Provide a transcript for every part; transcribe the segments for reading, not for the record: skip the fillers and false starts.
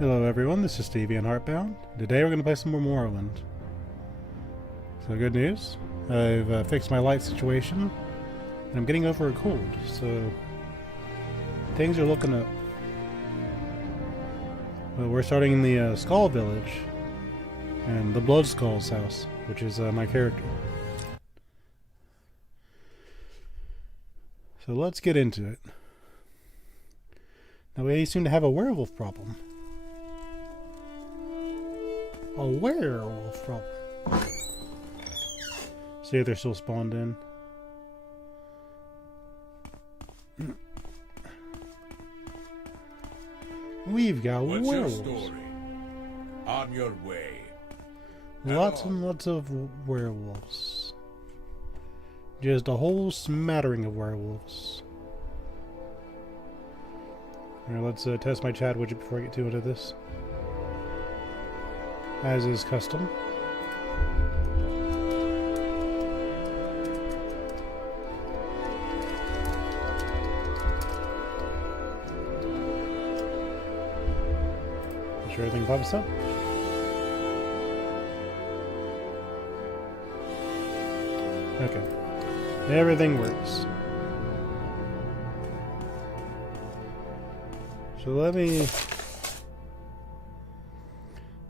Hello everyone, this is Stevie and Heartbound. Today we're going to play some more Morrowind. So good news, I've fixed my light situation, and I'm getting over a cold, so things are looking up. We're starting in the Skull Village, and the Blood Skull's house, which is my character. So let's get into it. Now we seem to have a werewolf problem. A werewolf problem. See if they're still spawned in. We've got What's werewolves. your story? On your way. Lots and lots of werewolves. Just a whole smattering of werewolves. Alright, let's test my chat widget before I get too into this. As is custom. Make sure everything pops up. Okay. Everything works. So let me...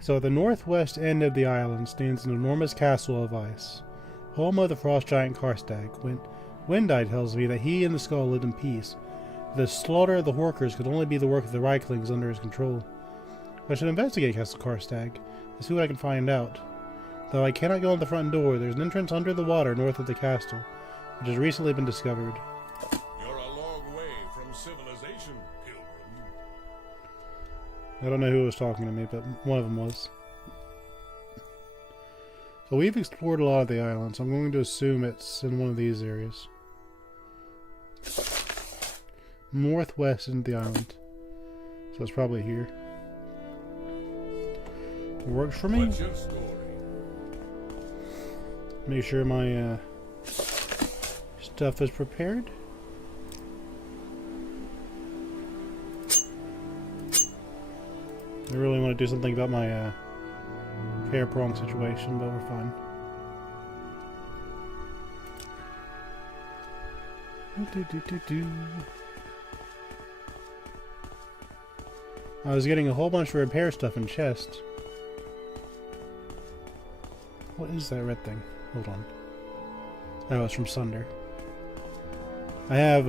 So at the northwest end of the island stands an enormous castle of ice, home of the frost giant Karstag. Windeye tells me that he and the skull lived in peace. The slaughter of the Horkers could only be the work of the Reiklings under his control. I should investigate Castle Karstag and see what I can find out. Though I cannot go in the front door, there's an entrance under the water north of the castle, which has recently been discovered. You're a long way from civilization, pilgrim. I don't know who was talking to me, but one of them was. So we've explored a lot of the island, so I'm going to assume it's in one of these areas. Northwest into the island. So it's probably here. Works for me. What's your story? Make sure my stuff is prepared. I really want to do something about my hair prong situation, but we're fine. I was getting a whole bunch of repair stuff in chests. What is that red thing? Hold on. Oh, it's from Sunder. I have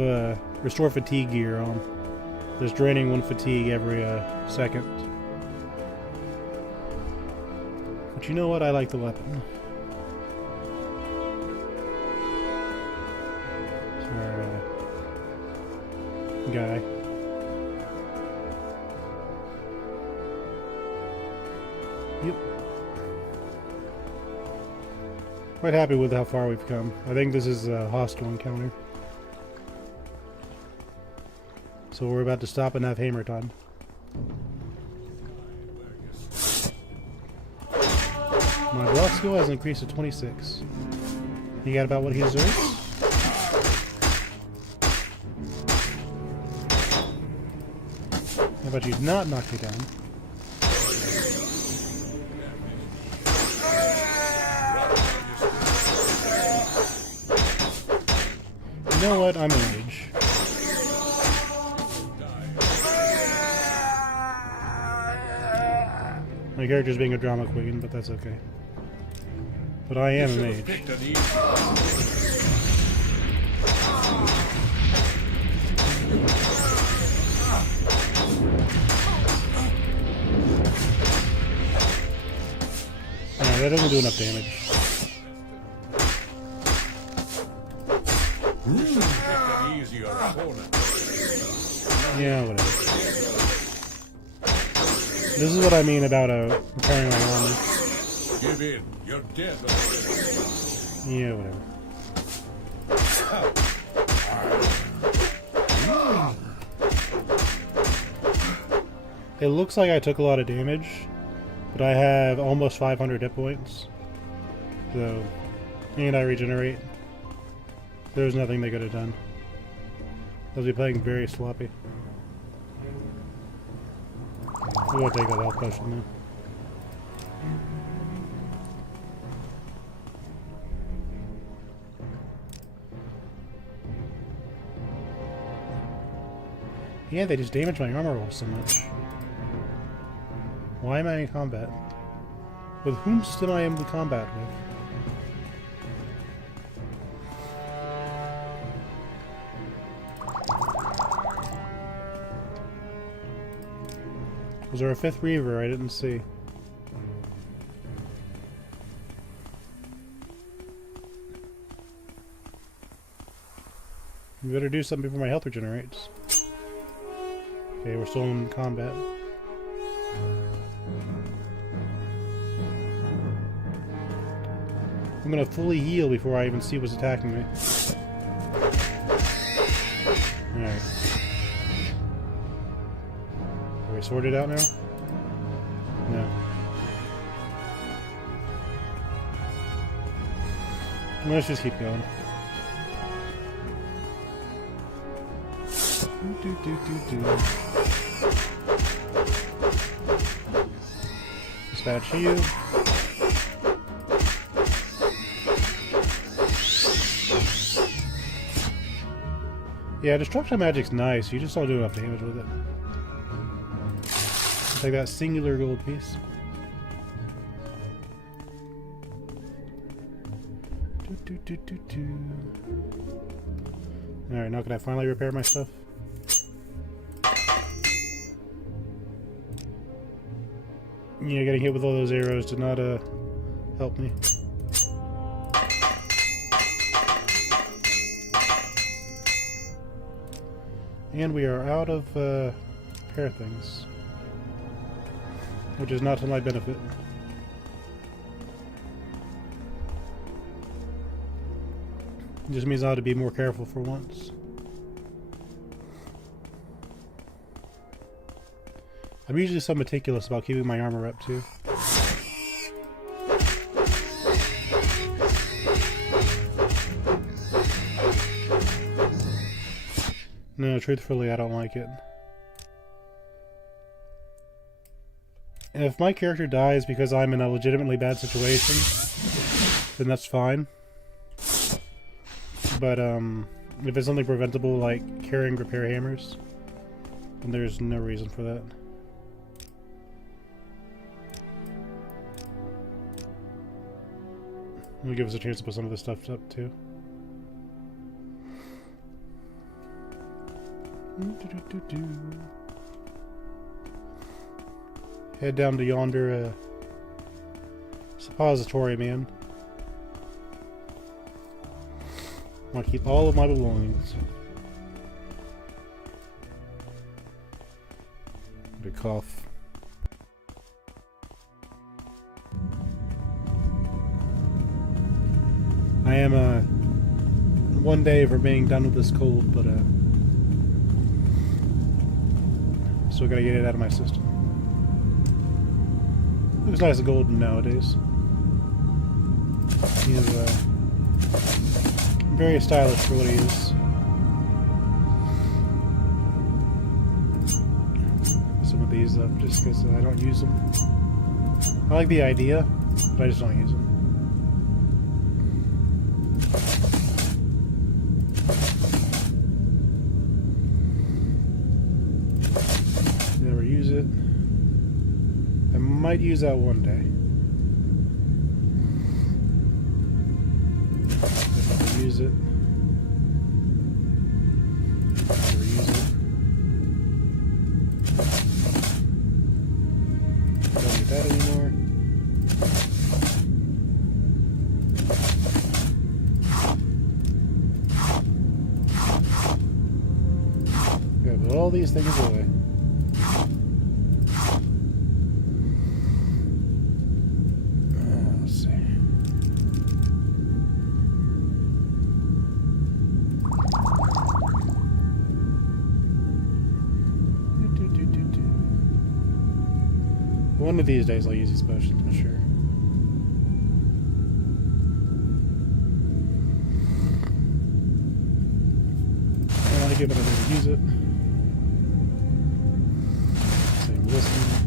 restore fatigue gear on. There's draining 1 fatigue every second. But you know what? I like the weapon. It's our guy. Yep. Quite happy with how far we've come. I think this is a hostile encounter. So we're about to stop and have hammer time. My block skill has increased to 26. You got about what he deserves? How about you not knock me down? You know what? I'm an age. My character's being a drama queen, but that's okay. But I am an age. Alright, that doesn't do enough damage. Yeah, whatever. This is what I mean about repairing my armor. Give in. You're dead. Yeah, whatever. It looks like I took a lot of damage, but I have almost 500 hit points. So, and I regenerate. There's nothing they could have done. They'll be playing very sloppy. We'll take that health potion then. Yeah, they just damage my armor roll so much. Why am I in combat? With whom am I in combat with? Was there a 5th Reaver? I didn't see. You better do something before my health regenerates. Okay, we're still in combat. I'm gonna fully heal before I even see what's attacking me. Alright. Are we sorted out now? No. Let's just keep going. Dispatch you. Yeah, destruction magic's nice. You just don't do enough damage with it. Take that singular gold piece. Alright, now can I finally repair my stuff? Yeah, getting hit with all those arrows did not help me. And we are out of repair things, which is not to my benefit. It just means I ought to be more careful for once. I'm usually so meticulous about keeping my armor up too. No, truthfully, I don't like it. And if my character dies because I'm in a legitimately bad situation, then that's fine. But, if it's something preventable, like carrying repair hammers, then there's no reason for that. It'll give us a chance to put some of this stuff up, too. Head down to yonder suppository, man. I want to keep all of my belongings. Big cough. I am one day for being done with this cold, but still gotta get it out of my system. Looks nice and golden nowadays. He is very stylish for what he is. Some of these up just because I don't use them. I like the idea, but I just don't use them. Never use it. I might use that one day. Never use it. Never use it. Don't need that anymore. Gotta put all these things away. One of these days I'll use these potions, I'm sure. I want to give it a way to use it. Same listen.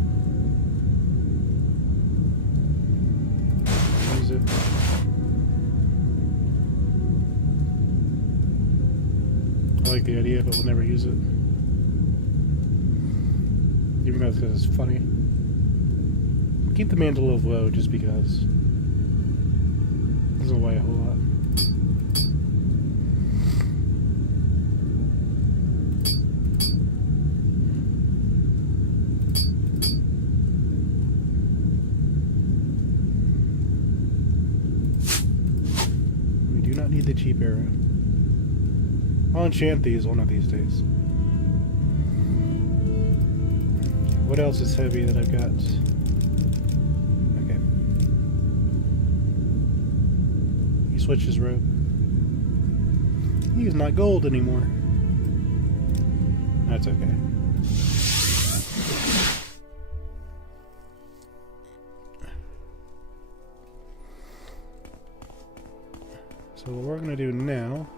like the idea, but we'll never use it. Even though it's because it's funny. Keep the mantle of low just because. It doesn't weigh a whole lot. We do not need the cheap arrow. I'll enchant these one of these days. What else is heavy that I've got? Okay. He switches rope. He's not gold anymore. That's okay. So what we're gonna do now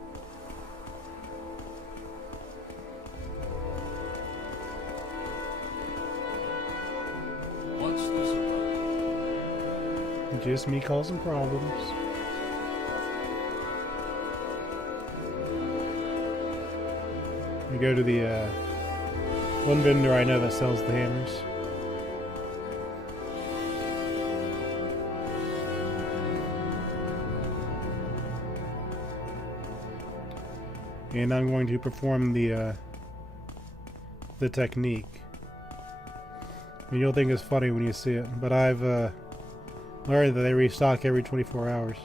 just me causing problems. We go to the one vendor I know that sells the hammers. And I'm going to perform the technique. And you'll think it's funny when you see it, but I've learned that they restock every 24 hours.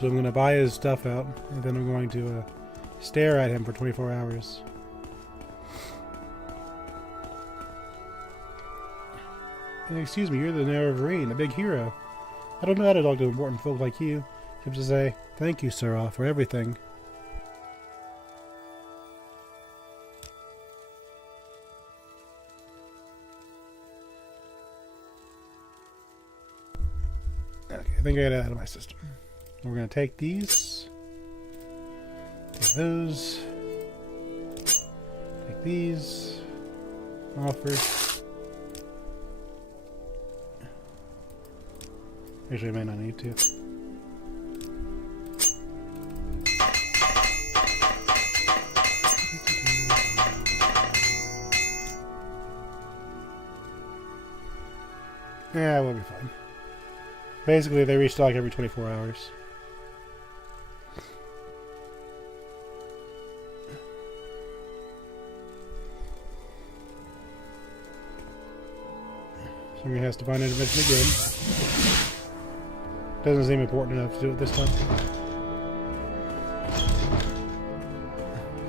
So I'm going to buy his stuff out, and then I'm going to stare at him for 24 hours. And excuse me, you're the Nerevarine, a big hero. I don't know how to talk to important folk like you, except to say, thank you, Sirrah, for everything. Okay, I think I got it out of my system. We're going to take these. Take those. Take these. Offer. Actually, I may not need to. Yeah, we'll be fine. Basically, they restock every 24 hours. So we're going to have to find intervention again. Doesn't seem important enough to do it this time.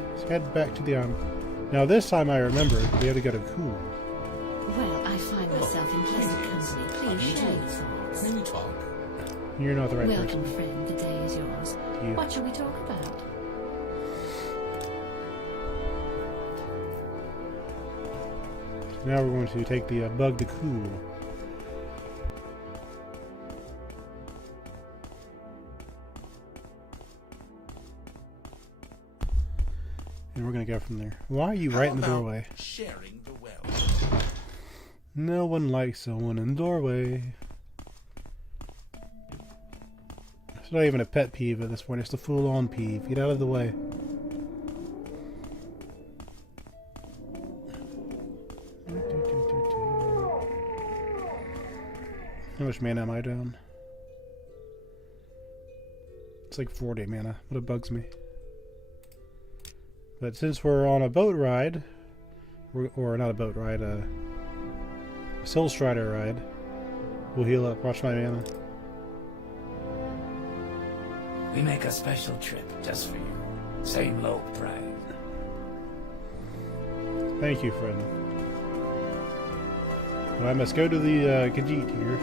Let's head back to the island. Now this time I remember we have to go to Cool. Well, I find myself in pleasant company. Please share your thoughts. May we talk? You're not the right Welcome, person. friend. The day is yours. You. What shall we talk about? Now we're going to take the bug to Cool. And we're going to go from there. Why are you right in the doorway? Sharing the wealth. No one likes someone in the doorway. It's not even a pet peeve at this point. It's a full-on peeve. Get out of the way. How much mana am I down? It's like 40 mana. But it bugs me. But since we're on a boat ride, or not a boat ride, a Soul Strider ride, we'll heal up. Watch my mana. We make a special trip just for you. Same low price. Thank you, friend. But I must go to the Khajiit here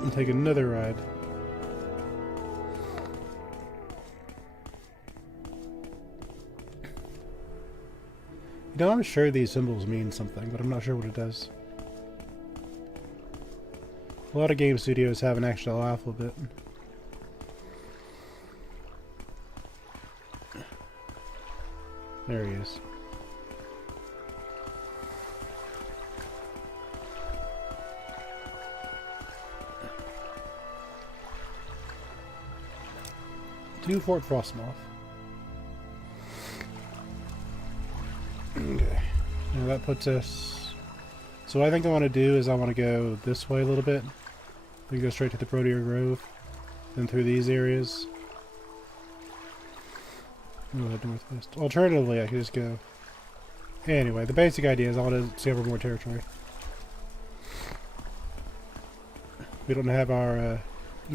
and take another ride. You know, I'm sure these symbols mean something, but I'm not sure what it does. A lot of game studios have an actual alphabet. There he is. do Fort Frostmoth. Okay. Now that puts us... So what I think I want to do is I want to go this way a little bit. We go straight to the Proteor Grove. Then through these areas. We'll head northwest. Alternatively, I could just go... Anyway, the basic idea is I want to discover more territory. We don't have our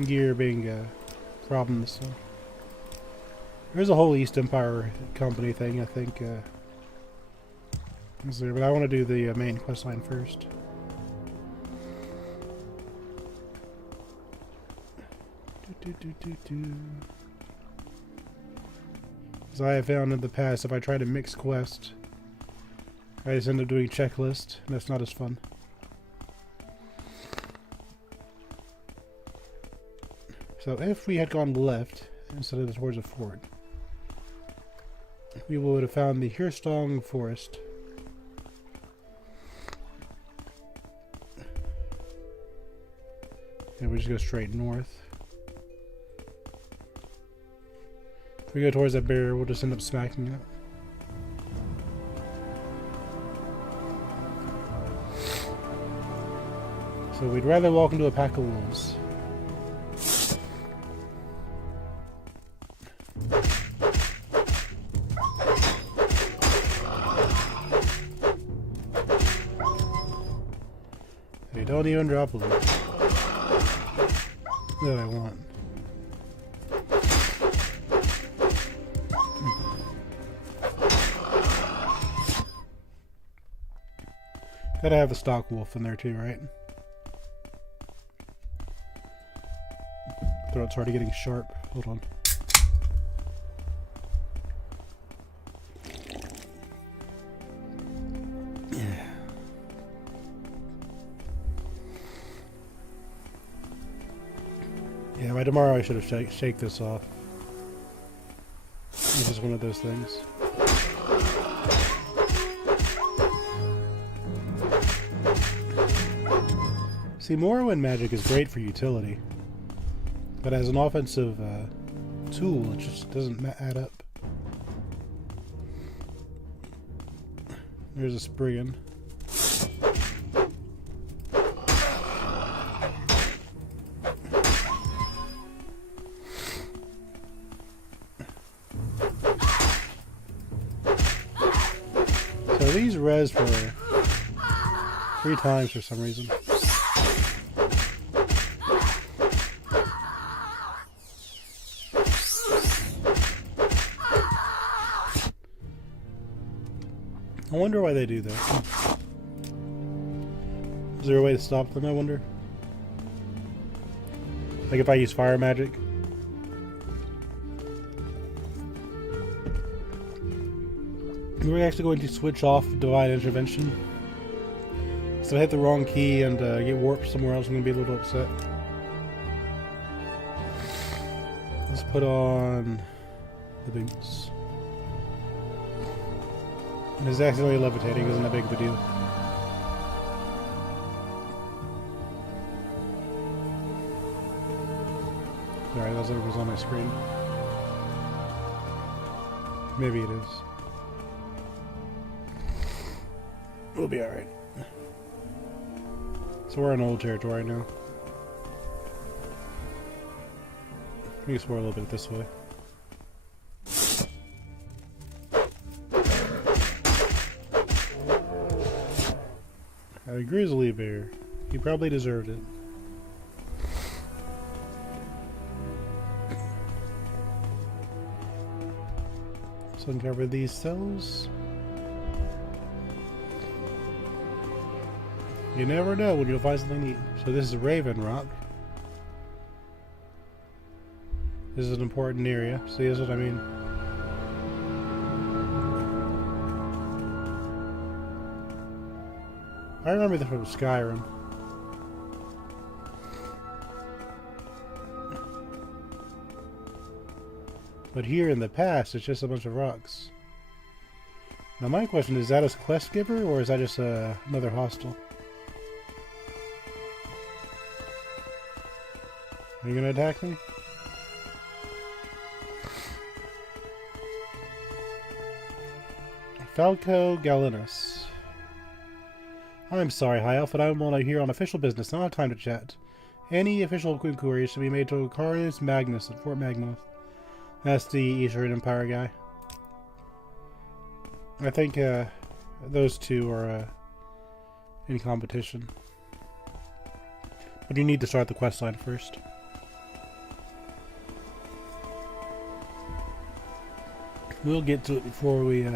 gear being problems, so... There's a whole East Empire company thing, I think, is there, but I want to do the main quest line first. As I have found in the past, if I try to mix quests, I just end up doing checklist, and that's not as fun. So if we had gone left instead of towards a fort, we would have found the Hirstong Forest. And we just go straight north. If we go towards that barrier, we'll just end up smacking it. So we'd rather walk into a pack of wolves. They don't even drop a loot that I want. Gotta have the stock wolf in there too, right? Throat's already getting sharp. Hold on. Yeah, by tomorrow I should have shake this off. This is one of those things. See, Morrowind magic is great for utility, but as an offensive tool, it just doesn't add up. There's a Spriggan. So these res for 3 times for some reason. I wonder why they do that. Is there a way to stop them, I wonder? Like if I use fire magic? We're actually going to switch off Divine Intervention. So I hit the wrong key and get warped somewhere else, I'm going to be a little upset. Let's put on the boots. It's accidentally levitating, isn't that big of a deal? Alright, that's what was on my screen. Maybe it is. We'll be alright. So we're in old territory now. We can explore a little bit this way. A grizzly bear. He probably deserved it. So uncover these cells. You never know when you'll find something neat. So this is Raven Rock. This is an important area. See, this is what I mean. I remember this from Skyrim. But here in the past, it's just a bunch of rocks. Now my question is that a quest giver, or is that just another hostel? Are you gonna attack me? Falco Galenus. I'm sorry, High Elf, but I'm here on official business. I don't have time to chat. Any official inquiries should be made to Carnus Magnus at Fort Magnoth. That's the Eastern Empire guy. I think those two are in competition. But you need to start the quest line first. We'll get to it before we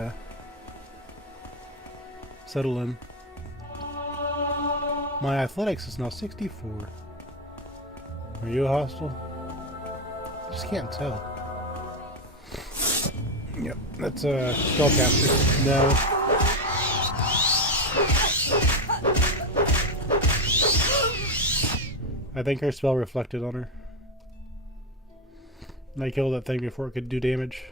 settle in. My athletics is now 64. Are you a hostile? I just can't tell. Yep, that's a spellcaster. No. I think her spell reflected on her. And I killed that thing before it could do damage.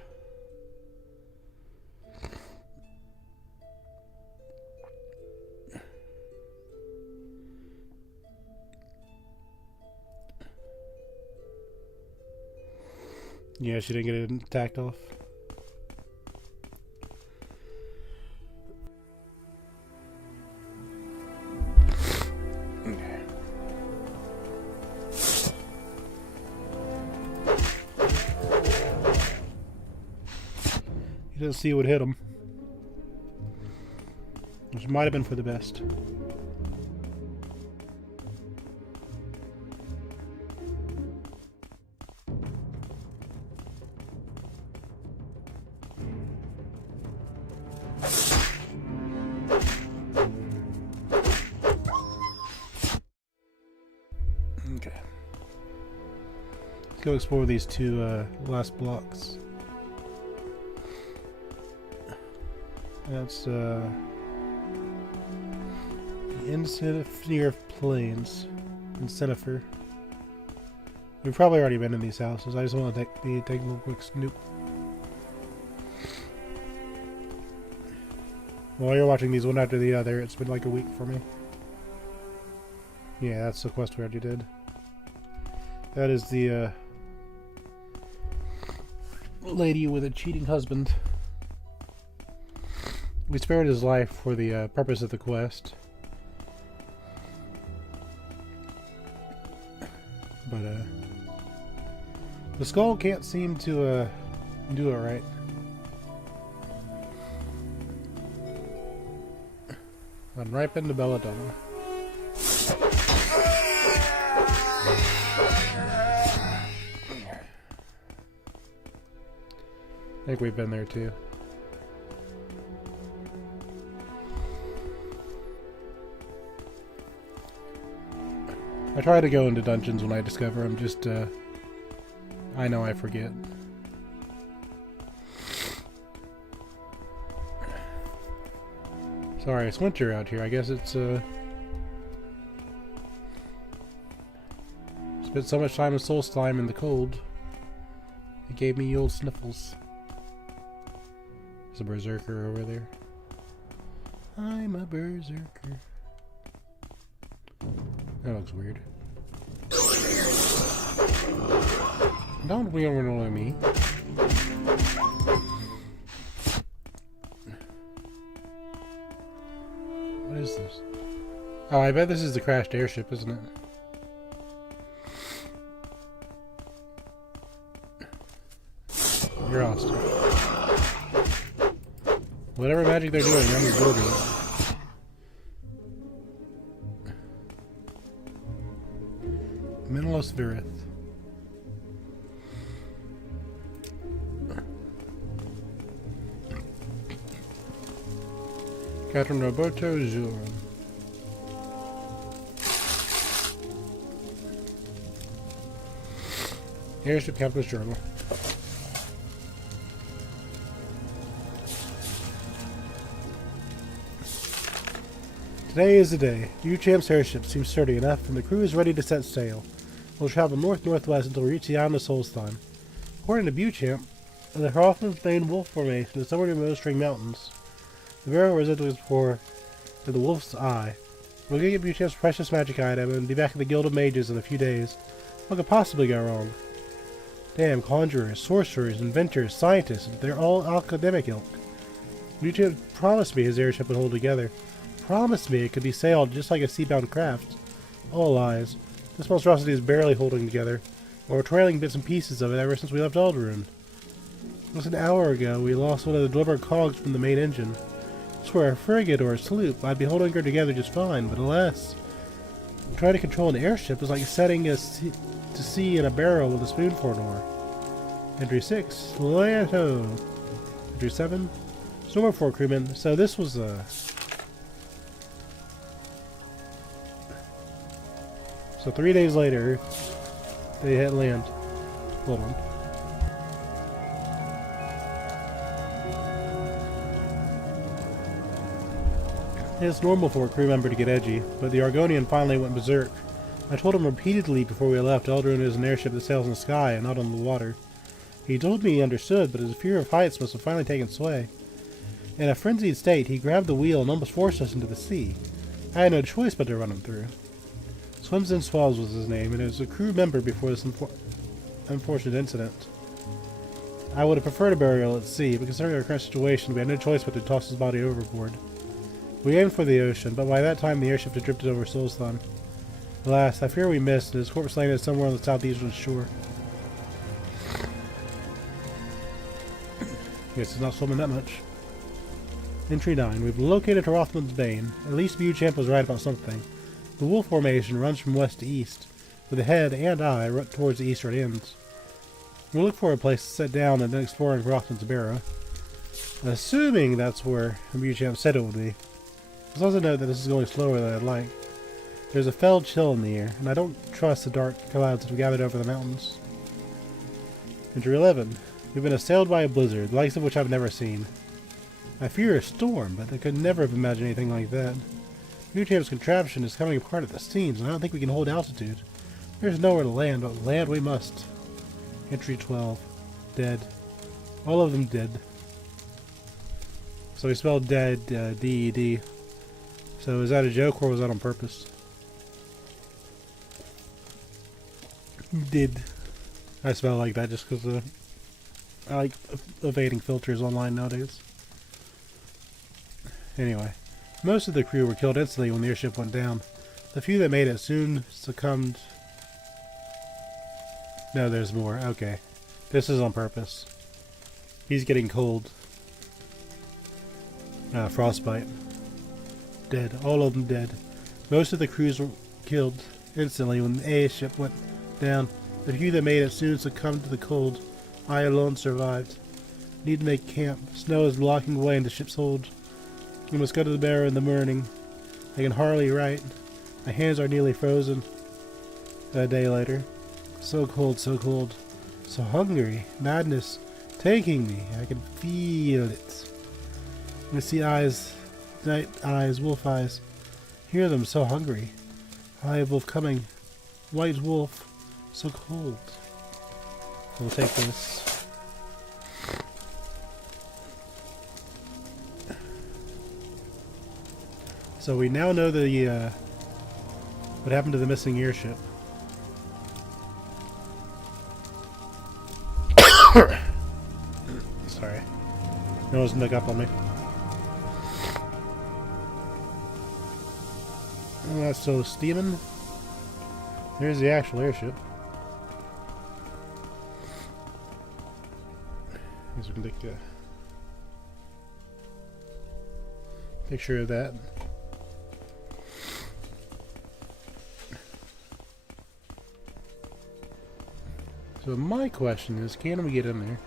Yeah, she didn't get it attacked off. He didn't see what hit him. Which might have been for the best. Okay. Let's go explore these two last blocks. That's the Incentive Plains in Cenifer. We've probably already been in these houses. I just want to take a little quick snoop. While you're watching these one after the other, it's been like a week for me. Yeah, that's the quest we already did. That is the lady with a cheating husband. We spared his life for the purpose of the quest. But the skull can't seem to do it right. Unripened belladonna. I think we've been there too. I try to go into dungeons when I discover them, just I know I forget. Sorry, it's winter out here. I guess it's spent so much time in Soul Slime in the cold. It gave me old sniffles. There's a berserker over there. I'm a berserker. That looks weird. Don't be overrunning me. What is this? Oh, I bet this is the crashed airship, isn't it? You're awesome. Whatever magic they're doing, I'm building it. Ezerith. Captain Roberto Zuran. Here's the Captain's journal. Today is the day. Beauchamp's airship seems sturdy enough, and the crew is ready to set sail. We'll travel north-northwest until we reach the island of Solstheim. According to Beauchamp, the Hoffman-Thane Wolf Formation is somewhere in the String Mountains. The burial residuals for the Wolf's Eye. We'll get Beauchamp's precious magic item and be back at the Guild of Mages in a few days. What could possibly go wrong? Damn, conjurers, sorcerers, inventors, scientists, they're all academic ilk. Mutual promised me his airship would hold together. Promised me it could be sailed just like a sea-bound craft. All lies. This monstrosity is barely holding together. We're trailing bits and pieces of it ever since we left Alderaan. Just an hour ago, we lost one of the delivered cogs from the main engine. For a frigate or a sloop, I'd be holding her together just fine, but alas, trying to control an airship is like setting us to sea in a barrel with a spoon for an oar. Entry 6, Lanto. Entry 7, Storm 4 crewmen. So this was so 3 days later, they hit land. Hold on. It's normal for a crew member to get edgy, but the Argonian finally went berserk. I told him repeatedly before we left Alderaan is an airship that sails in the sky and not on the water. He told me he understood, but his fear of heights must have finally taken sway. In a frenzied state, he grabbed the wheel and almost forced us into the sea. I had no choice but to run him through. Swims and Swallows was his name, and he was a crew member before this unfortunate incident. I would have preferred a burial at sea, but considering our current situation, we had no choice but to toss his body overboard. We aimed for the ocean, but by that time the airship had drifted over Solsthon. Alas, I fear we missed, and his corpse landed somewhere on the southeastern shore. Guess it's not swimming that much. Entry 9. We've located Hrothmund's Bane. At least Viewchamp was right about something. The wolf formation runs from west to east, with the head and eye towards the eastern ends. We'll look for a place to sit down and then exploring Hrothmund's Barrow. Assuming that's where Viewchamp said it would be. Let's also note that this is going slower than I'd like. There's a fell chill in the air, and I don't trust the dark clouds that have gathered over the mountains. Entry 11. We've been assailed by a blizzard, the likes of which I've never seen. I fear a storm, but I could never have imagined anything like that. Viewchamp's contraption is coming apart at the seams, and I don't think we can hold altitude. There's nowhere to land, but land we must. Entry 12. Dead. All of them dead. So we spelled dead, D-E-D. So is that a joke or was that on purpose? Did. I spell like that just because I like evading filters online nowadays. Anyway, most of the crew were killed instantly when the airship went down. The few that made it soon succumbed. No, there's more. Okay. This is on purpose. He's getting cold. Frostbite. Dead. All of them dead. Most of the crews were killed instantly when the airship went down. The few that made it soon succumbed to the cold. I alone survived. Need to make camp. Snow is blocking the way into ship's hold. We must go to the Barrow in the morning. I can hardly write. My hands are nearly frozen. A day later. So cold, so cold. So hungry. Madness taking me. I can feel it. I see eyes. Night eyes, wolf eyes. Hear them, so hungry. Eye of wolf coming. White wolf, so cold. We'll take this. So we now know the what happened to the missing airship. Sorry. No one's snuck up on me. That's so steaming. There's the actual airship. Guess we can take a picture of that. So my question is, can we get in there?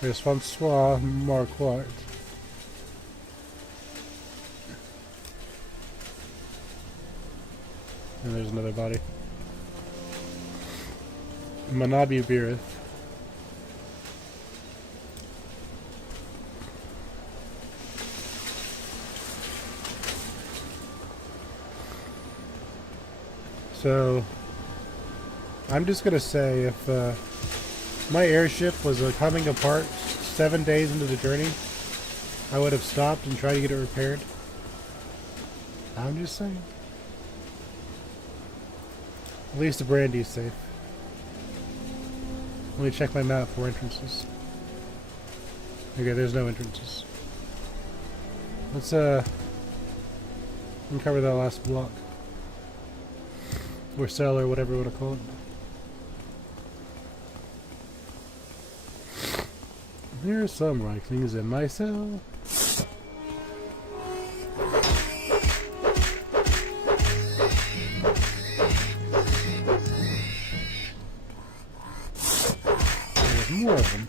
There's Francois Marquardt. And there's another body. Manabi Birith. So, I'm just gonna say if my airship was coming apart 7 days into the journey, I would have stopped and tried to get it repaired. I'm just saying. At least the brandy's safe. Let me check my map for entrances. Okay, there's no entrances. Let's uncover that last block. Or cell, or whatever you want to call it. There's some right things in my cell. There's more of them.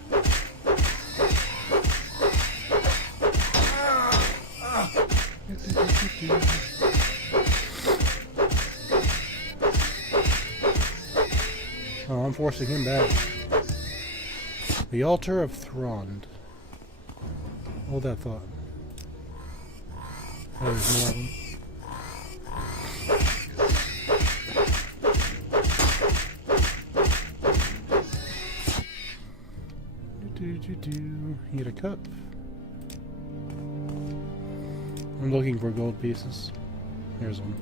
Oh, I'm forcing him back. The Altar of Thrond. Hold that thought. Oh, there's more of them. Get a cup. I'm looking for gold pieces. Here's one.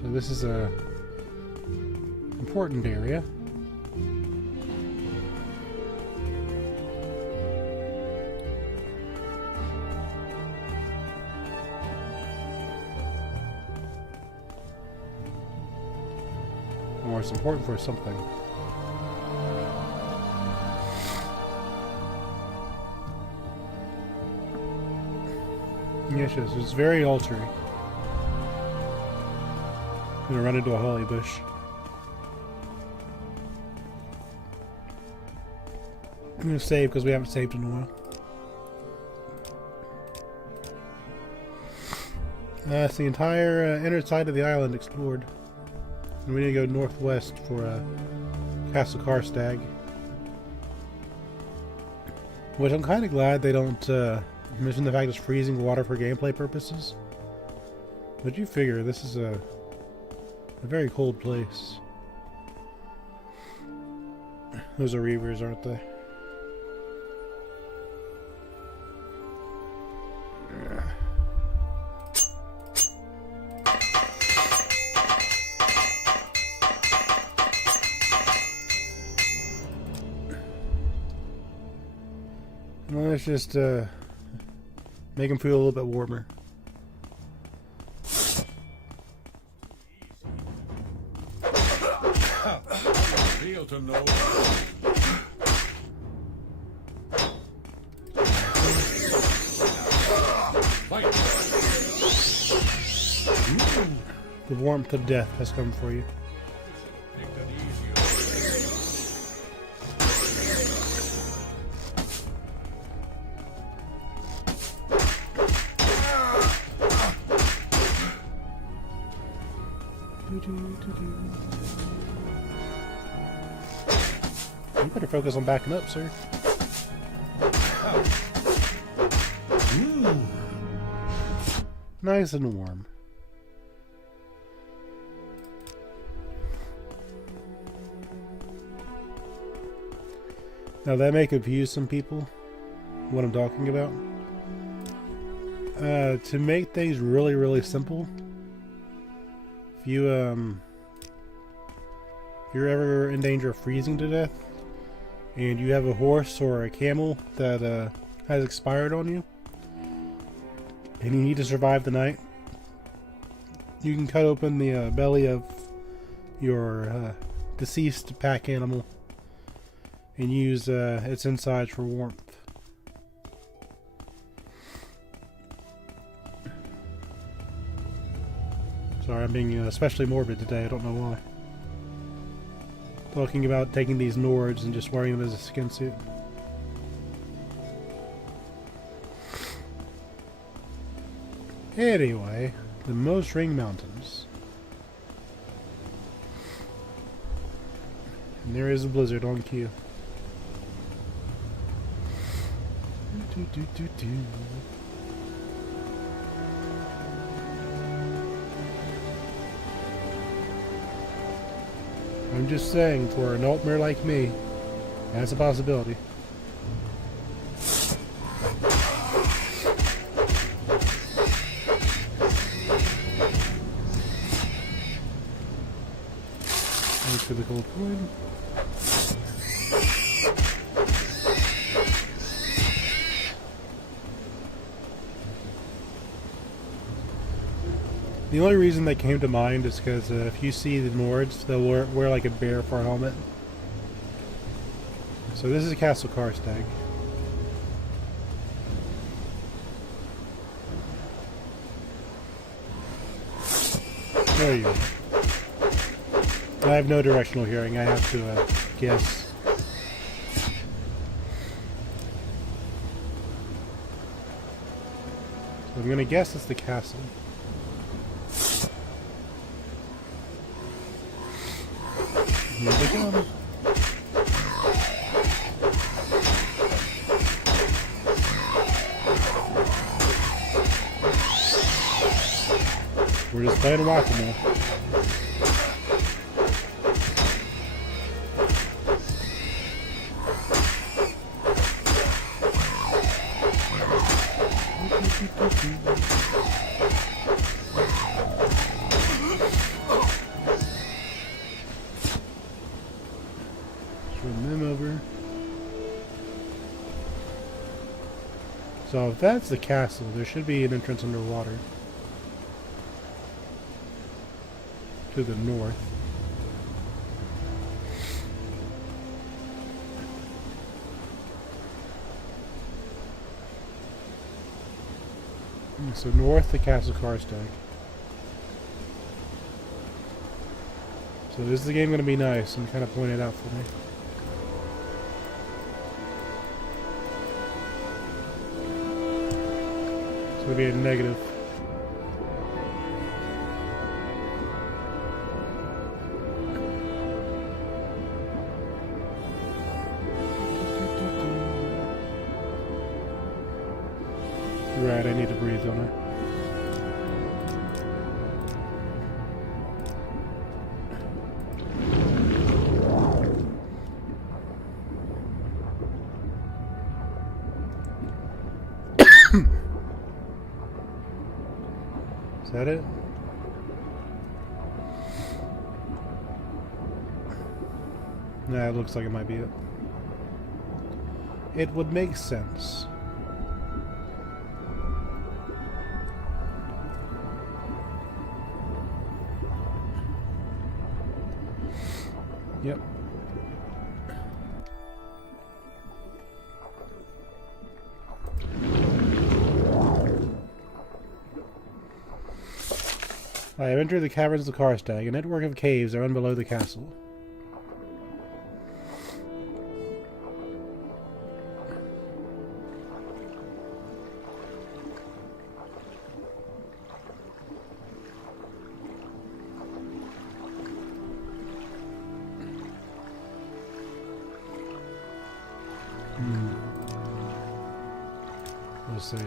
So this is a important area. Or it's important for something. Yes, yes, it's very altering. I'm gonna run into a holly bush. I'm gonna save because we haven't saved in a while. It's the entire inner side of the island explored. And we need to go northwest for Castle Karstag. Which I'm kind of glad they don't mention the fact it's freezing water for gameplay purposes. But you figure this is a very cold place. Those are reavers, aren't they? Well, let's just make them feel a little bit warmer. Feel to know. Fight. The warmth of death has come for you. Take that easy. You better focus on backing up, sir. Nice and warm. Now that may confuse some people, what I'm talking about. To make things really, really simple, if you're ever in danger of freezing to death, and you have a horse or a camel that has expired on you, and you need to survive the night, you can cut open the belly of your deceased pack animal and use its insides for warmth. Sorry, I'm being especially morbid today, I don't know why. Talking about taking these Nords and just wearing them as a skin suit. Anyway, the Most Ring Mountains. And there is a blizzard on cue. I'm just saying, for an altmer like me, that's a possibility. to the gold coin. The only reason that came to mind is because if you see the Nords, they'll wear like a bear for a helmet. So this is a Castle Karstag. There you go. I have no directional hearing. I have to guess. So I'm gonna guess it's the castle. Here they come. We're just playing whack-a-mole. Swim them over. So if that's the castle, there should be an entrance underwater. To the north. So north, the Castle Karstag. So is the game going to be nice and kind of point it out for me? It's going to be a negative. Right, I need to breathe, don't I? Is that it? Nah, it looks like it might be it. It would make sense. Yep. I have entered the caverns of Karstag. A network of caves are run below the castle. We'll save.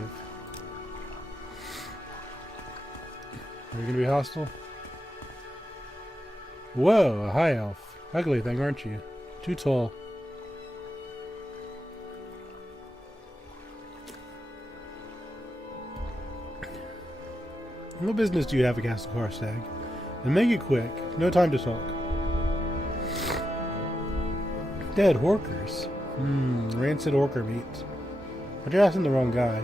Are you gonna be hostile? Whoa, a high elf. Ugly thing, aren't you? Too tall. What business do you have at Castle Karstag? And make it quick. No time to talk. Dead horkers. Rancid orker meat. But you're asking the wrong guy.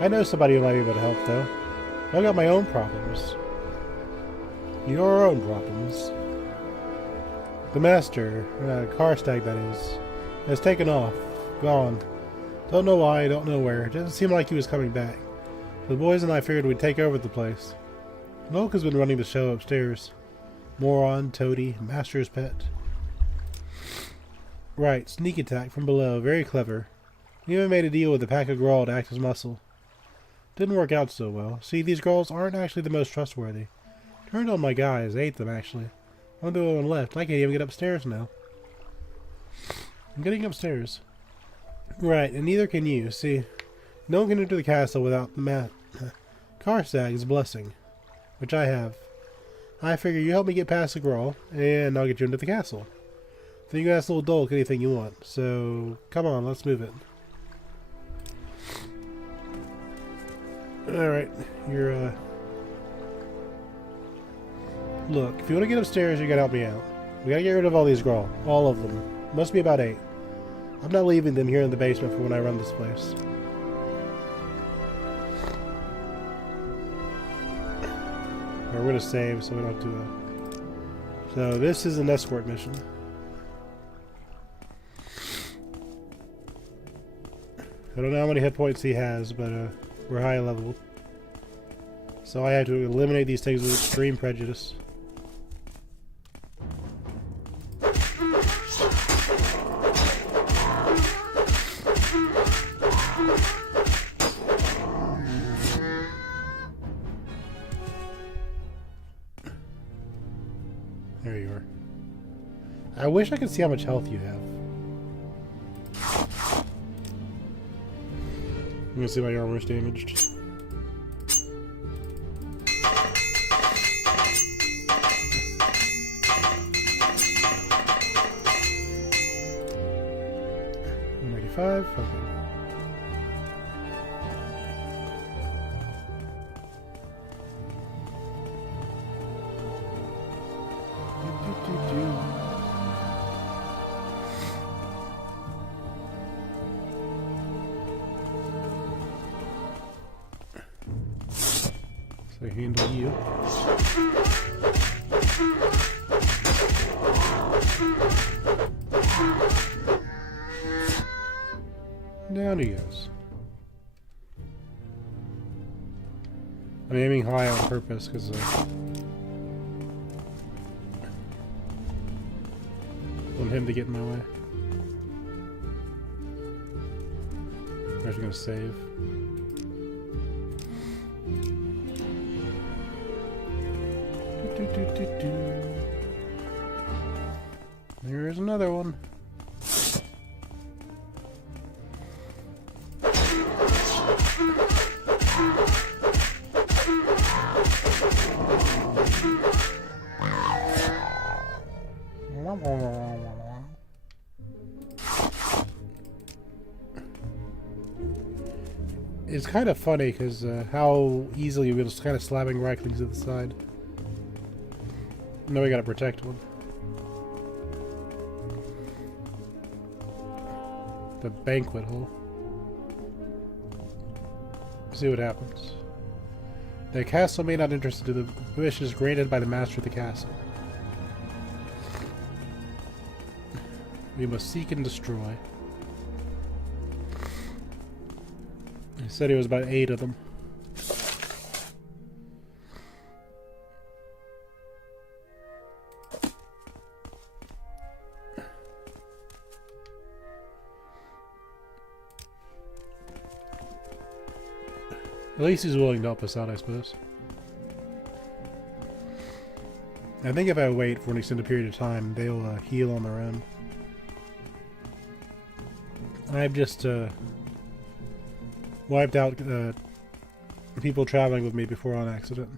I know somebody who might be able to help, though. I got my own problems. Your own problems. The master, Karstag that is, has taken off. Gone. Don't know why, don't know where. It doesn't seem like he was coming back. The boys and I figured we'd take over the place. Milk has been running the show upstairs. Moron, toady, master's pet. Right, sneak attack from below. Very clever. We even made a deal with a pack of Grawl to act as muscle. Didn't work out so well. See, these Grawls aren't actually the most trustworthy. Turned on my guys. Ate them, actually. I'm the only one left. I can't even get upstairs now. I'm getting upstairs. Right, and neither can you. See, no one can enter the castle without Karstag's blessing, which I have. I figure you help me get past the Grawl, and I'll get you into the castle. Then you can ask little Dolk anything you want. So, come on, let's move it. Alright, you're, Look, if you want to get upstairs, you gotta help me out. We gotta get rid of all these Grawl. All of them. Must be about 8. I'm not leaving them here in the basement for when I run this place. We're gonna save so we don't do that. So this is an escort mission. I don't know how many hit points he has, but we're high level. So I have to eliminate these things with extreme prejudice. There you are. I wish I could see how much health you have. I'm gonna see my armor's damaged. $185. Okay. So handle you. Down he goes. I'm aiming high on purpose because I want him to get in my way. I'm actually going to save. There's another one. It's kind of funny because how easily we're just kind of slapping right clicks to the side. Now we gotta protect one. The banquet hall. See what happens. The castle may not interest to the wishes granted by the master of the castle. We must seek and destroy. He said it was about 8 of them. At least he's willing to help us out, I suppose. I think if I wait for an extended period of time, they'll heal on their own. I've just wiped out people traveling with me before on accident.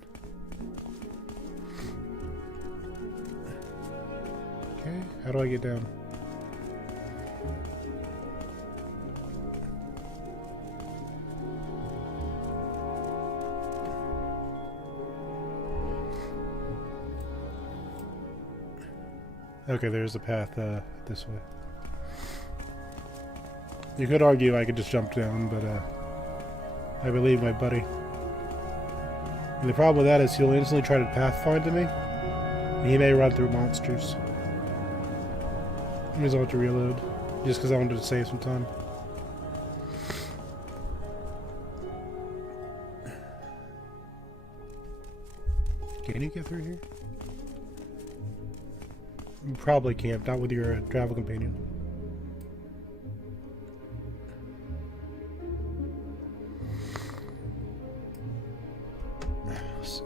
Okay, how do I get down? Okay, there's a path this way. You could argue I could just jump down, but I believe my buddy. And the problem with that is he'll instantly try to pathfind to me, and he may run through monsters. I just want to reload, just because I wanted to save some time. Can you get through here? You probably can't, not with your travel companion. Let's see.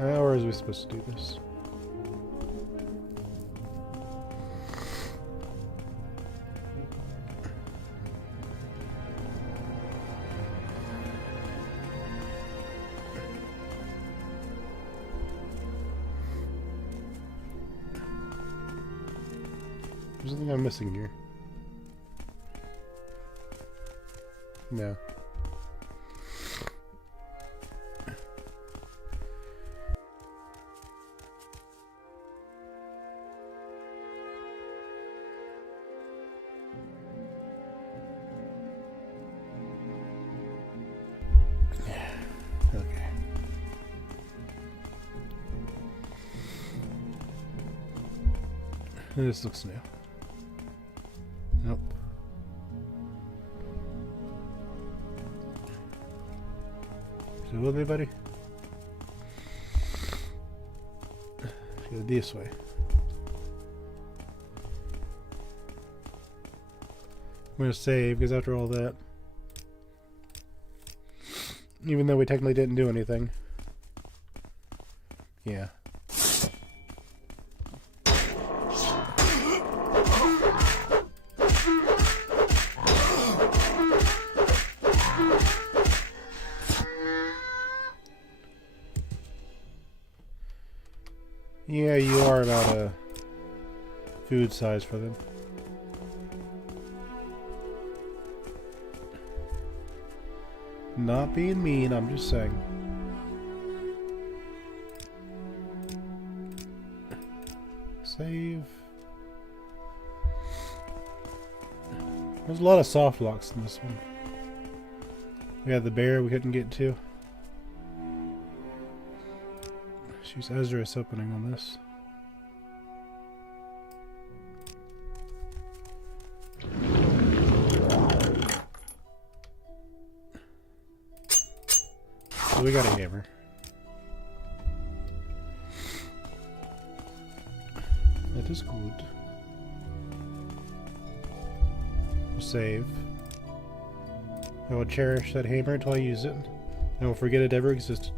How are we supposed to do this? There's something I'm missing here. No. Okay. This looks new. Nope. So with me, buddy? Go this way. I'm gonna save, because after all that, even though we technically didn't do anything, yeah. Yeah, you are about a food size for them. Not being mean, I'm just saying. Save. There's a lot of soft locks in this one. We had the bear we couldn't get to. She's Ezerith opening on this. So we got a hammer. That is good. We'll save. I will cherish that hammer until I use it. I will forget it ever existed.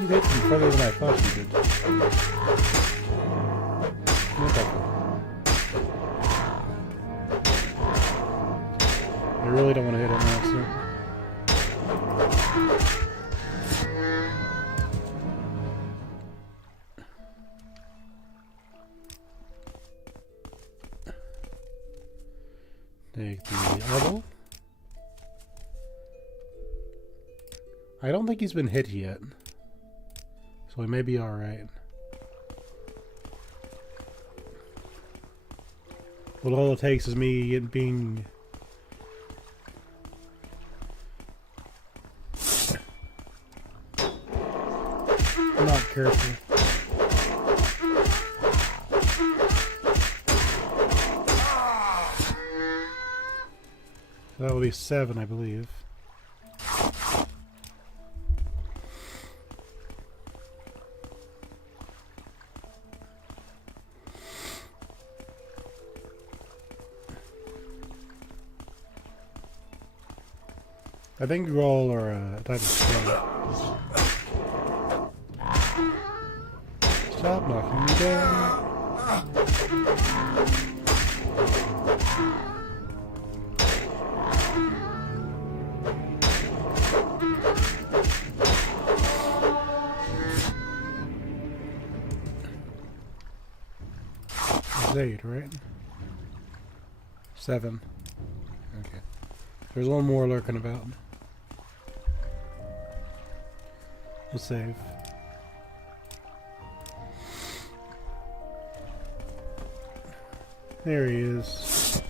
You hit me further than I thought you did. I really don't want to hit it now, sir. Take the elbow. I don't think he's been hit yet. So we may be alright. Well, all it takes is me being... not careful. So that will be 7, I believe. I think roll or a type of skill. Stop knocking me down. That's 8, right? 7. Okay. There's one more lurking about. We'll save. There he is.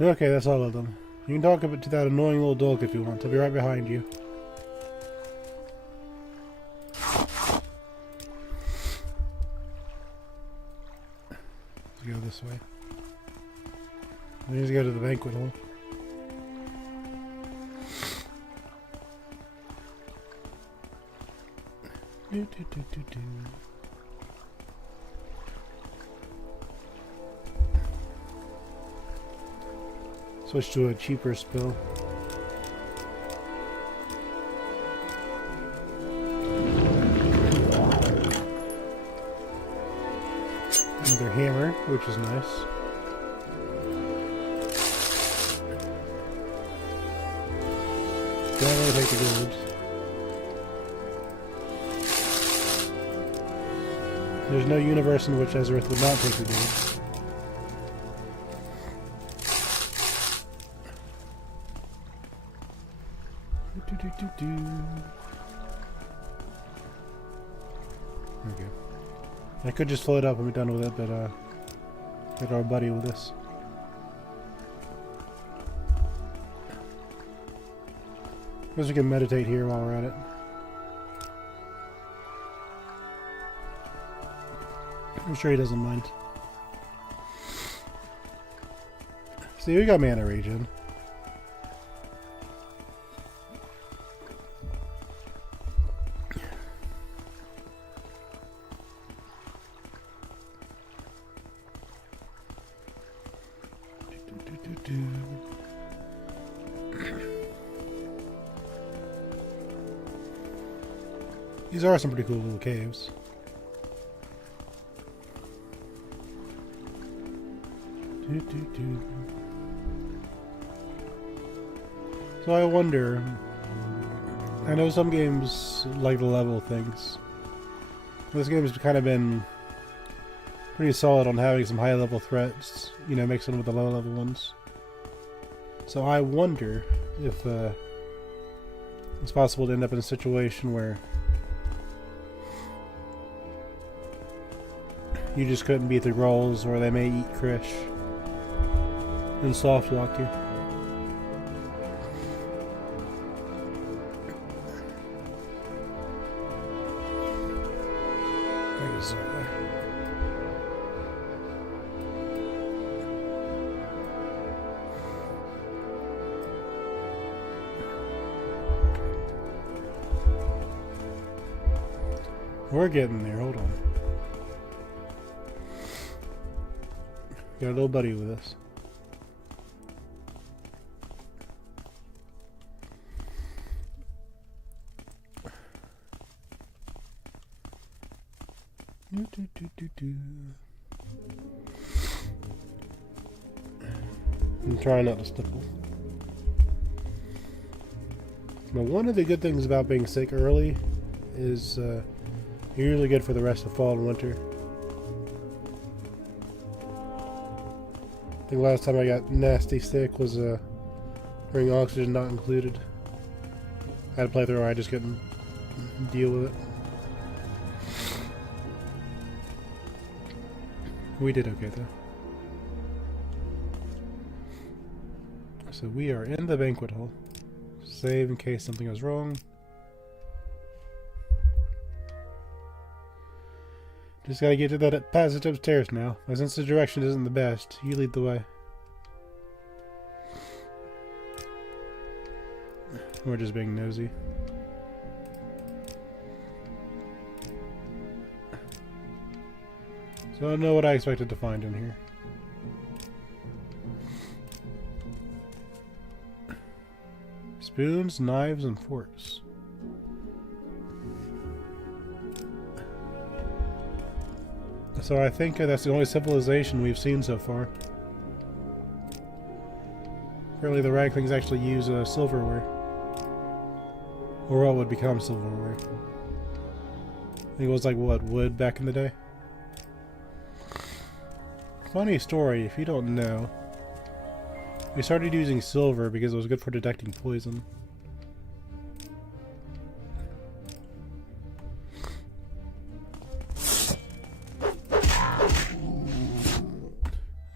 Okay, that's all of them. You can talk to that annoying little dog if you want. I'll be right behind you. Let's go this way. We need to go to the banquet hall. Switch to a cheaper spell. Another hammer, which is nice. Definitely take the gold. There's no universe in which Ezerith would not take the game. Okay. I could just float up and be done with it, but get our buddy with this. Guess we can meditate here while we're at it. I'm sure he doesn't mind. See, we got mana regen. These are some pretty cool little caves. So I wonder, I know some games like to level things. This game has kind of been pretty solid on having some high level threats, you know, mixing with the low level ones. So I wonder if it's possible to end up in a situation where you just couldn't beat the rolls, or they may eat Krish and soft lock you. We're getting there, hold on. Got a little buddy with us. I'm trying not to stumble. But one of the good things about being sick early is you're really good for the rest of fall and winter. I think last time I got nasty sick was during oxygen not included. I had a playthrough where I just couldn't deal with it. We did okay though. So we are in the banquet hall. Save in case something goes wrong. Just gotta get to that passage upstairs now. My sense of direction isn't the best. You lead the way. We're just being nosy. So I don't know what I expected to find in here. Spoons, knives, and forks. So I think that's the only civilization we've seen so far. Apparently the Raglings actually use silverware. Or what would become silverware. I think it was like, what, wood back in the day? Funny story, if you don't know. We started using silver because it was good for detecting poison.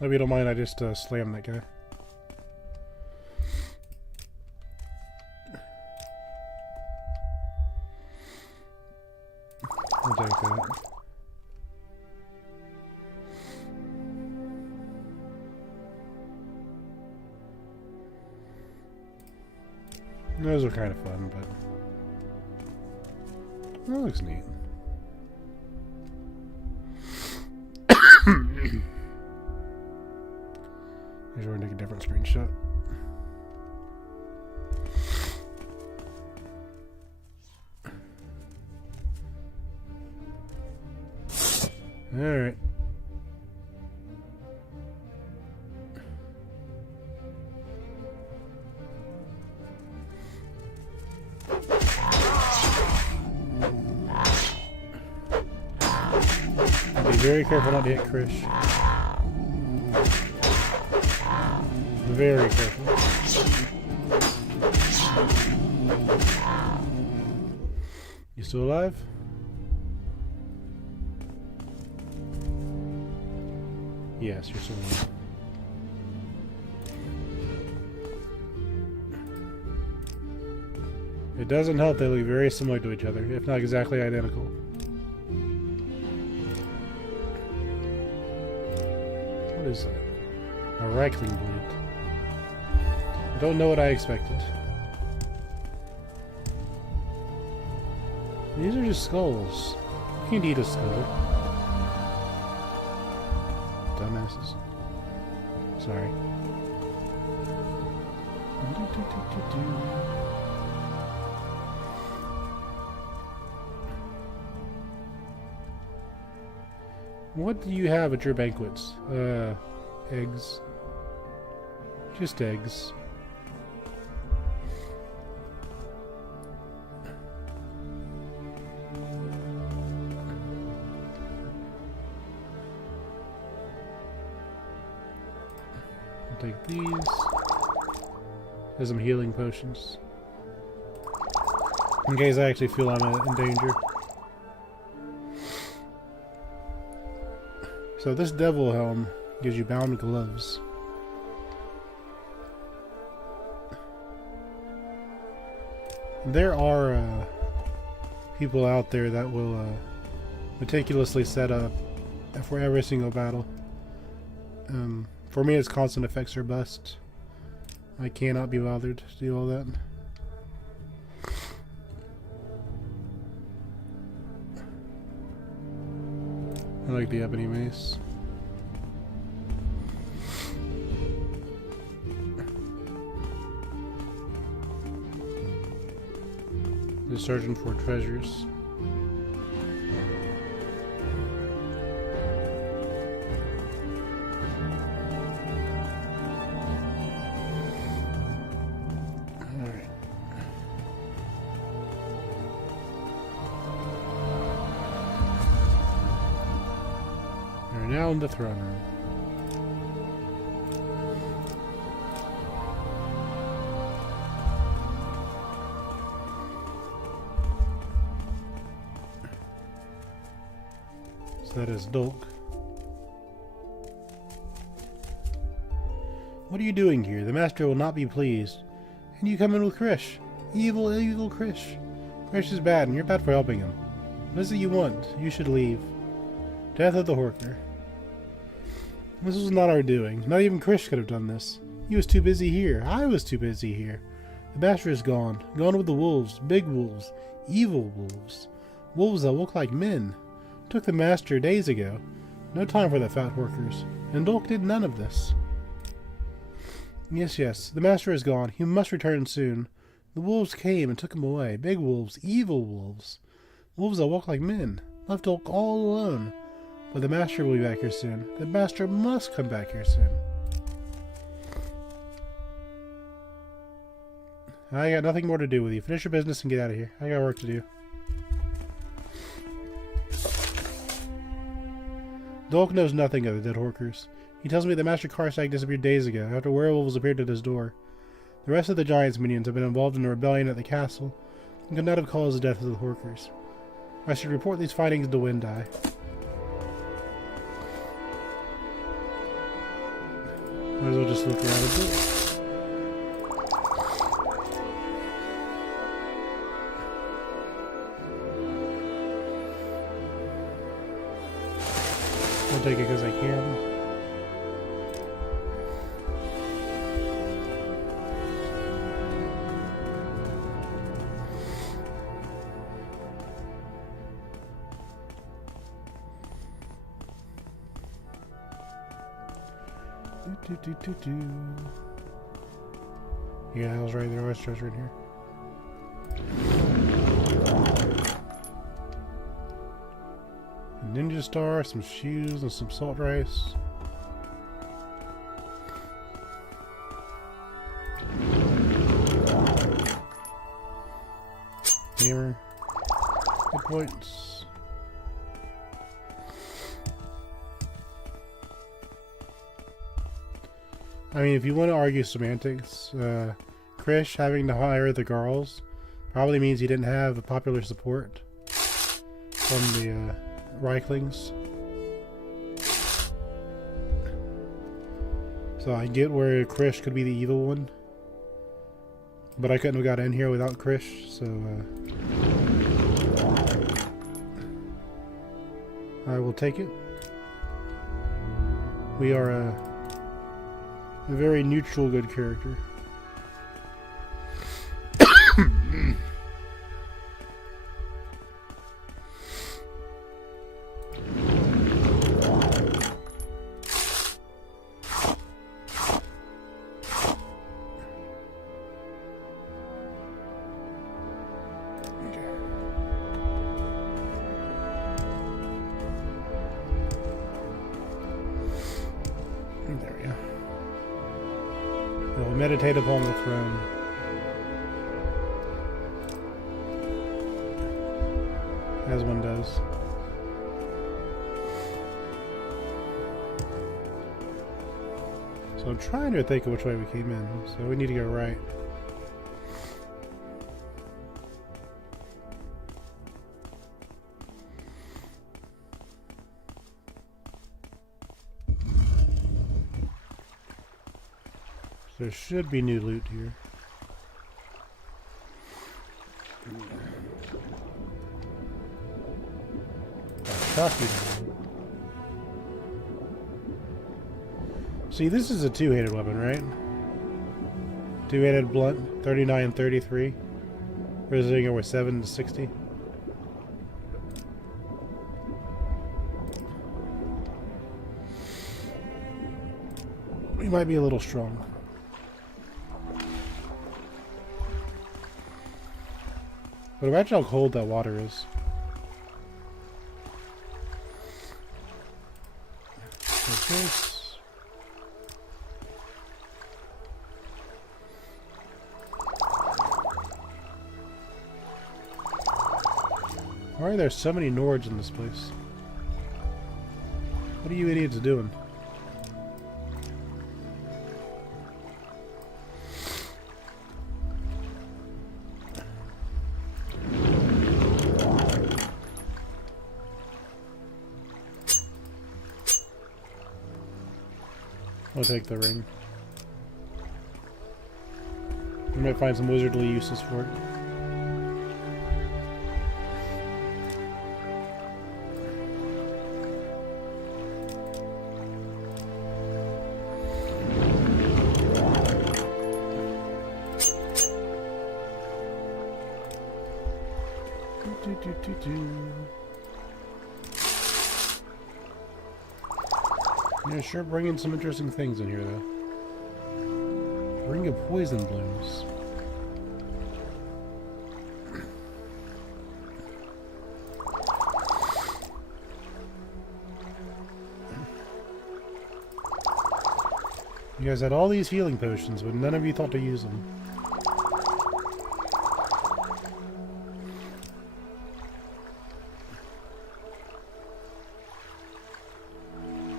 Hope you don't mind, I just slammed that guy. I'll take that. Those are kind of fun, but that looks neat. Here's where we take a different screenshot. Alright. Be very careful not to hit Krish. Very careful. You still alive? Yes, you're still alive. It doesn't help they look very similar to each other, if not exactly identical. What is that? A Reichling blade. I don't know what I expected. These are just skulls. You can eat a skull. Dumbasses. Sorry. What do you have at your banquets? Eggs. Just eggs. I'll take these. There's some healing potions. In case I actually feel I'm in danger. So this devil helm gives you bound gloves. There are people out there that will meticulously set up for every single battle. For me, it's constant effects or bust. I cannot be bothered to do all that. I like the ebony mace. The searching for treasures. Alright. We're now in the throne room. That is Dolk. What are you doing here? The master will not be pleased. And you come in with Krish. Evil, evil Krish. Krish is bad, and you're bad for helping him. What is it you want? You should leave. Death of the Horker. This was not our doing. Not even Krish could have done this. He was too busy here. I was too busy here. The master is gone. Gone with the wolves. Big wolves. Evil wolves. Wolves that look like men. Took the master days ago. No time for the fat workers. And Dolk did none of this. Yes, yes, the master is gone. He must return soon. The wolves came and took him away. Big wolves, evil wolves. Wolves that walk like men. Left Dolk all alone. But the master will be back here soon. The master must come back here soon. I got nothing more to do with you. Finish your business and get out of here. I got work to do. Dolk knows nothing of the dead Horkers. He tells me that Master Karstag disappeared days ago, after werewolves appeared at his door. The rest of the Giants' minions have been involved in a rebellion at the castle, and could not have caused the death of the Horkers. I should report these findings to Wendai. Might as well just look around a bit. I'll take it because I can. Yeah, I was right there. I was treasure in here. A ninja star, some shoes, and some salt rice. Hammer. Hit points. I mean, if you want to argue semantics, Krish having to hire the girls probably means he didn't have popular support from the Reiklings. So I get where Krish could be the evil one, but I couldn't have got in here without Krish, so I will take it. We are a very neutral good character. There we go. We'll meditate upon the throne. As one does. So I'm trying to think of which way we came in. So we need to go right. There should be new loot here. See, this is a two-handed weapon, right? Two-handed blunt, 39-33. Resisting over 7 to 60. We might be a little strong. But imagine how cold that water is. Like this. Why are there so many Nords in this place? What are you idiots doing? I'll take the ring. I might find some wizardly uses for it. Yeah, sure bringing some interesting things in here, though. Ring of poison blooms. You guys had all these healing potions, but none of you thought to use them.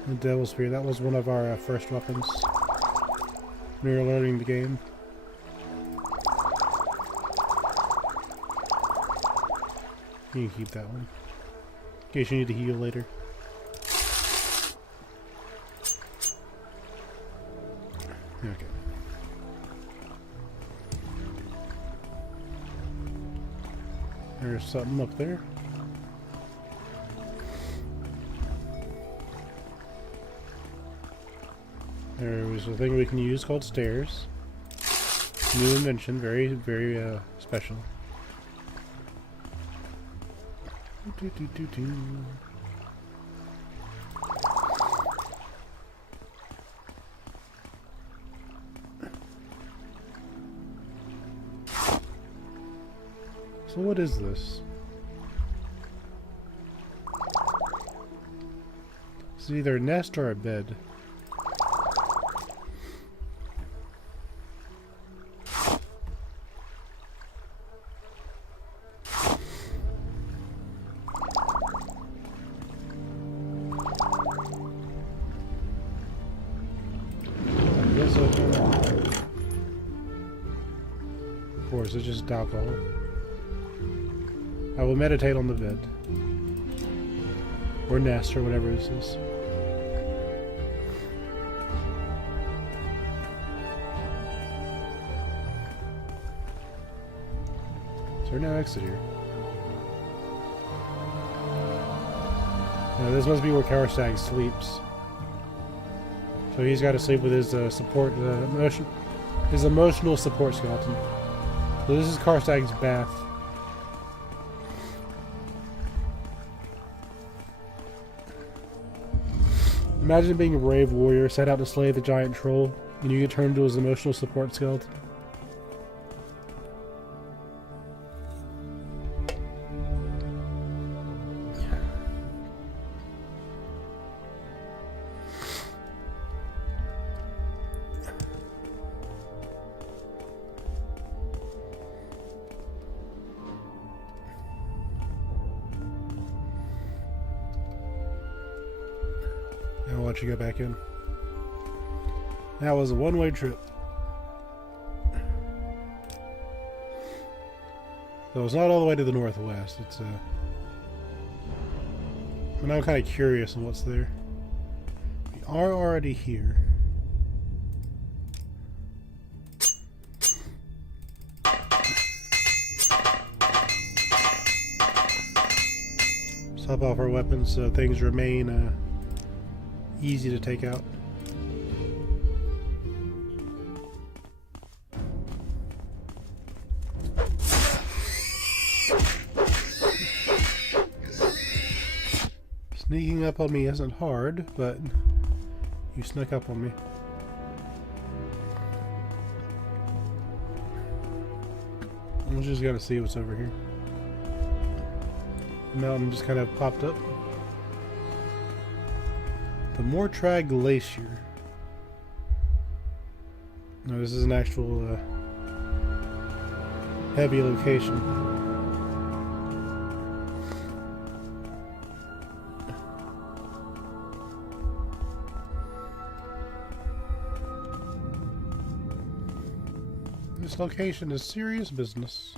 The Devil Spear, that was one of our first weapons when we were learning the game. You can keep that one, in case you need to heal later. Okay. There's something up there. There was a thing we can use called stairs. New invention, very, very special. So what is this? It's either a nest or a bed. course, it's just alcohol. I will meditate on the bed. Or nest, or whatever this is. Is there no exit here? This must be where Karstag sleeps. So he's got to sleep with his support, his emotional support skeleton. So this is Karstag's bath. Imagine being a brave warrior set out to slay the giant troll, and you get turned into his emotional support skeleton. I'll let you go back in. That was a one-way trip. So it's not all the way to the northwest. It's and I'm kind of curious on what's there. We are already here. Let's hop off our weapons so things remain easy to take out. Sneaking up on me isn't hard, but you snuck up on me. I'm just gonna see what's over here. The mountain just kind of popped up. The Mortrag Glacier. No, this is an actual heavy location. This location is serious business.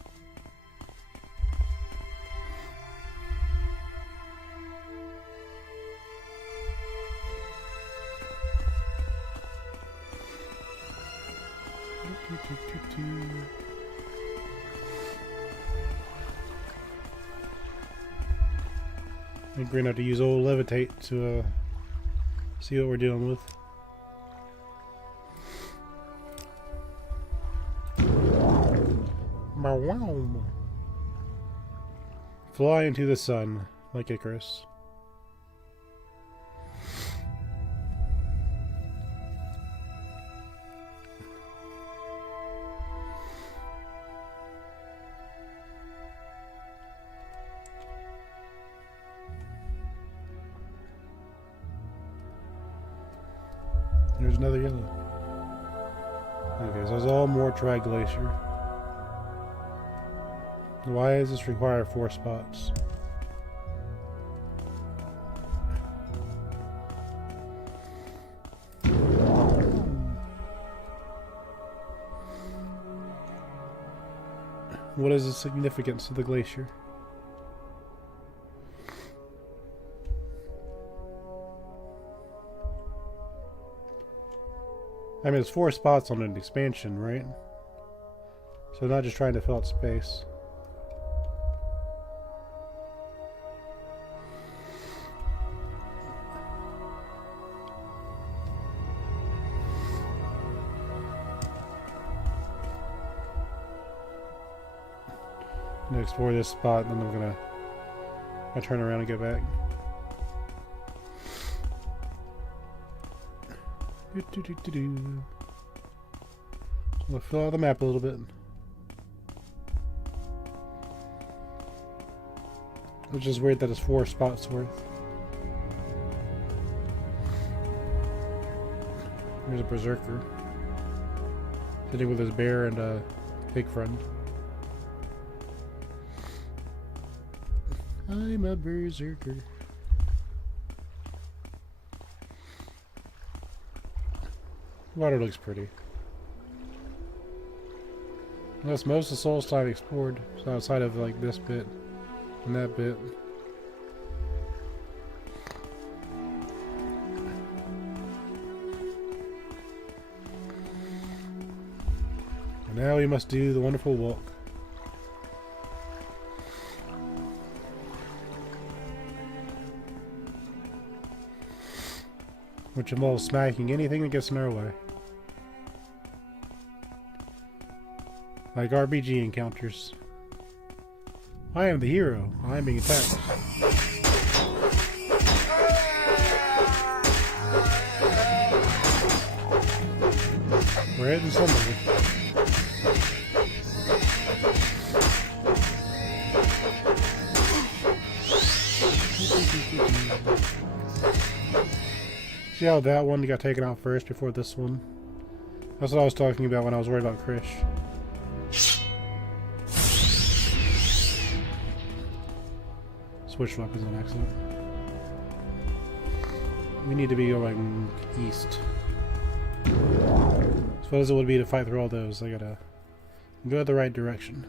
I think we're gonna have to use old levitate to see what we're dealing with. Fly into the sun like Icarus. There's another yellow. Okay, so it's all Mortrag Glacier. Why does this require 4 spots? What is the significance of the glacier? I mean, it's 4 spots on an expansion, right? So not just trying to fill out space. I'm gonna explore this spot, and then I'm gonna turn around and go back. We'll fill out the map a little bit. Which is weird that it's 4 spots worth. There's a berserker sitting with his bear and a pig friend. I'm a berserker. Water looks pretty. That's most of the Souls I've explored, so outside of like this bit and that bit. And now we must do the wonderful walk. Which involves smacking anything that gets in our way. Like RPG encounters. I am the hero. I am being attacked. We're hitting somebody. See how that one got taken out first before this one? That's what I was talking about when I was worried about Krish. Switch weapons on accident. We need to be going east. As far as it would be to fight through all those, I gotta go the right direction.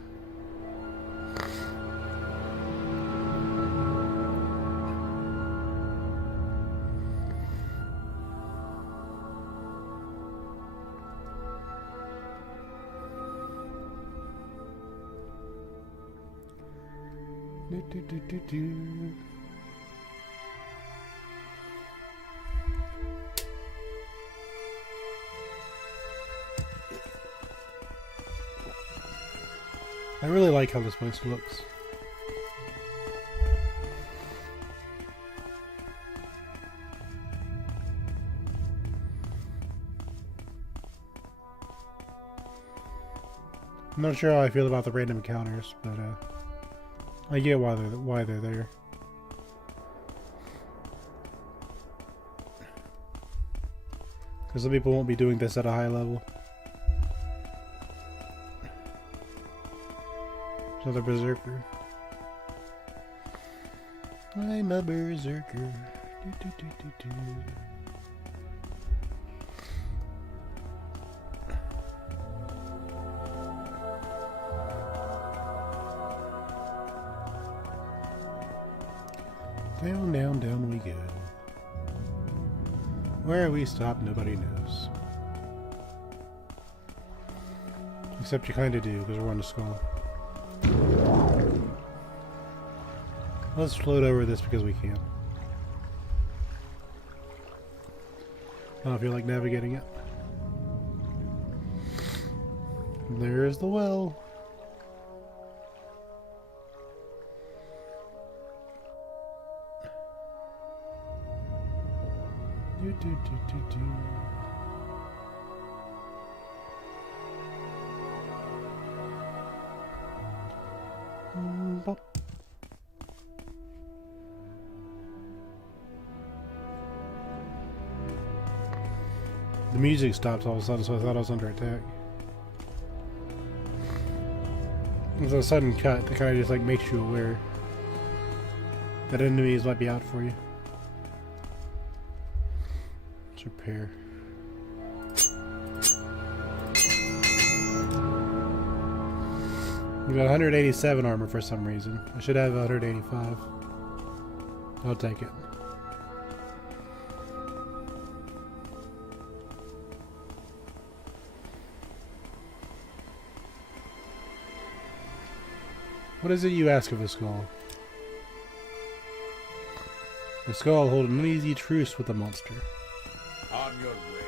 I really like how this place looks. I'm not sure how I feel about the random encounters, but I get why they're there. Because some people won't be doing this at a high level. Another berserker. I'm a berserker. Do. Down, down, down we go. Where we stop, nobody knows. Except you kinda do, because we're on the skull. Let's float over this because we can. I don't feel like navigating it. There's the well. Do. Bop. The music stopped all of a sudden, so I thought I was under attack. It was a sudden cut that kind of just like makes you aware that enemies might be out for you. Let's repair. We got 187 armor for some reason. I should have 185. I'll take it. What is it you ask of the skull? The skull hold an uneasy truce with the monster. On your way.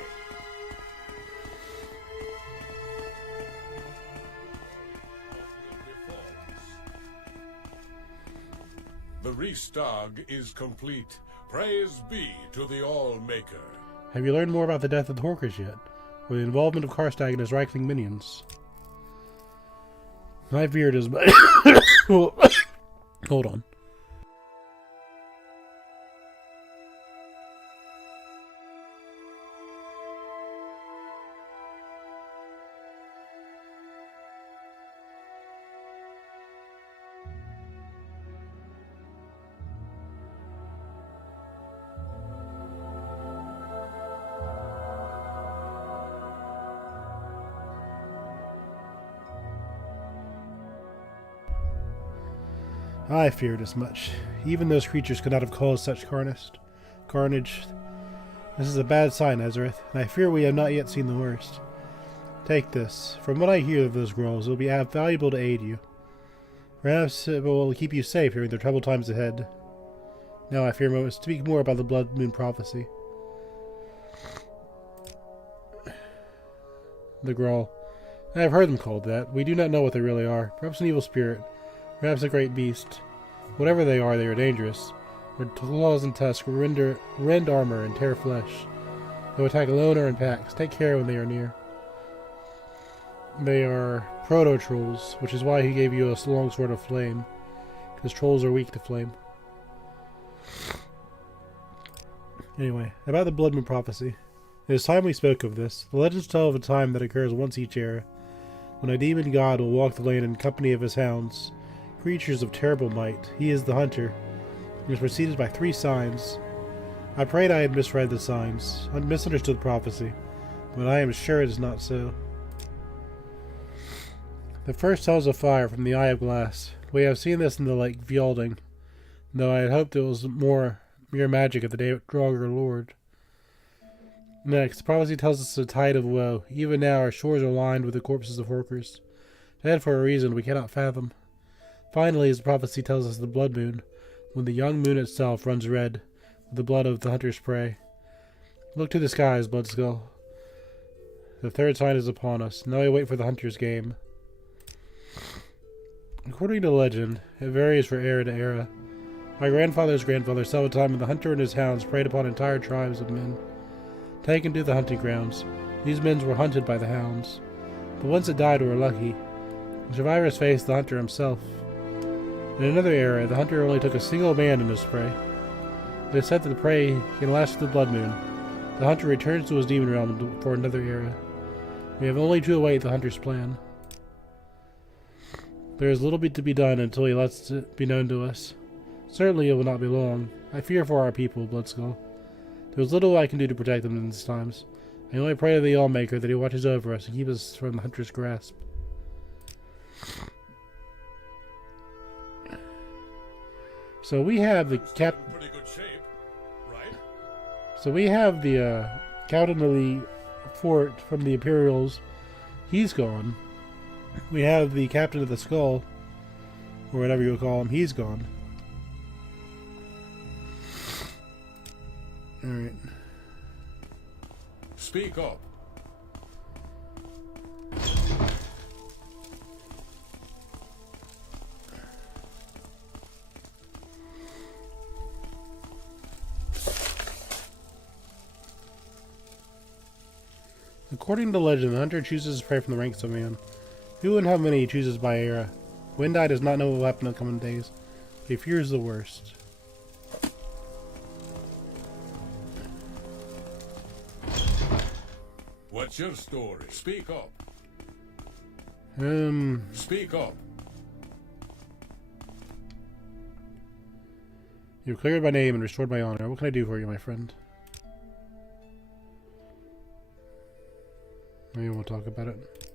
The Restag is complete. Praise be to the All-Maker. Have you learned more about the death of the Horkers yet? Or the involvement of Karstag and his Reichling minions? My beard is... Hold on. I feared as much. Even those creatures could not have caused such carnage. This is a bad sign, Ezerith, and I fear we have not yet seen the worst. Take this. From what I hear of those girls, it will be valuable to aid you. Perhaps it will keep you safe during the troubled times ahead. Now I fear I must speak more about the Blood Moon prophecy. The Grawl. I have heard them called that. We do not know what they really are. Perhaps an evil spirit. Perhaps a great beast. Whatever they are dangerous. With claws and tusks rend armor and tear flesh. They will attack alone or in packs. Take care when they are near. They are proto-trolls, which is why he gave you a long sword of flame. Because trolls are weak to flame. Anyway, about the Blood Moon prophecy. It is time we spoke of this. The legends tell of a time that occurs once each era, when a demon god will walk the land in company of his hounds, creatures of terrible might. He is the hunter. He is preceded by 3 signs. I prayed I had misread the signs, misunderstood the prophecy, but I am sure it is not so. The first tells of fire from the Eye of Glass. We have seen this in the Lake Fjalding, though I had hoped it was mere magic of the Draugr Lord. Next, the prophecy tells us a tide of woe. Even now our shores are lined with the corpses of Horkers, dead for a reason we cannot fathom. Finally, as the prophecy tells us the blood moon, when the young moon itself runs red with the blood of the hunter's prey. Look to the skies, Bloodskull. The third sign is upon us. Now we wait for the hunter's game. According to legend, it varies from era to era. My grandfather's grandfather saw a time when the hunter and his hounds preyed upon entire tribes of men. Taken to the hunting grounds, these men were hunted by the hounds. The ones that died were lucky. The survivors faced the hunter himself. In another era, the hunter only took a single man in his prey. It is said that the prey can last to the blood moon. The hunter returns to his demon realm for another era. We have only to await the hunter's plan. There is little to be done until he lets it be known to us. Certainly it will not be long. I fear for our people, Bloodskull. There is little I can do to protect them in these times. I only pray to the Allmaker that he watches over us and keeps us from the hunter's grasp. So we have the Pretty good shape, right? So we have the captain of the fort from the Imperials. He's gone. We have the captain of the skull, or whatever you would call him. He's gone. Alright. Speak up. According to legend, the hunter chooses his prey from the ranks of man. Who and how many he chooses by era. Windeye does not know what will happen in the coming days, but he fears the worst. What's your story? Speak up. Speak up. You're cleared by name and restored by honor. What can I do for you, my friend? Maybe you won't talk about it.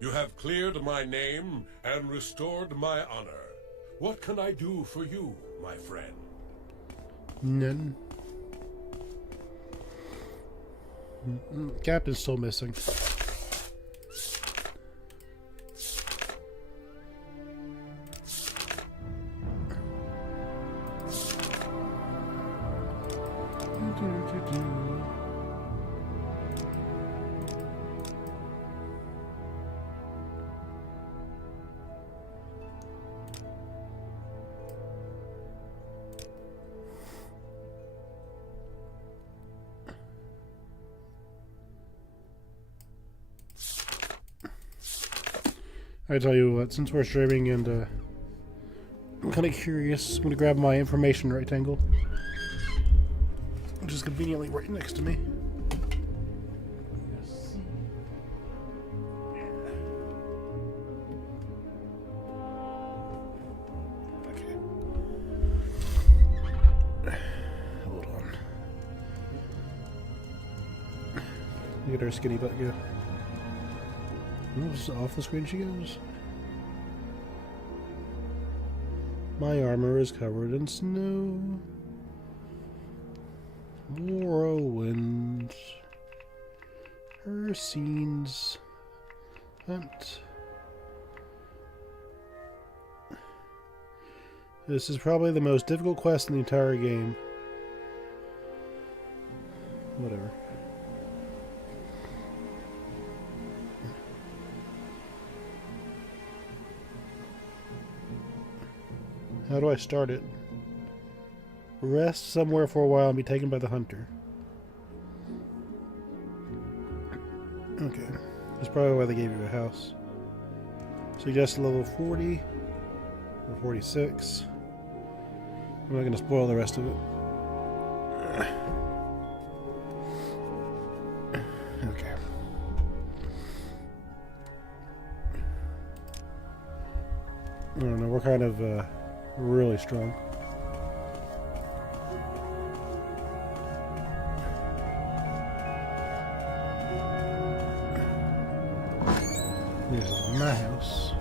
You have cleared my name and restored my honor. What can I do for you, my friend? None. Captain's still missing. I tell you what, since we're streaming and I'm kind of curious, I'm going to grab my information rectangle, which is conveniently right next to me. Okay. Hold on. Look at her skinny butt go. Off the screen she goes. My armor is covered in snow. Morrowind. Her scenes. Hunt. This is probably the most difficult quest in the entire game. Whatever. How do I start it? Rest somewhere for a while and be taken by the hunter. Okay. That's probably why they gave you a house. Suggest level 40 or 46. I'm not going to spoil the rest of it. Okay. I don't know, we're kind of really strong. This is my house.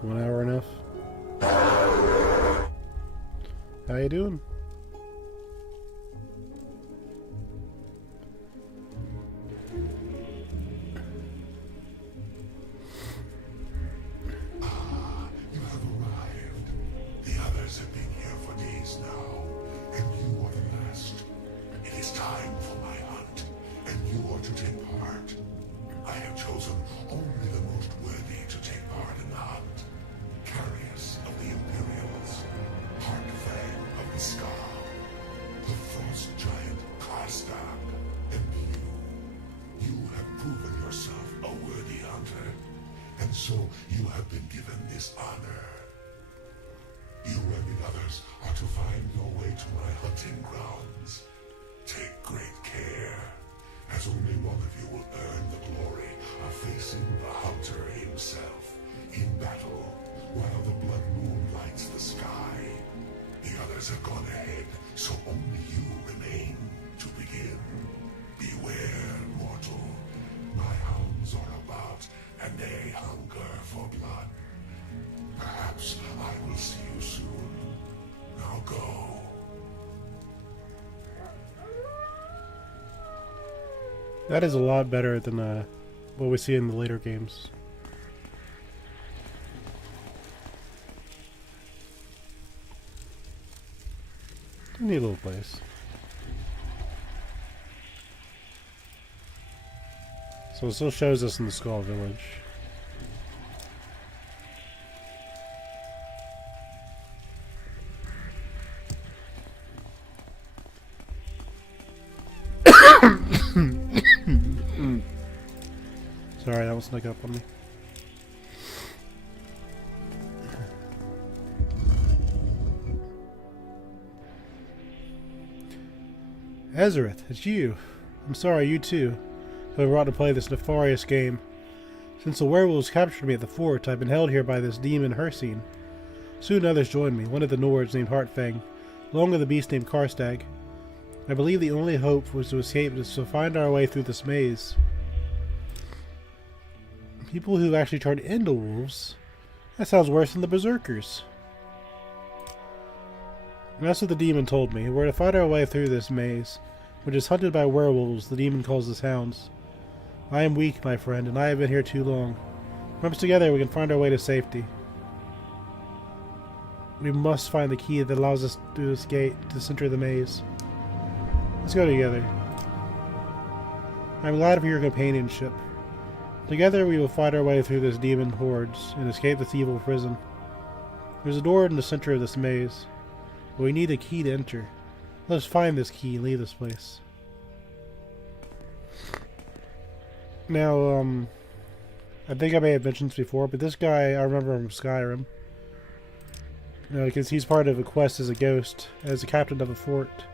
1 hour enough? How you doing? You have arrived. The others have been here for days now, and you are the last. It is time for my hunt, and you are to take part. I have chosen only the most worthy to take part in the hunt. Carius of the Imperials, Heartfang of the Scar, the Frost Giant Karstark, and you. You have proven yourself a worthy hunter, and so you have been given this honor. You and the others are to find your way to my hunting grounds. Take great care, as only one of you will earn the glory of facing the hunter himself in battle while the blood moon lights the sky. The others have gone ahead, so only you remain to begin. Beware, mortal. My hounds are about, and they hunger for blood. Perhaps I will see you soon. Now go. That is a lot better than what we see in the later games. Neat little place. So it still shows us in the Skull Village. Sorry, that one snuck up on me. Ezerith, it's you. I'm sorry, you too have been brought to play this nefarious game. Since the werewolves captured me at the fort, I've been held here by this demon Hersine. Soon others joined me, one of the Nords named Heartfang, along with a beast named Karstag. I believe the only hope was to escape is to find our way through this maze. People who actually turned into wolves? That sounds worse than the berserkers. And that's what the demon told me. We're to find our way through this maze, which is hunted by werewolves the demon calls us hounds. I am weak, my friend, and I have been here too long. Perhaps together we can find our way to safety. We must find the key that allows us through this gate to the center of the maze. Let's go together. I'm glad for your companionship. Together we will find our way through this demon hordes and escape this evil prison. There's a door in the center of this maze, but we need a key to enter. Let's find this key and leave this place. Now, I think I may have mentioned this before, but this guy I remember from Skyrim. Because he's part of a quest as a ghost, as a captain of a fort.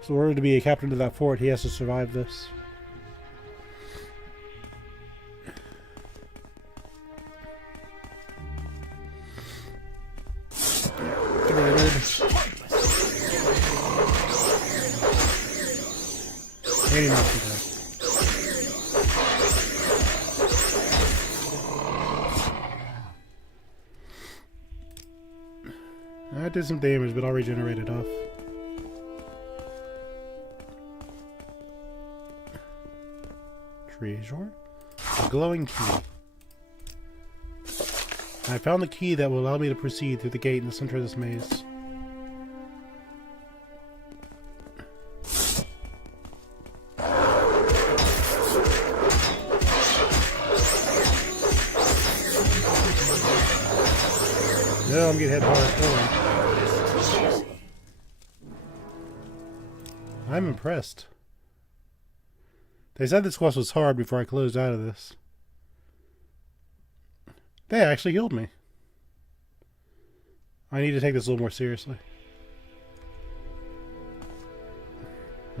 So in order to be a captain of that fort, he has to survive this. Maybe not too bad. That did some damage, but I'll regenerate it off. Treasure. A glowing key. I found the key that will allow me to proceed through the gate in the center of this maze. No, I'm getting hit hard. I'm impressed. They said this quest was hard before I closed out of this. They actually healed me. I need to take this a little more seriously.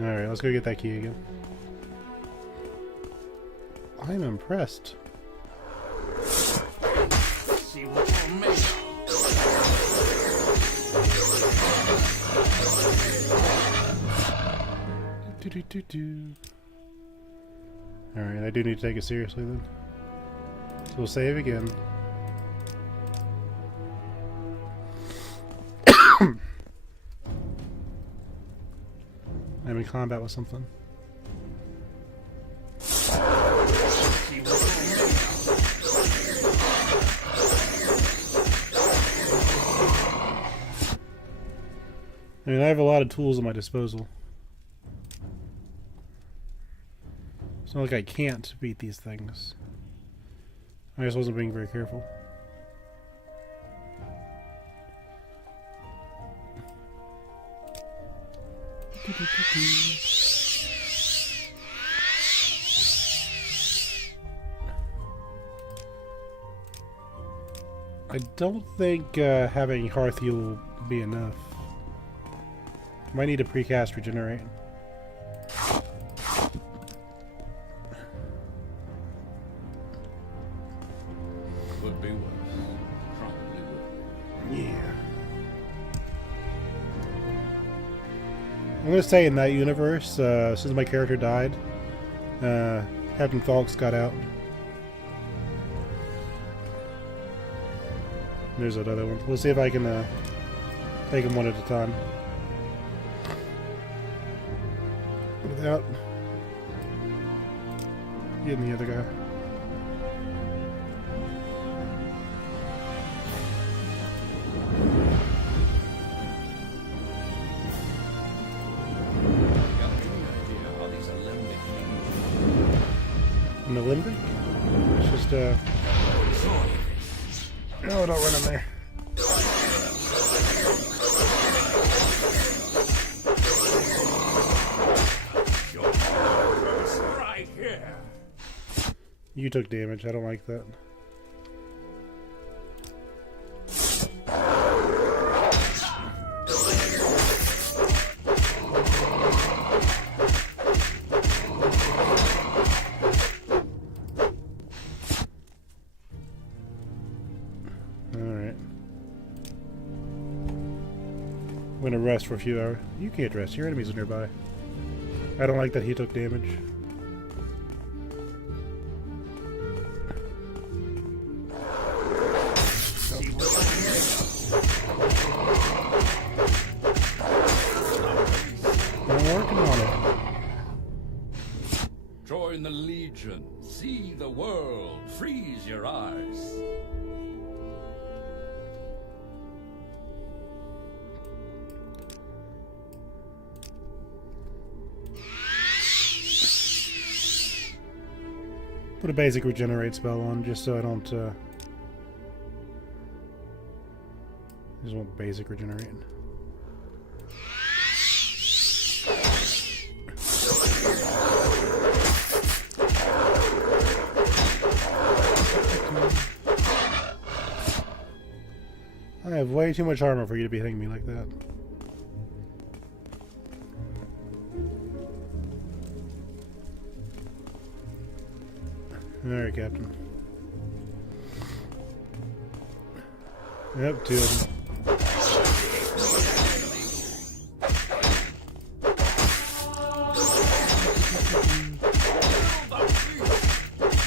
Alright, let's go get that key again. I'm impressed. See what you make. Alright, I do need to take it seriously then. So we'll save again. I'm in combat with something. I mean, I have a lot of tools at my disposal. It's not like I can't beat these things. I just wasn't being very careful. I don't think having Hearth Heal will be enough. Might need a precast regenerate. Could be worse. Probably will. Yeah. I'm gonna say in that universe, since my character died, Captain Falks got out. There's another one. We'll see if I can take them one at a time. Without getting the other guy. An Olympic? It's just no, don't run in there. Right here. You took damage. I don't like that. Alright. I'm gonna rest for a few hours. You can't rest. Your enemies are nearby. I don't like that he took damage. I'm working on it. Join the Legion. See the world. Freeze your eyes. Put a basic regenerate spell on just so I don't just want basic regenerate. I have way too much armor for you to be hitting me like that. Alright, Captain. Yep, two of them.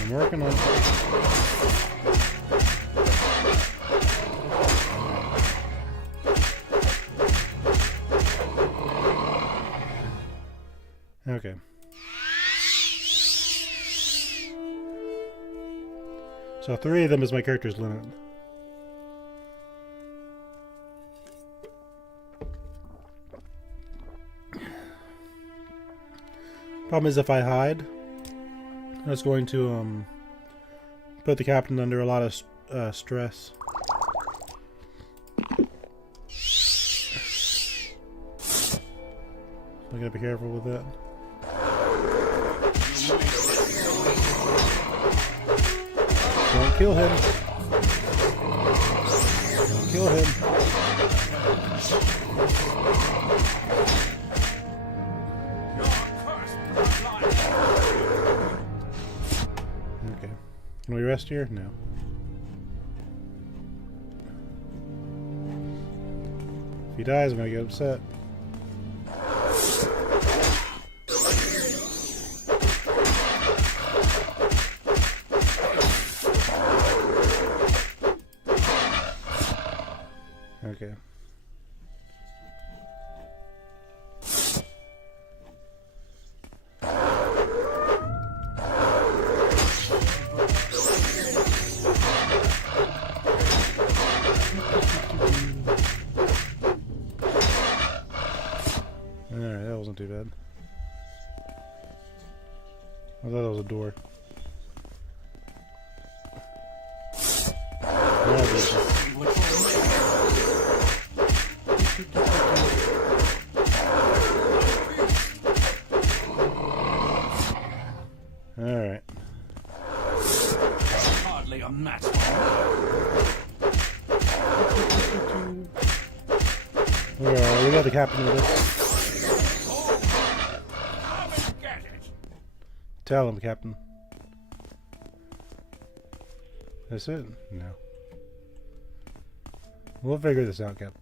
I'm working on it. Okay. So 3 of them is my character's limit. Problem is, if I hide, that's going to put the captain under a lot of stress. I gotta be careful with that. Don't kill him. Don't kill him. Okay. Can we rest here? No. If he dies, I'm gonna get upset. Okay. Alright, that wasn't too bad. I thought that was a door. Alright. Hardly a match. We got the captain with us. Tell him, Captain. That's it? No. We'll figure this out, Captain.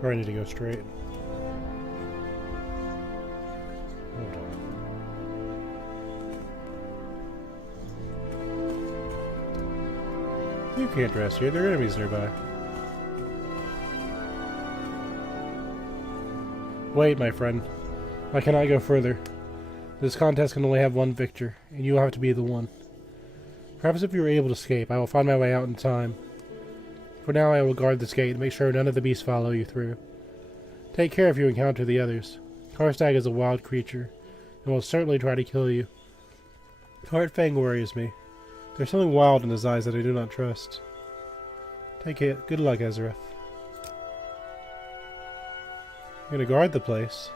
Probably need to go straight. Hold on. You can't rest here. There are enemies nearby. Wait, my friend. I cannot go further. This contest can only have one victor, and you will have to be the one. Perhaps if you are able to escape, I will find my way out in time. For now, I will guard this gate and make sure none of the beasts follow you through. Take care if you encounter the others. Karstag is a wild creature, and will certainly try to kill you. Heartfang worries me. There's something wild in his eyes that I do not trust. Take it. Good luck, Ezerith. I'm gonna guard the place.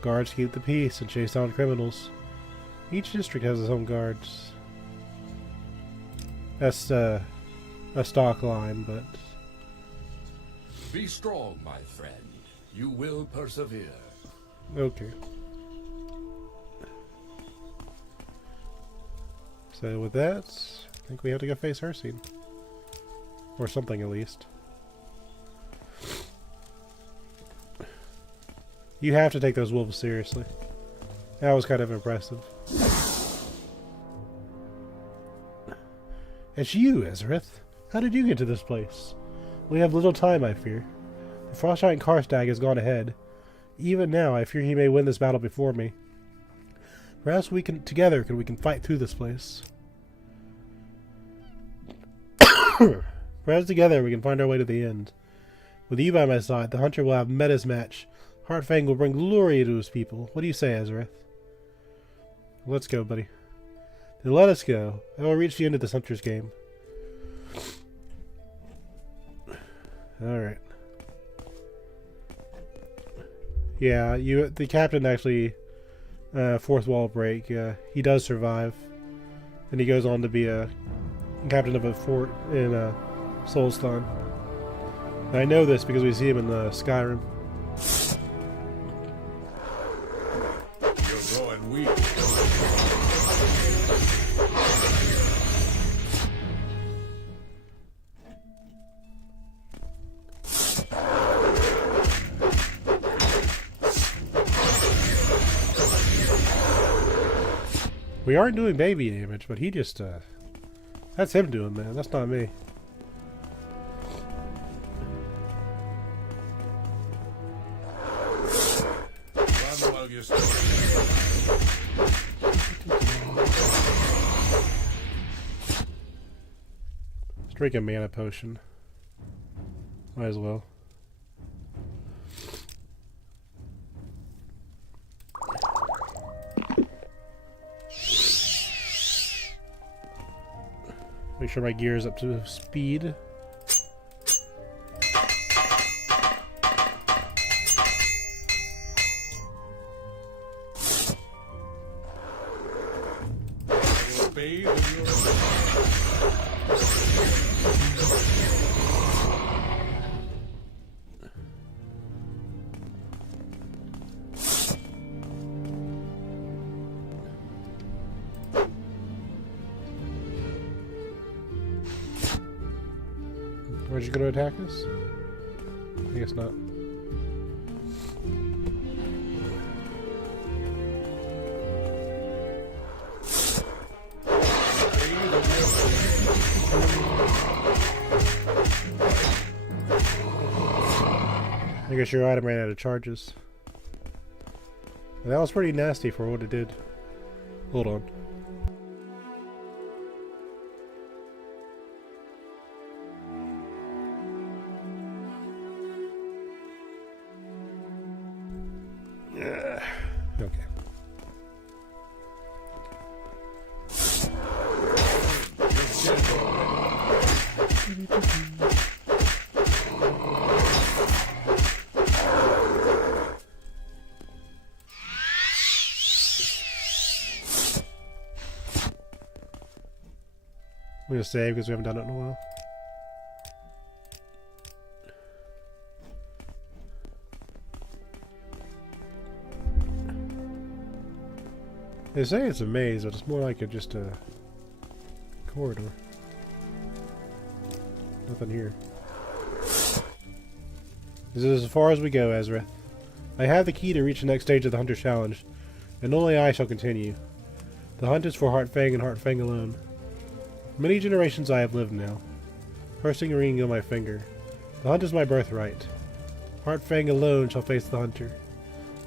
Guards keep the peace and chase down criminals. Each district has its own guards. That's a stock line, but... Be strong, my friend. You will persevere. Okay. So with that, I think we have to go face her scene. Or something, at least. You have to take those wolves seriously. That was kind of impressive. It's you, Ezerith. How did you get to this place? We have little time, I fear. The Frost Giant Karstag has gone ahead. Even now, I fear he may win this battle before me. Perhaps we can fight through this place. Perhaps together we can find our way to the end. With you by my side, the hunter will have met his match. Heartfang will bring glory to his people. What do you say, Ezerith? Let's go, buddy. Then let us go. I will reach the end of this hunter's game. Alright. Yeah, the captain actually, fourth wall break, he does survive. And he goes on to be a captain of a fort in Soulstone. And I know this because we see him in the Skyrim. You're growing weak. We aren't doing baby damage, but he just, that's him doing that. That's not me. Run while you still Let's drink a mana potion. Might as well. Make sure my gear is up to speed. bathe in your Where'd you go to attack us? I guess not. I guess your item ran out of charges. That was pretty nasty for what it did. Hold on. Okay. I'm gonna save because we haven't done it in a while. They say it's a maze, but it's more like just a corridor. Nothing here. This is as far as we go, Ezerith. I have the key to reach the next stage of the Hunter's Challenge, and only I shall continue. The hunt is for Heartfang and Heartfang alone. Many generations I have lived now, cursing a ring on my finger. The hunt is my birthright. Heartfang alone shall face the hunter.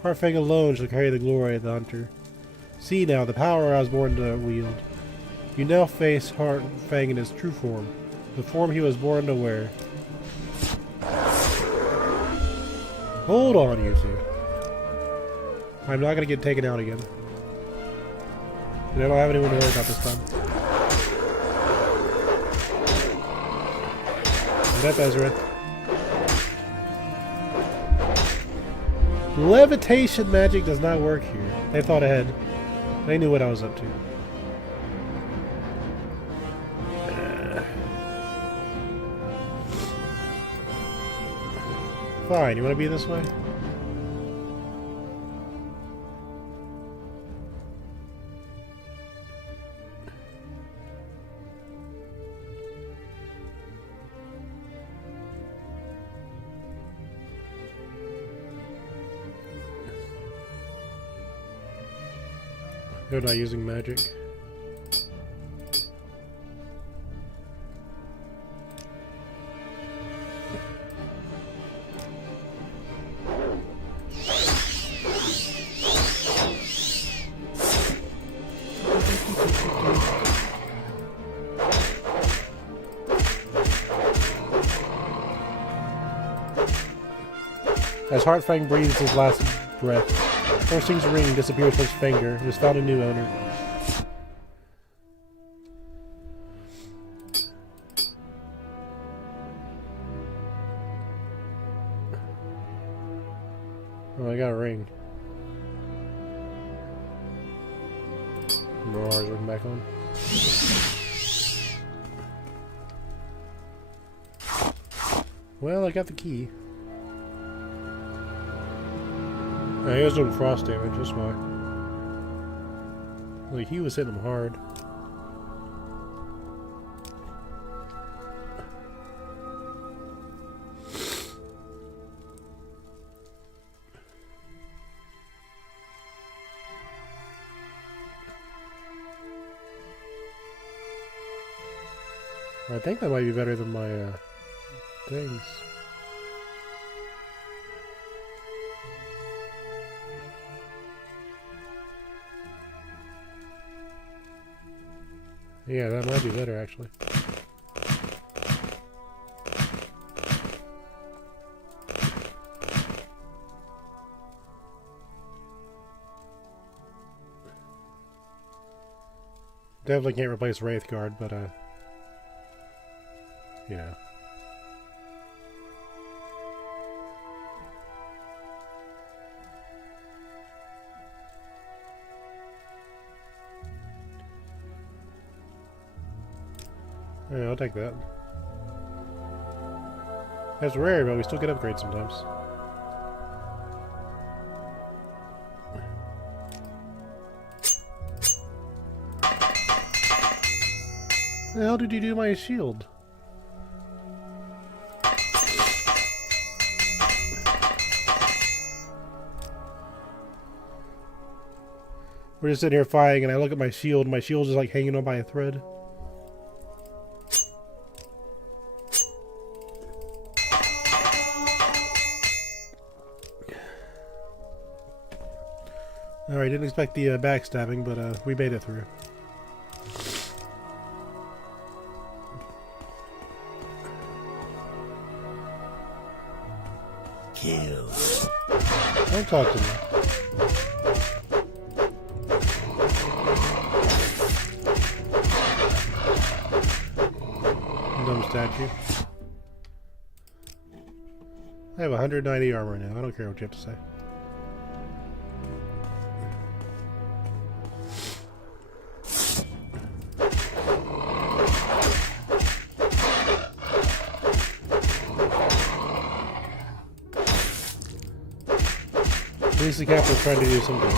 Heartfang alone shall carry the glory of the hunter. See now the power I was born to wield. You now face Heartfang in his true form, the form he was born to wear. Hold on, you two. I'm not gonna get taken out again. And I don't have anyone to worry about this time. That Ezerith. Levitation magic does not work here. They thought ahead. They knew what I was up to. Fine, you want to be this way? They're not using magic. As Heartfang breathes his last breath, Cursing's ring disappears from his finger. It has found a new owner. Oh, I got a ring. Morrowind working back on. Well, I got the key. Yeah, he was doing frost damage, that's why. Like, he was hitting him hard. I think that might be better than my things. Yeah, that might be better actually. Definitely can't replace Wraithguard, but yeah. Yeah, I'll take that. That's rare, but we still get upgrades sometimes. The hell did you do my shield? We're just sitting here fighting, and I look at my shield, and my shield's just like hanging on by a thread. Alright, didn't expect the backstabbing, but we made it through. Kill. Don't talk to me. Dumb statue. I have 190 armor now. I don't care what you have to say. At least the captain's trying to do something.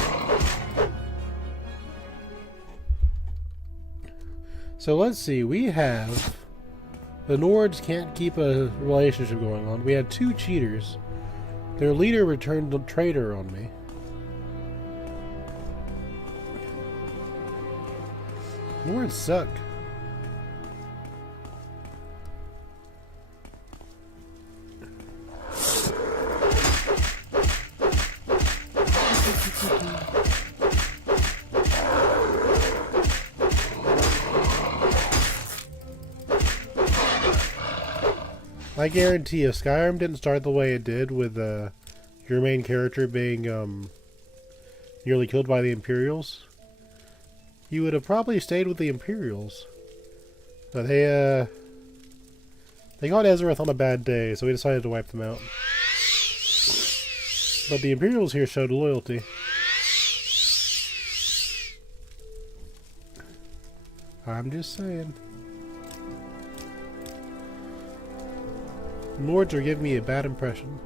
So let's see, we have... The Nords can't keep a relationship going on. We had 2 cheaters. Their leader returned the traitor on me. Nords suck. I guarantee if Skyrim didn't start the way it did with your main character being nearly killed by the Imperials, you would have probably stayed with the Imperials. But they got Ezerith on a bad day, so we decided to wipe them out. But the Imperials here showed loyalty. I'm just saying. Lords are giving me a bad impression.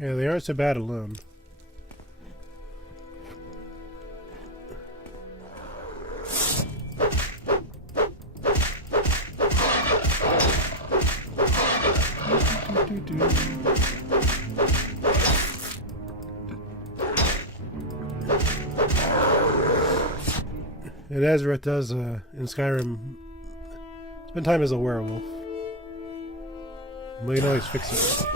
Yeah, they aren't so bad alone. And Ezerith does, in Skyrim, spend time as a werewolf. We can always fix it.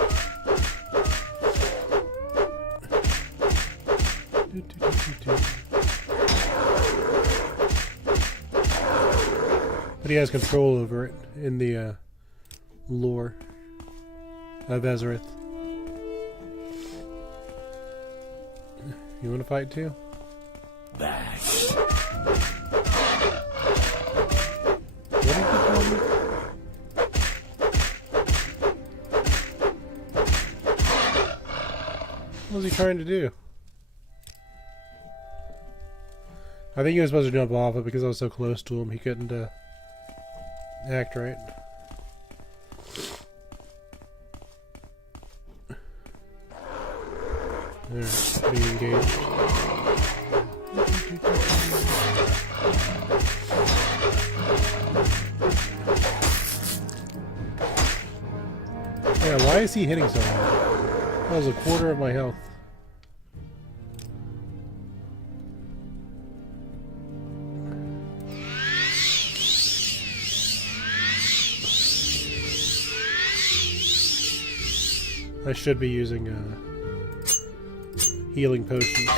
But he has control over it in the lore of Ezerith. You want to fight too? Back. What did you tell me? What was he trying to do? I think he was supposed to jump off it because I was so close to him he couldn't act right. Alright, being engaged. Why is he hitting so hard? That was a quarter of my health. I should be using healing potions.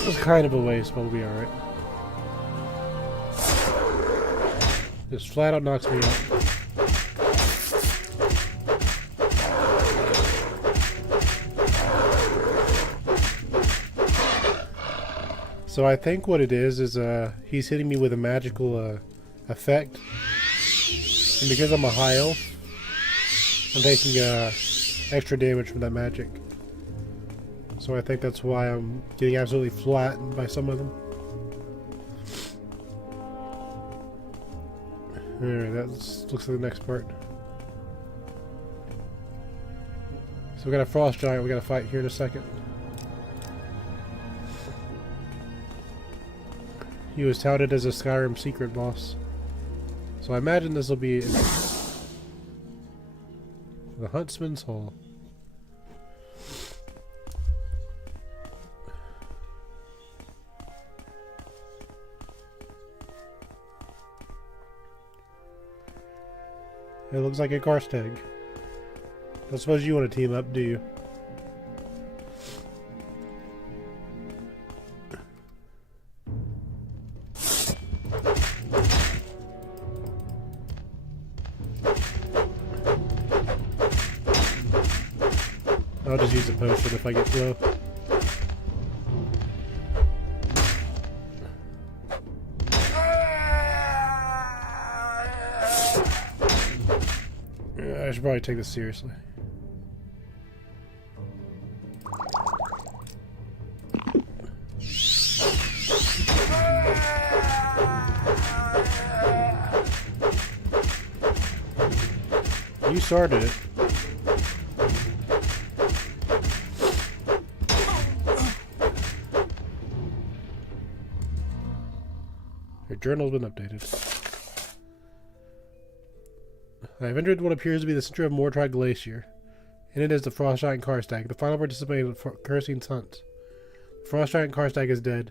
It was kind of a waste, but we'll be alright. Just flat out knocks me out. So I think what it is he's hitting me with a magical effect. And because I'm a high elf, I'm taking extra damage from that magic. So I think that's why I'm getting absolutely flattened by some of them. Alright, that looks like the next part. So we got a frost giant we gotta fight here in a second. He was touted as a Skyrim secret boss. So I imagine this will be the Huntsman's Hall. It looks like a Karstag. I suppose you want to team up, do you? I'll just use a potion if I get low. I should probably take this seriously. You started it. Your journal's been updated. I've entered what appears to be the center of Morrowind Glacier. In it is the frost giant Karstag, the final participant of Hircine's hunt. The frost giant Karstag is dead.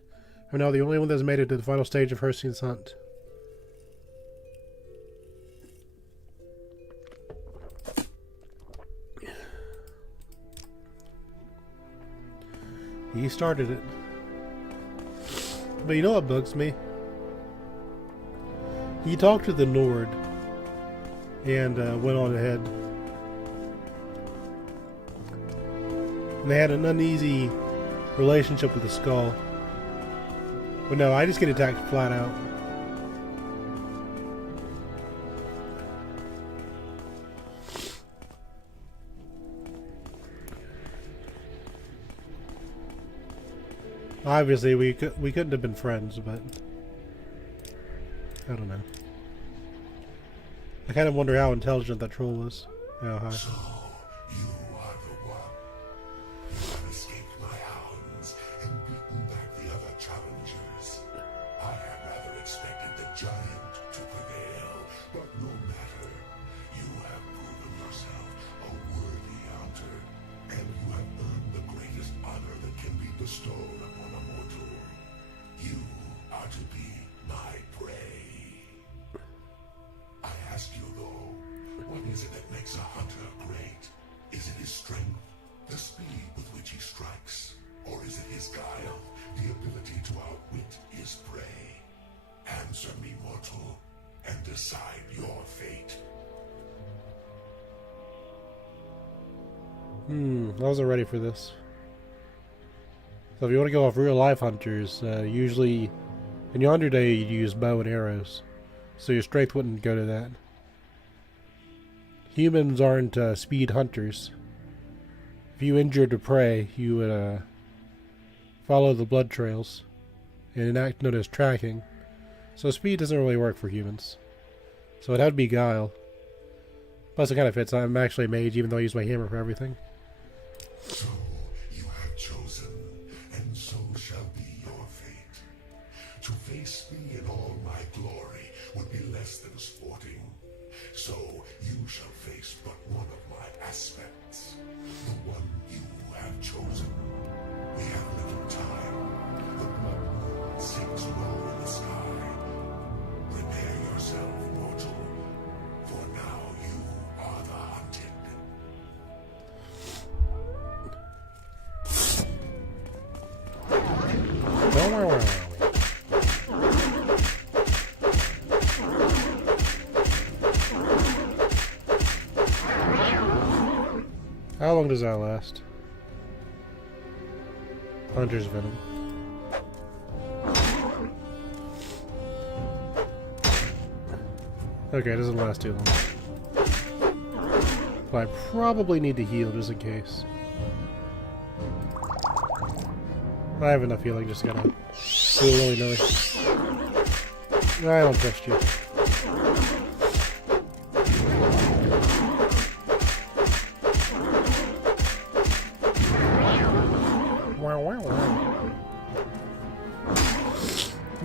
I'm now the only one that has made it to the final stage of Hircine's hunt. He started it. But you know what bugs me? He talked to the Nord and went on ahead. And they had an uneasy relationship with the skull. But no, I just get attacked flat out. Obviously, we couldn't have been friends, but I don't know. I kind of wonder how intelligent that troll was. Oh, hi. So, you are the one. You have escaped my hounds and beaten back the other challengers. I had rather expected the giant to prevail, but no matter. You have proven yourself a worthy hunter, and you have earned the greatest honor that can be bestowed upon a mortal. You are to be my prey. I ask you though, what is it that makes a hunter great? Is it his strength, the speed with which he strikes? Or is it his guile, the ability to outwit his prey? Answer me, mortal, and decide your fate. I wasn't ready for this. So if you want to go off real life hunters, usually in Yonder Day you'd use bow and arrows. So your strength wouldn't go to that. Humans aren't speed hunters. If you injured a prey, you would follow the blood trails and enact known as tracking. So speed doesn't really work for humans. So it had to be guile. Plus it kind of fits. I'm actually a mage even though I use my hammer for everything. So you have chosen, and so shall be your fate. To face me in all my glory would be less than sporting. So you shall face but one of my aspects. The one you have chosen. We have little time. The blood moon sinks low in the sky. Prepare yourself, mortal, for now you are the hunted. How long does that last? Hunter's Venom. Okay, it doesn't last too long. But I probably need to heal just in case. I have enough healing, just gotta do it willy-nilly. I don't trust you.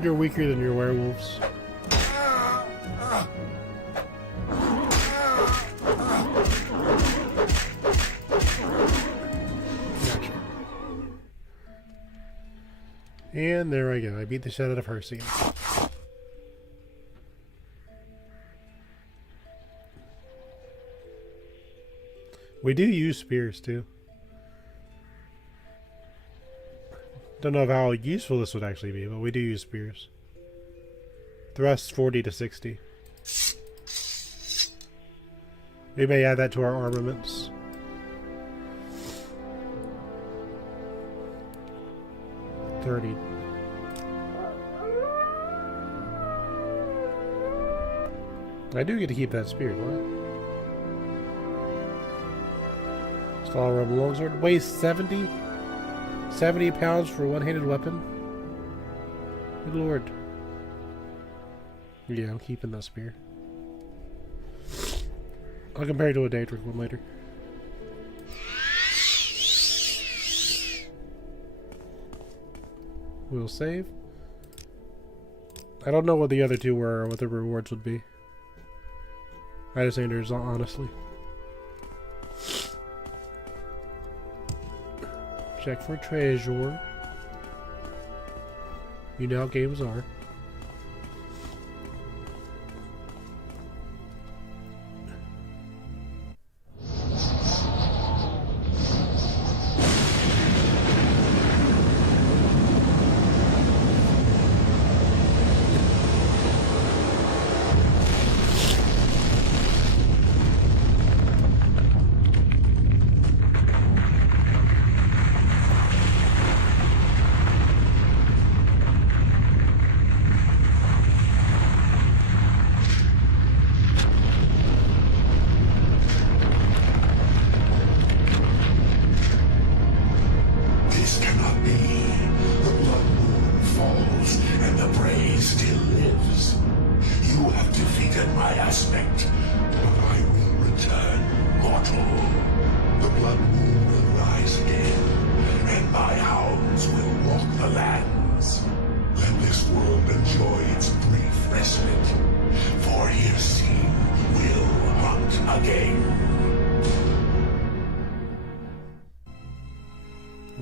You're weaker than your werewolves. Gotcha. And there I go. I beat the shit out of Hersey. We do use spears too. Don't know how useful this would actually be, but we do use spears. Thrust 40 to 60. We may add that to our armaments. $30. I do get to keep that spear, what? Stalrum longsword weighs 70 pounds for a one-handed weapon? Good lord. Yeah, I'm keeping that spear. I'll compare it to a Daedric one later. We'll save. I don't know what the other two were or what the rewards would be. I just think there's honestly. Check for treasure. You know how games are.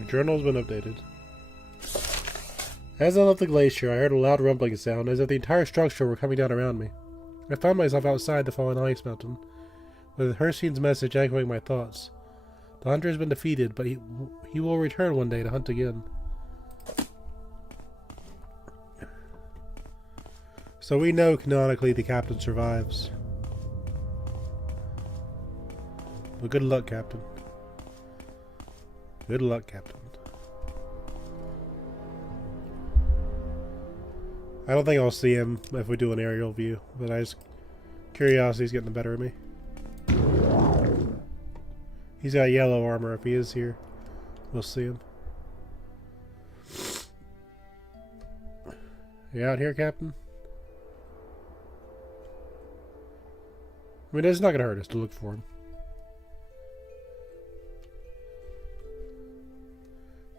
Journal's been updated. As I left the glacier, I heard a loud rumbling sound, as if the entire structure were coming down around me. I found myself outside the fallen ice mountain, with Hersine's message echoing my thoughts. The hunter has been defeated, but he will return one day to hunt again. So we know canonically the captain survives. Well, good luck, Captain. Good luck, Captain. I don't think I'll see him if we do an aerial view, but curiosity's getting the better of me. He's got yellow armor. If he is here, we'll see him. You out here, Captain? I mean, it's not gonna hurt us to look for him.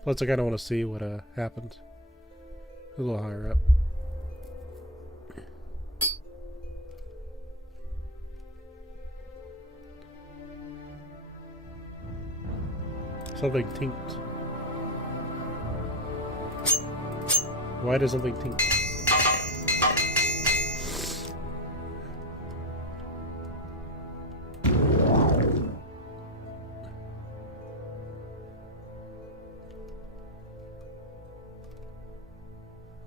Plus, I kind of want to see what happens. A little higher up. Something tinked. Why does something tink?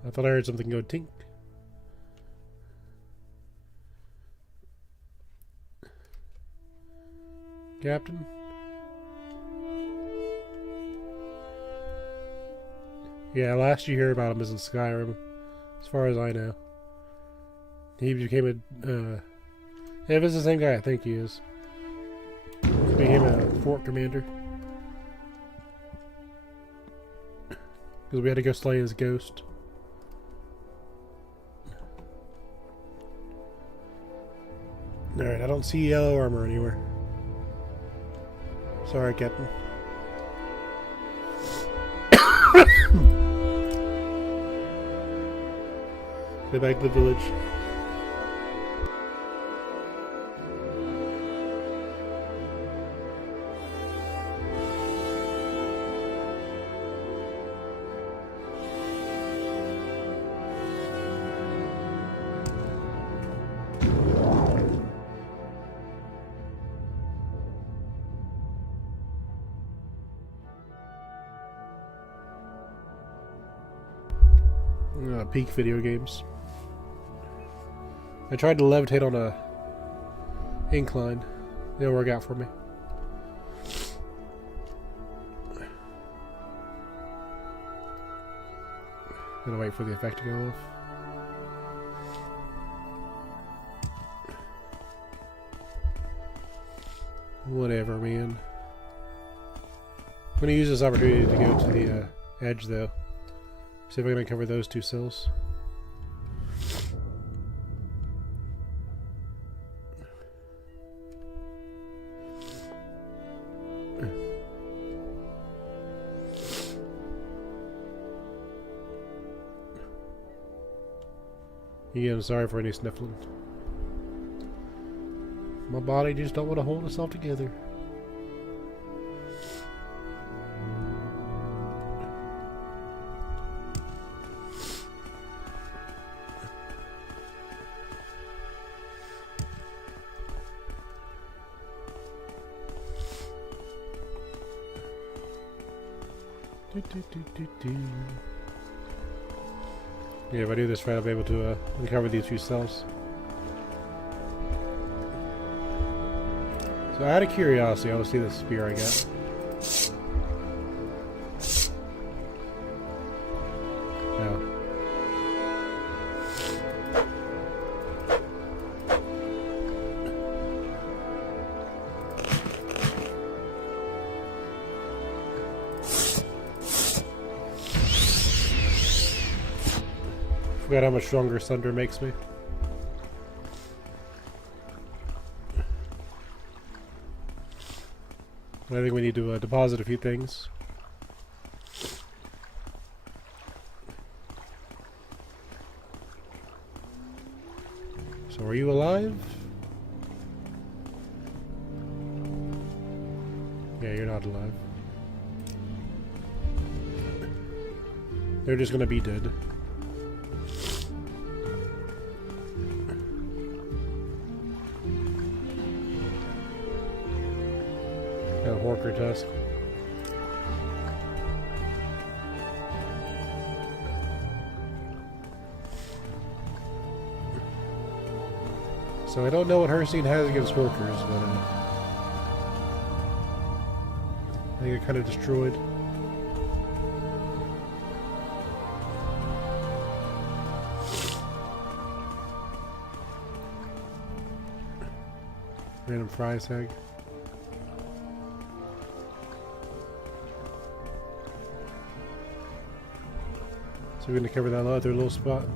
I thought I heard something go tink. Captain? Yeah, last you hear about him is in Skyrim, as far as I know. He became a, if it's the same guy, I think he is. He became a fort commander. Because we had to go slay his ghost. Alright, I don't see yellow armor anywhere. Sorry, Captain. Go back to the village. Peak video games. I tried to levitate on a incline. Didn't work out for me. Gonna wait for the effect to go off. Whatever, man. I'm gonna use this opportunity to go to the edge, though. See if I can cover those two cells. Yeah, I'm sorry for any sniffling. My body just don't want to hold itself together. Yeah, if I do this right, I'll be able to uncover these few cells. So out of curiosity, I want to see the spear I got. No. Forgot how much stronger thunder makes me. I think we need to deposit a few things. So are you alive? Yeah, you're not alive. They're just gonna be dead. Horker tusk. So I don't know what Herstein has against Horkers, but I think it kind of destroyed. Random fries egg. So we're going to cover that other little spot.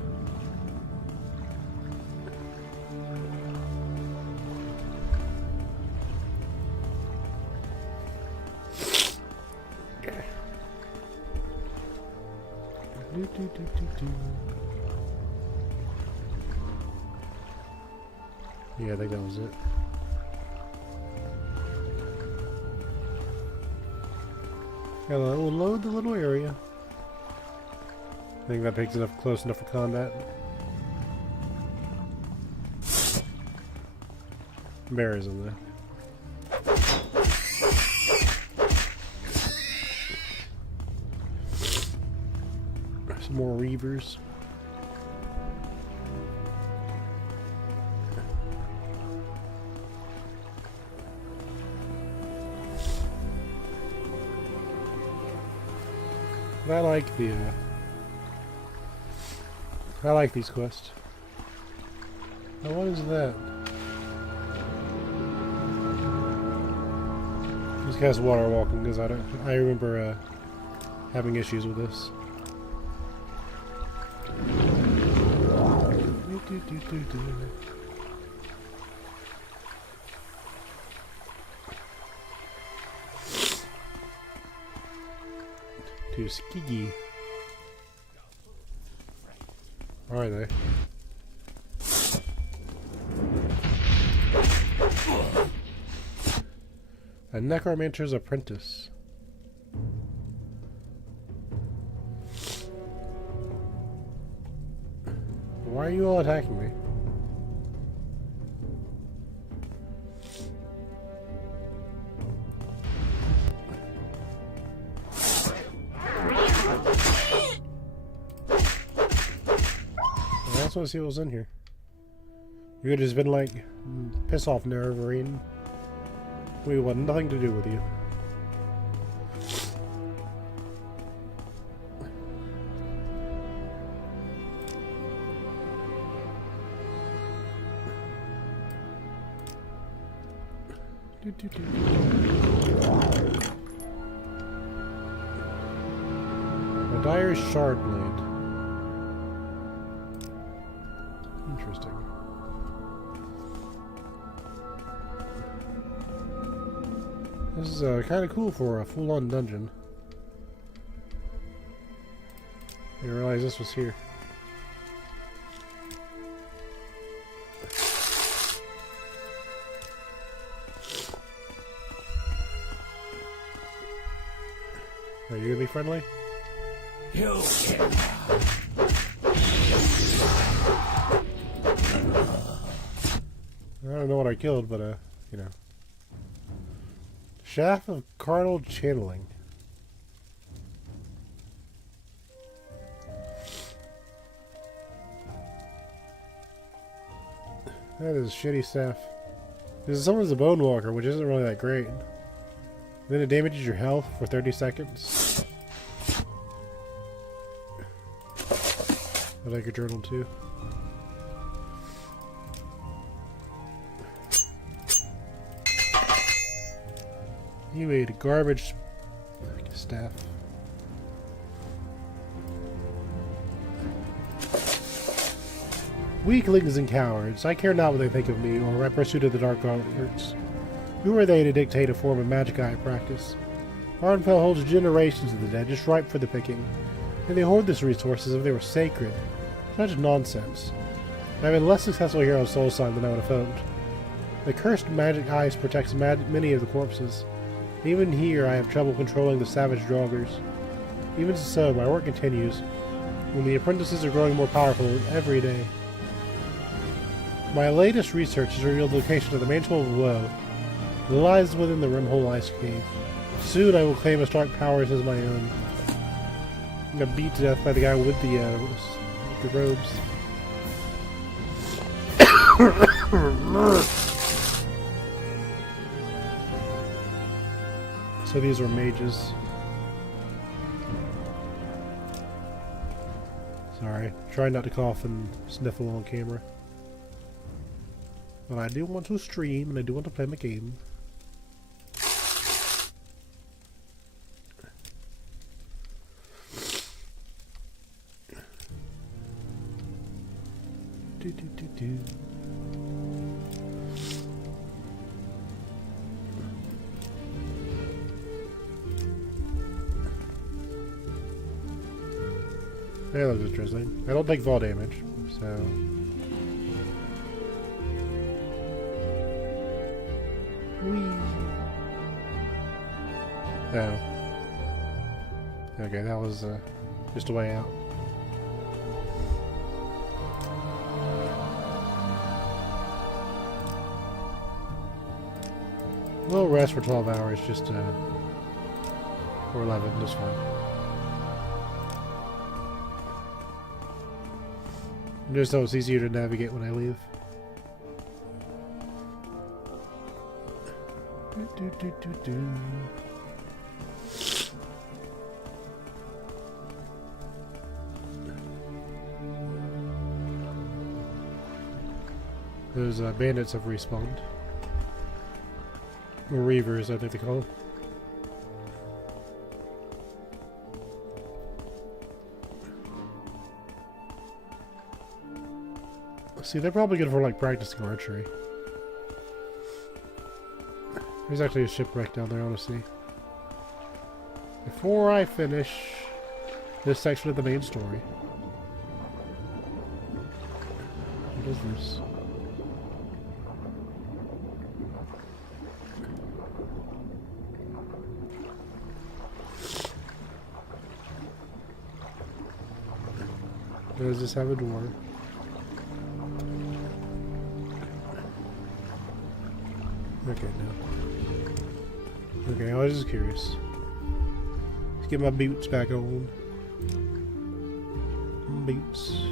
Yeah, I think that was it. Yeah, we'll load the little area. I think that takes enough close enough for combat. Berries in there. Some more reavers. I like the I like these quests. Now what is that? This guy's water walking because I remember having issues with this. To Skiggy. Are they? A necromancer's apprentice. Why are you all attacking me? I just want to see what was in here. You could have just been like, piss off, Nervarine. We want nothing to do with you. A dire shard blade. Interesting. This is kind of cool for a full-on dungeon. I didn't realize this was here. Are you gonna be friendly? You I don't know what I killed, but you know. Shaft of Carnal Channeling. That is shitty stuff. This is someone's a Bone Walker, which isn't really that great. Then it damages your health for 30 seconds. I like your journal too. You ate a garbage staff. Weaklings and cowards, I care not what they think of me or my pursuit of the dark arts. Who are they to dictate a form of magic I practice? Arnfell holds generations of the dead, just ripe for the picking. And they hoard this resource as if they were sacred. Such nonsense. I've been less successful here on Soulsign than I would have hoped. The cursed magic ice protects many of the corpses. Even here, I have trouble controlling the savage draugrs. Even so, my work continues, when the apprentices are growing more powerful every day. My latest research has revealed the location of the Mantle of Woe. It lies within the Rimhole Ice Cave. Soon I will claim its dark powers as my own. I'm gonna beat to death by the guy with the robes. So these are mages. Sorry, try not to cough and sniffle on camera. But I do want to stream and I do want to play my game. Do. That looks interesting. I don't take fall damage, so... Whee! Oh. Okay, that was just a way out. We'll rest for 12 hours, just or 11, that's fine. Just so it's easier to navigate when I leave. Those bandits have respawned. Or Reavers, I think they call them. See, they're probably good for like practicing archery. There's actually a shipwreck down there, I want to see. Before I finish this section of the main story. What is this? Does this have a door? Okay, no. Okay, I was just curious. Let's get my boots back on. Boots.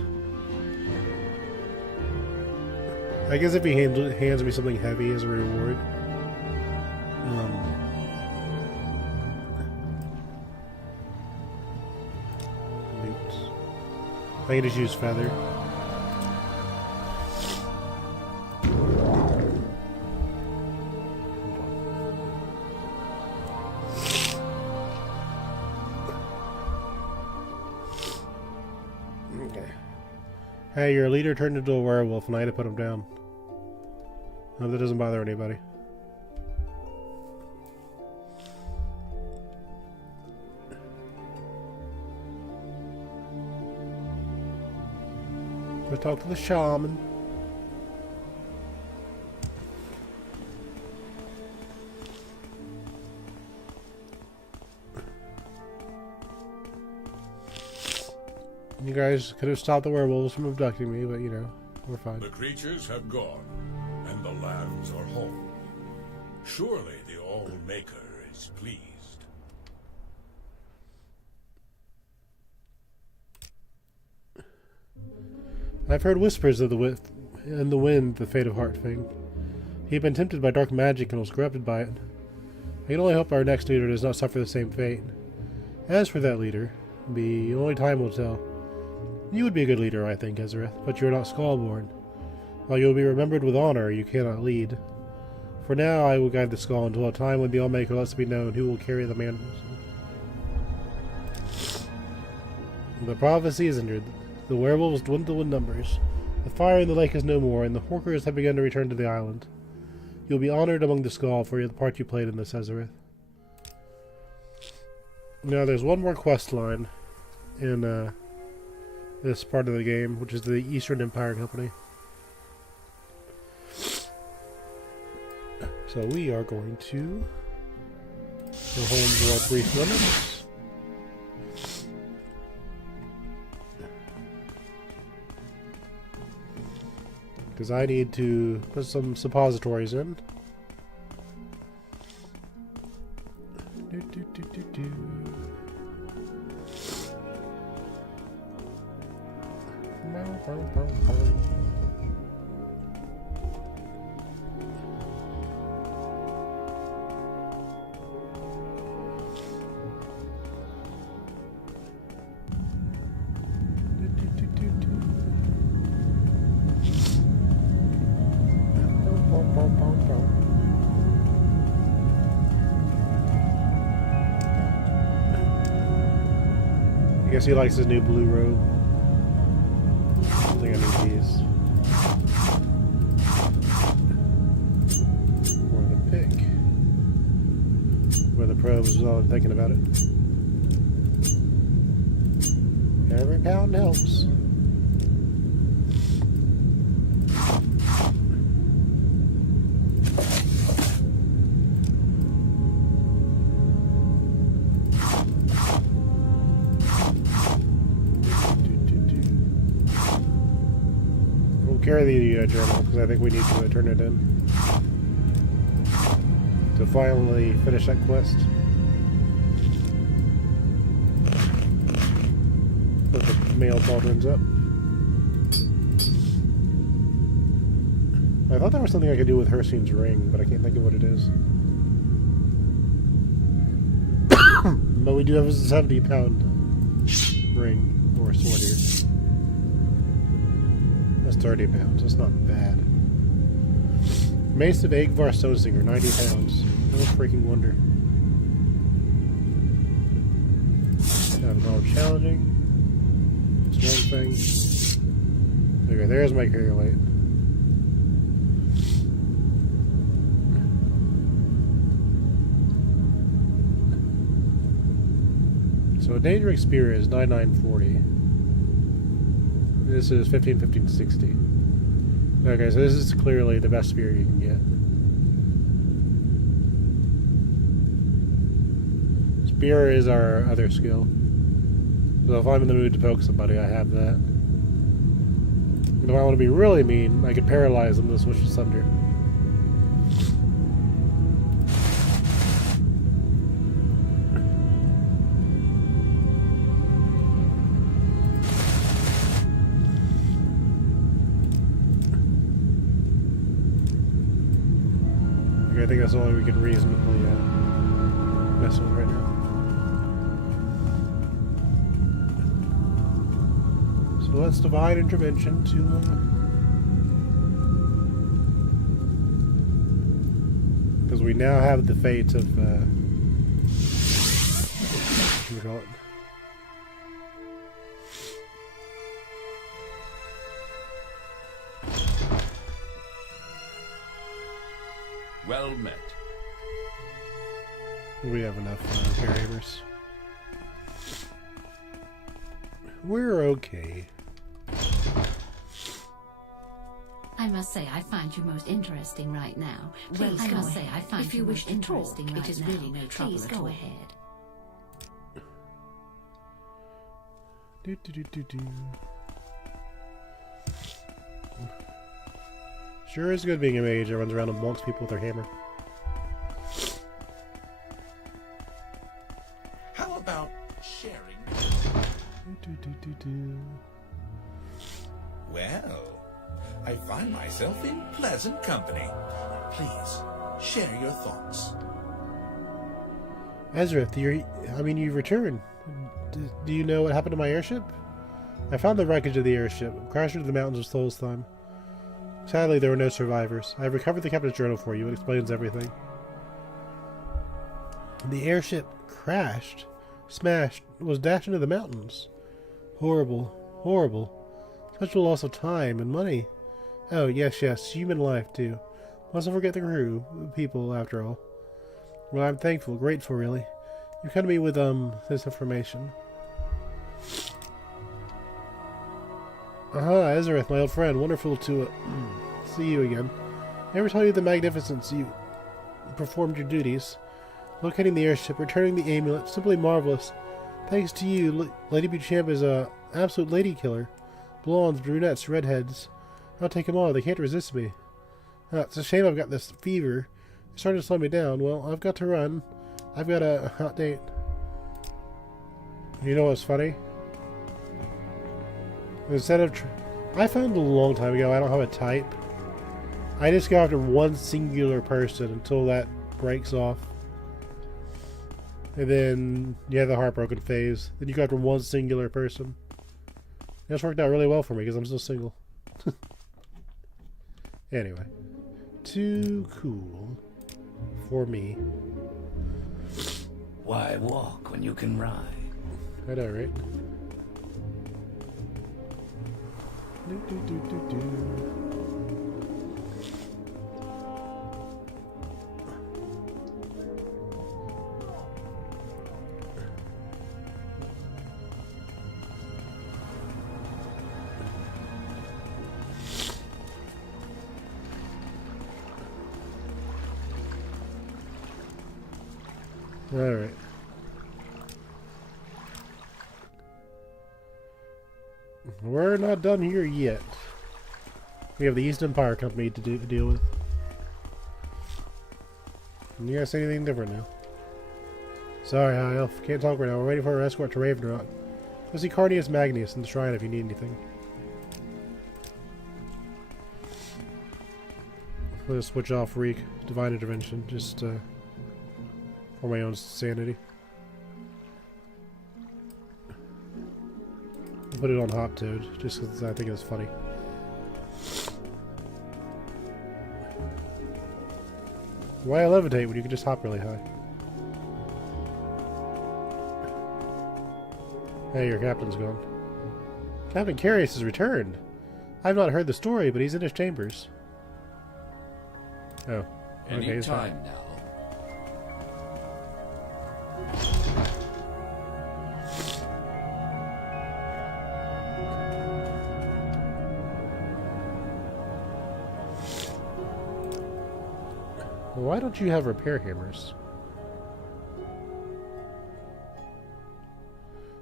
I guess if he hands me something heavy as a reward. Boots. I can just use feather. Hey, your leader turned into a werewolf and I had to put him down. No, that doesn't bother anybody. Let's talk to the shaman. You guys could have stopped the werewolves from abducting me, but you know, we're fine. The creatures have gone, and the lands are whole. Surely the All-Maker is pleased. I've heard whispers of in the wind the fate of Heartfang. He'd been tempted by dark magic and was corrupted by it. I can only hope our next leader does not suffer the same fate. As for that leader, only time will tell. You would be a good leader, I think, Ezerith, but you are not Skullborn. While you will be remembered with honor, you cannot lead. For now, I will guide the Skull until a time when the All-Maker lets it be known who will carry the mantle. The prophecy is ended. The werewolves dwindle in numbers. The fire in the lake is no more, and the Horkers have begun to return to the island. You will be honored among the Skull for the part you played in this, Ezerith. Now, there's one more quest line in this part of the game, which is the Eastern Empire Company. So we are going to go home to our brief limits. Because I need to put some suppositories in. I guess he likes his new blue robe. I think I need these. Or the pick. Or the probes, as well, I'm thinking about it. Every pound helps. We'll carry the journal because I think we need to turn it in to finally finish that quest. Put the mail cauldrons up. I thought there was something I could do with Hersine's ring, but I can't think of what it is. But we do have a 70-pound ring or sword here. That's 30 pounds. That's not bad. Mace of Agvar Stonesinger, 90 pounds. No freaking wonder. Have knowledge challenging. Strong thing. Okay, there's my carrier light. So a Daedric Spear is 9940. This is 1560. Okay, so this is clearly the best spear you can get. Spear is our other skill. So if I'm in the mood to poke somebody, I have that. And if I want to be really mean, I could paralyze them to switch to Sunder. Okay, I think that's all we can reasonably mess with right now. So let's divide intervention to because we now have the fate of what do we call it? Well met. We have enough carriers. We're okay. I must say, I find you most interesting right now. Please I go must ahead. say, I find If you you most wish to talk, interesting it right is now. really no trouble Please at go all. ahead. Sure is good being a mage that runs around and wonks people with their hammer. How about sharing? Well, I find myself in pleasant company. Please, share your thoughts. Ezerith, you've returned. Do you know what happened to my airship? I found the wreckage of the airship, crashed into the mountains of Solstheim. Sadly, there were no survivors. I have recovered the captain's journal for you. It explains everything. The airship crashed, smashed, was dashed into the mountains. Horrible, horrible. Such a loss of time and money. Oh, yes, human life, too. Mustn't forget the crew, the people, after all. Well, I'm thankful, grateful, really. You come to me with, this information. Aha, Ezerith, my old friend. Wonderful to see you again. I ever tell you the magnificence you performed your duties? Locating the airship, returning the amulet, simply marvelous. Thanks to you, Lady Beauchamp is a absolute lady killer. Blondes, brunettes, redheads. I'll take them all. They can't resist me. It's a shame I've got this fever. It's starting to slow me down. Well, I've got to run. I've got a hot date. You know what's funny? Instead of... I found a long time ago I don't have a type. I just go after one singular person until that breaks off. And then you have the heartbroken phase. Then you go after one singular person. That's worked out really well for me because I'm still single. Anyway. Too cool for me. Why walk when you can ride? I know, right? Alright. We're not done here yet. We have the East Empire Company to deal with. And you guys say anything different now? Sorry, High Elf. Can't talk right now. We're waiting for our escort to Ravenrot. Go see Carnius Magnus in the shrine if you need anything. We'll just switch off Reek Divine Intervention, just for my own sanity. I'll put it on Hop Toad, just because I think it's funny. Why levitate when you can just hop really high? Hey, your captain's gone. Captain Carius has returned. I've not heard the story, but he's in his chambers. Oh. Okay, Any time now. Why don't you have repair hammers?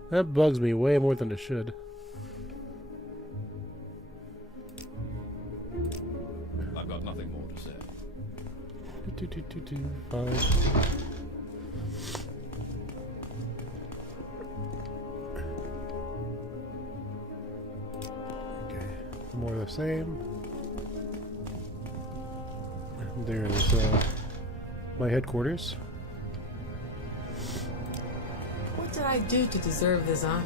That bugs me way more than it should. I've got nothing more to say. Fine. Okay, more of the same. There's my headquarters. What did I do to deserve this honor?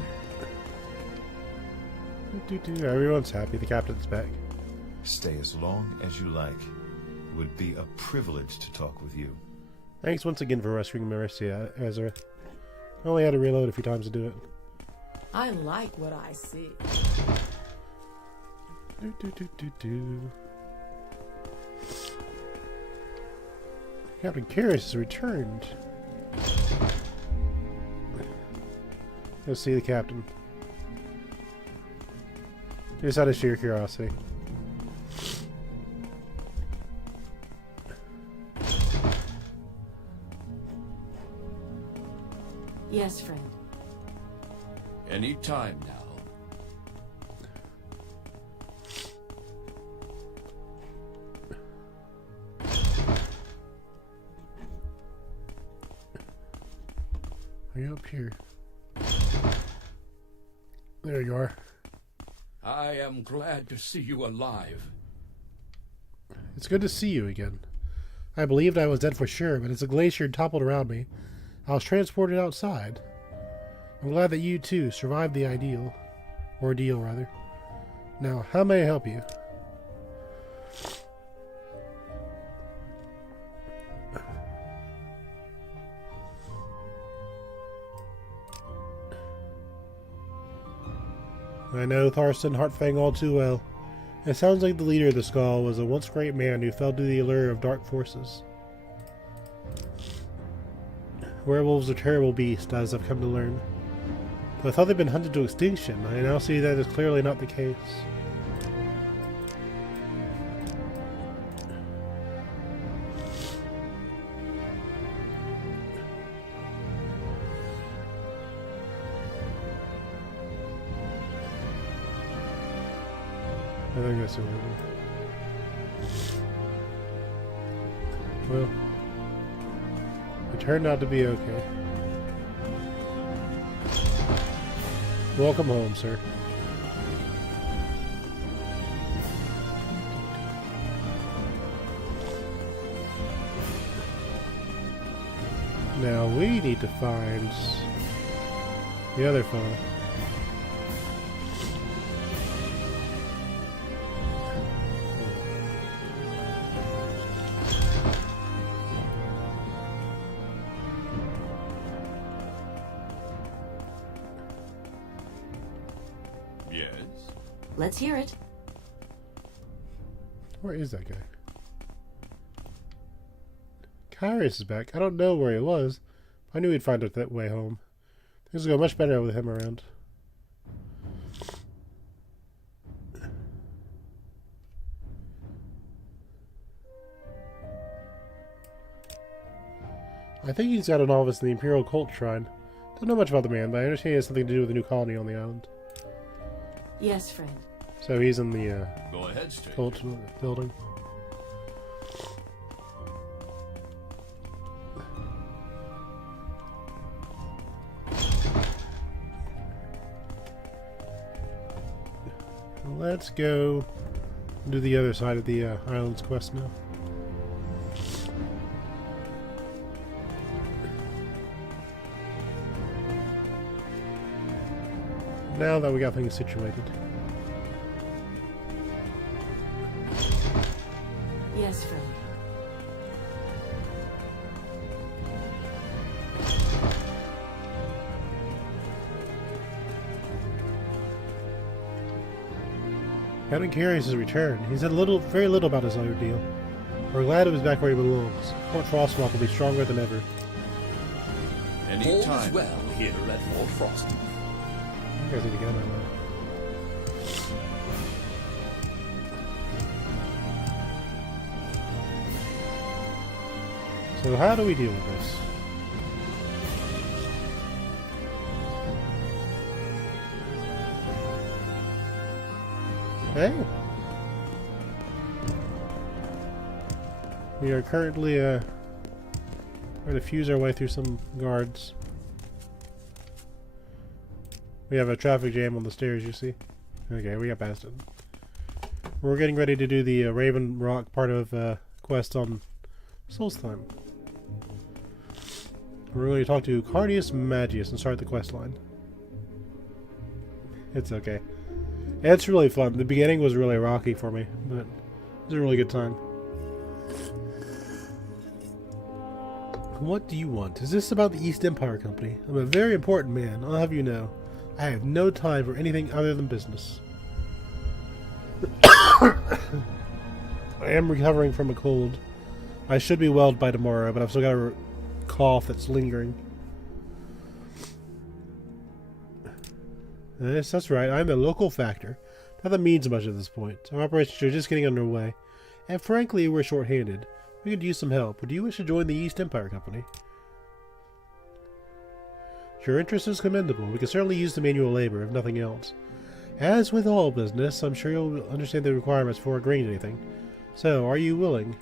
Everyone's happy. The captain's back. Stay as long as you like. It would be a privilege to talk with you. Thanks once again for rescuing Marissa, Ezerith. I only had to reload a few times to do it. I like what I see. Captain Carius has returned. Let's see the captain. Just out of sheer curiosity. Yes, friend. Any time now. Are you up here? There you are. I am glad to see you alive. It's good to see you again. I believed I was dead for sure, but as the glacier toppled around me, I was transported outside. I'm glad that you too survived the ordeal rather. Now, how may I help you? I know Tharstan Heartfang all too well. It sounds like the leader of the Skull was a once great man who fell to the allure of dark forces. Werewolves are terrible beasts, as I've come to learn. Though I thought they'd been hunted to extinction, I now see that is clearly not the case. I think that's the way. Well, it turned out to be okay. Welcome home, sir. Now we need to find the other fellow. Let's hear it. Where is that guy? Carius is back. I don't know where he was. I knew he'd find that way home. Things will go much better with him around. I think he's got an office in the Imperial Cult Shrine. Don't know much about the man, but I understand he has something to do with a new colony on the island. Yes, friend. So he's in the Go ahead, stranger. cult building. Let's go do the other side of the island's quest now. Now that we got things situated. Yes, friend. Captain Curious has returned. He said very little about his other deal. We're glad he was back where he belongs. Fort Frostwalk will be stronger than ever. Any All time. is well here at Fort Frost. You guys need to go now. So how do we deal with this? Hey! We are currently trying to fuse our way through some guards. We have a traffic jam on the stairs, you see. Okay, we got past it. We're getting ready to do the Raven Rock part of quest on Solstheim. We're going to talk to Cardius Magius and start the quest line. It's okay. It's really fun. The beginning was really rocky for me, but it was a really good time. What do you want? Is this about the East Empire Company? I'm a very important man, I'll have you know. I have no time for anything other than business. I am recovering from a cold. I should be well by tomorrow, but I've still got a cough that's lingering. Yes, that's right. I'm the local factor. Not that means much at this point. Our operations are just getting underway. And frankly, we're short-handed. We could use some help. Would you wish to join the East Empire Company? Your interest is commendable. We can certainly use the manual labor, if nothing else. As with all business, I'm sure you'll understand the requirements before agreeing to anything. So, are you willing?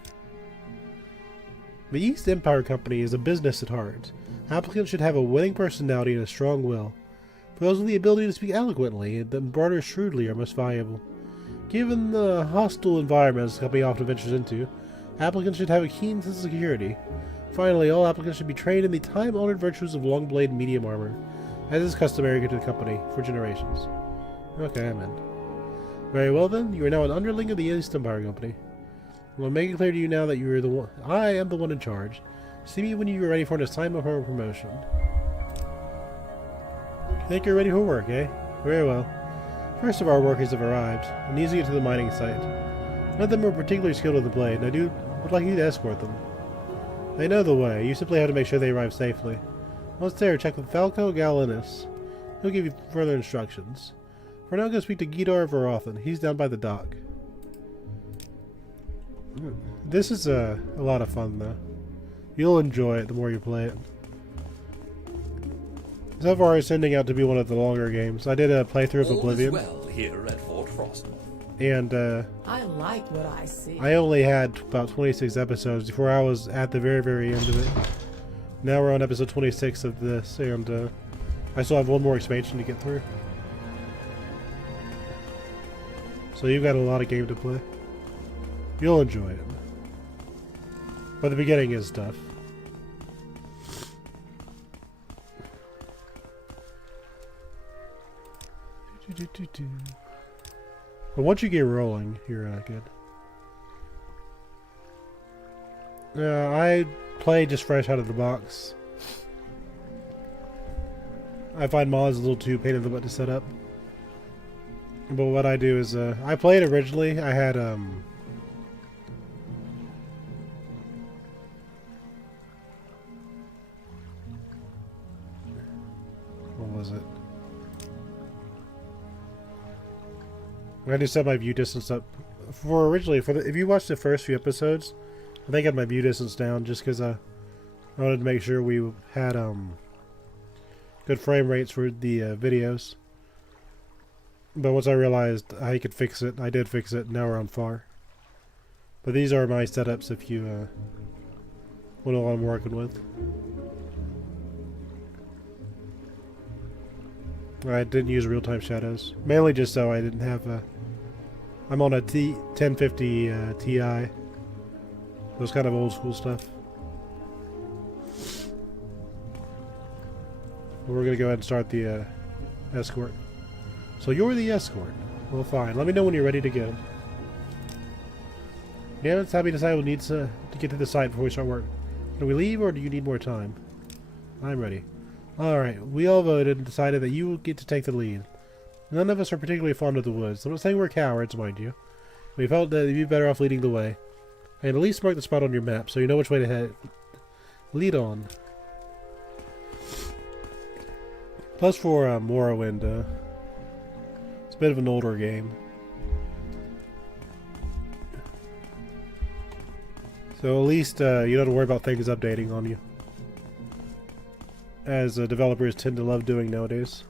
The East Empire Company is a business at heart. Applicants should have a winning personality and a strong will. For those with the ability to speak eloquently and embroider shrewdly are most valuable. Given the hostile environments the company often ventures into, applicants should have a keen sense of security. Finally, all applicants should be trained in the time-honored virtues of long blade and medium armor, as is customary to the company for generations. Okay, I'm in. Very well then, you are now an underling of the East Empire Company. I will make it clear to you now that you are the one. I am the one in charge. See me when you are ready for an assignment or a promotion. Think you're ready for work, eh? Very well. First of our workers have arrived, and easy to get to the mining site. None of them are particularly skilled with the blade, and I would like you to escort them. They know the way. You simply have to make sure they arrive safely. Once there, check with Falco Galenus. He'll give you further instructions. For now, go speak to Gidor Varathan. He's down by the dock. This is a lot of fun, though. You'll enjoy it the more you play it. So far, it's ending out to be one of the longer games. I did a playthrough of Oblivion. All is well here at Fort Frostmourne. And I like what I see. I only had about 26 episodes before I was at the very, very end of it. Now we're on episode 26 of this, and I still have one more expansion to get through. So you've got a lot of game to play. You'll enjoy it. But the beginning is tough. But once you get rolling, you're good. I play just fresh out of the box. I find mods a little too pain in the butt to set up. But what I do is, I played originally. I had, what was it? I had to set my view distance up. If you watch the first few episodes, I think I had my view distance down just because I I wanted to make sure we had good frame rates for the videos. But once I realized I could fix it, I did fix it. Now we're on far. But these are my setups if you want to know what I'm working with. I didn't use real-time shadows. Mainly just so I didn't have a... I'm on a 1050 Ti. Those kind of old school stuff. We're going to go ahead and start the escort. So you're the escort. Well, fine. Let me know when you're ready to go. Yeah, let's have me decide we'll need to get to the site before we start work. Can we leave or do you need more time? I'm ready. Alright, we all voted and decided that you will get to take the lead. None of us are particularly fond of the woods. I'm not saying we're cowards, mind you. We felt that you'd be better off leading the way. And at least mark the spot on your map so you know which way to head. Lead on. Plus for Morrowind, it's a bit of an older game. So at least you don't have to worry about things updating on you. As developers tend to love doing nowadays.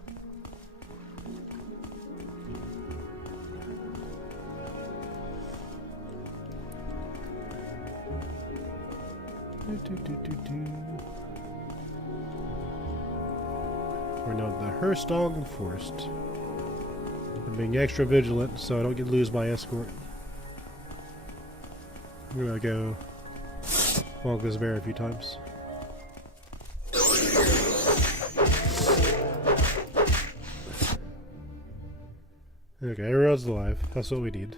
We're now the Herstong Forest. I'm being extra vigilant so I don't lose my escort. I'm gonna go bonk this bear a few times. Okay, everyone's alive. That's what we need.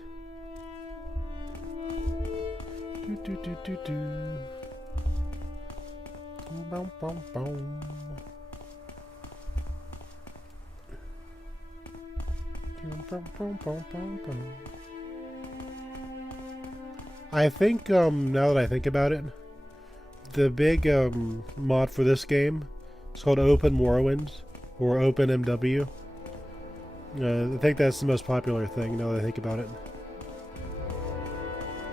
Boom, boom, boom. I think, now that I think about it, the big mod for this game is called Open Morrowind, or Open MW. I think that's the most popular thing now that I think about it.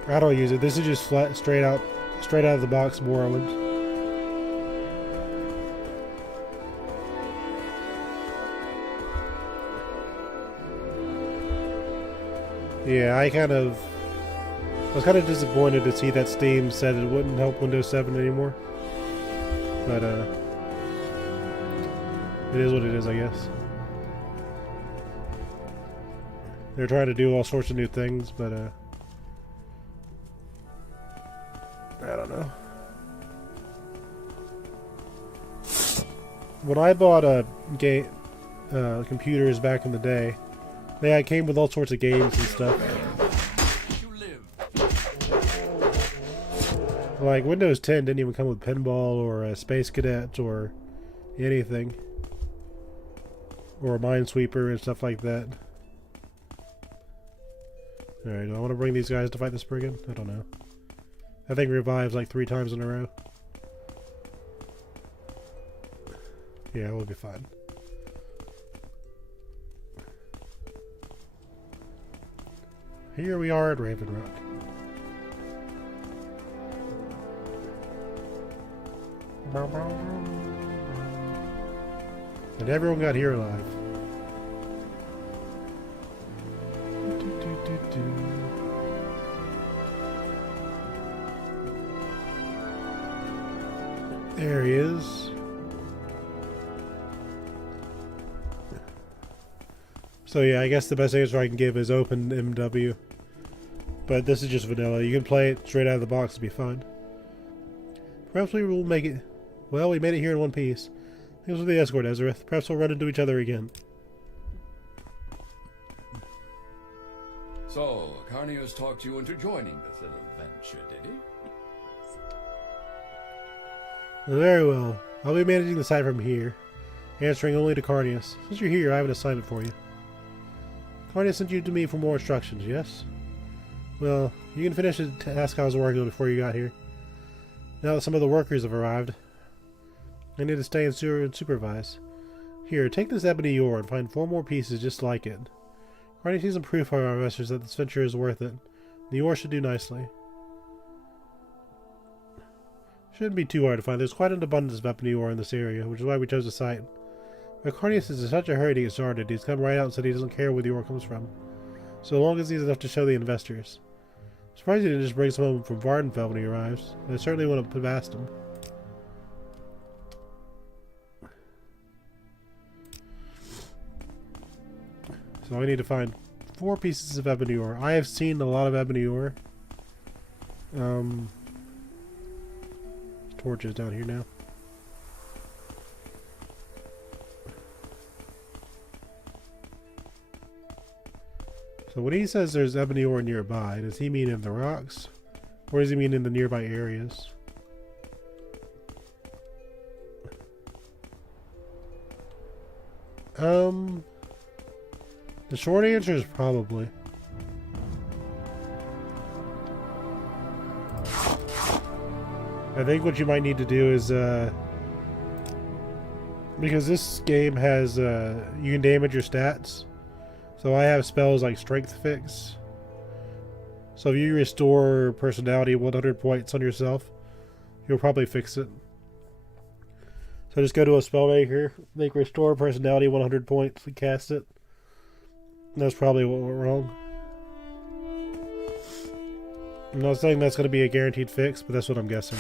I don't use it. This is just flat, straight out of the box Morrowind. Yeah, I was kind of disappointed to see that Steam said it wouldn't help Windows 7 anymore. But it is what it is, I guess. They're trying to do all sorts of new things, but I don't know. When I bought computers back in the day, they came with all sorts of games and stuff. Like Windows 10 didn't even come with Pinball or Space Cadet or anything, or Minesweeper and stuff like that. Alright, do I want to bring these guys to fight this brigand? I don't know. That thing revives like 3 times in a row. Yeah, we'll be fine. Here we are at Raven Rock. And everyone got here alive. There he is. So yeah, I guess the best answer I can give is Open MW. But this is just vanilla. You can play it straight out of the box and be fine. Perhaps we will make it... Well, we made it here in one piece. Thanks for the escort, Ezerith. Perhaps we'll run into each other again. So, Carnius talked you into joining this little venture, did he? Very well. I'll be managing the site from here, answering only to Carnius. Since you're here, I have an assignment for you. Carnius sent you to me for more instructions, yes? Well, you can finish the task I was working on before you got here. Now that some of the workers have arrived, I need to stay and supervise. Here, take this ebony ore and find 4 more pieces just like it. Carnius needs some proof for our investors that this venture is worth it. The ore should do nicely. Shouldn't be too hard to find. There's quite an abundance of ebony ore in this area, which is why we chose the site. But Carnius is in such a hurry to get started, he's come right out and said he doesn't care where the ore comes from, so long as he's enough to show the investors. I'm surprised he didn't just bring some home from Vardenfell when he arrives. I certainly want to put past him. So I need to find 4 pieces of ebony ore. I have seen a lot of ebony ore. Torches down here now. So when he says there's ebony ore nearby, does he mean in the rocks? Or does he mean in the nearby areas? The short answer is probably. I think what you might need to do is, because this game has, you can damage your stats. So I have spells like Strength Fix. So if you restore personality 100 points on yourself, you'll probably fix it. So just go to a spell maker, make restore personality 100 points, and cast it. That's probably what went wrong. I'm not saying that's going to be a guaranteed fix, but that's what I'm guessing.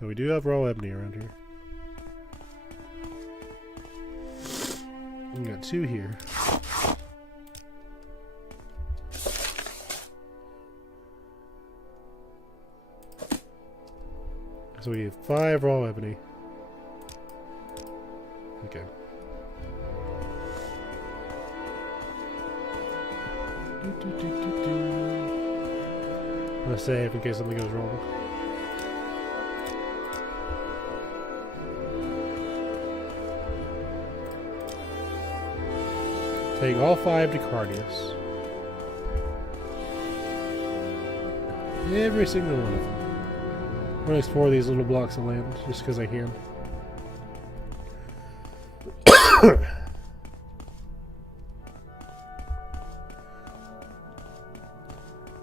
So we do have raw ebony around here. We got 2 here. So we have 5 raw ebony. Okay. I'm gonna save in case something goes wrong. Take all 5 to Carnius. Every single one of them. I'm gonna explore these little blocks of land just because I can.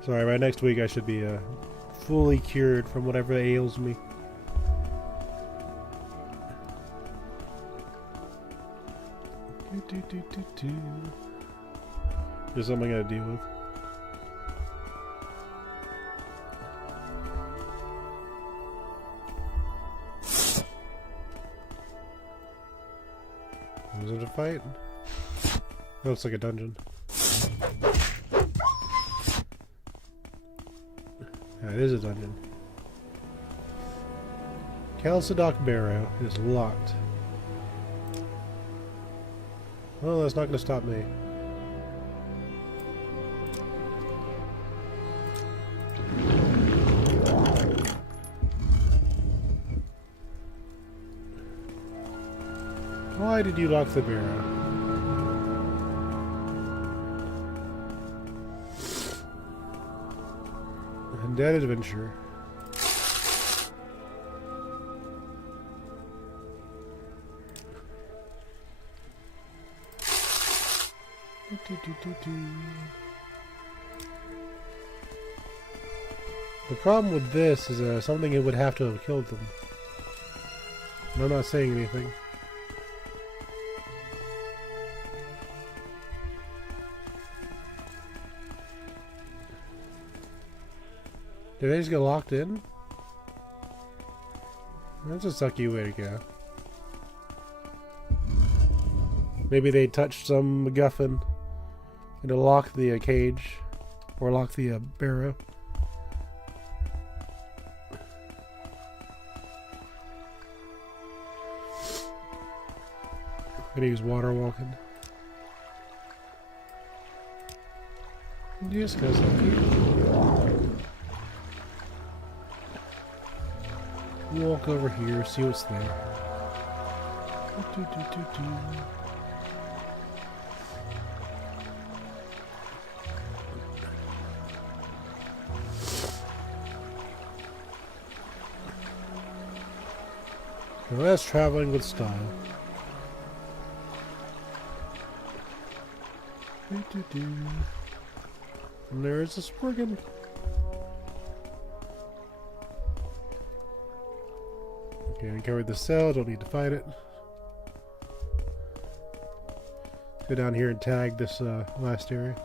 Sorry, by next week I should be fully cured from whatever ails me. There's something I gotta deal with. Was it a fight? That looks like a dungeon. Yeah, it is a dungeon. Calcidoc Barrow is locked. Well, that's not going to stop me. Why did you lock the barrow? Undead adventure. The problem with this is something it would have to have killed them. And I'm not saying anything. Did they just get locked in? That's a sucky way to go. Maybe they touched some MacGuffin and it locked the cage. Or locked the barrow. I'm gonna use water walking. Just because I'm here. Walk over here, see what's there. Now that's traveling with style. And there's a Spriggan. Okay, we covered the cell, don't need to fight it. Go down here and tag this last area.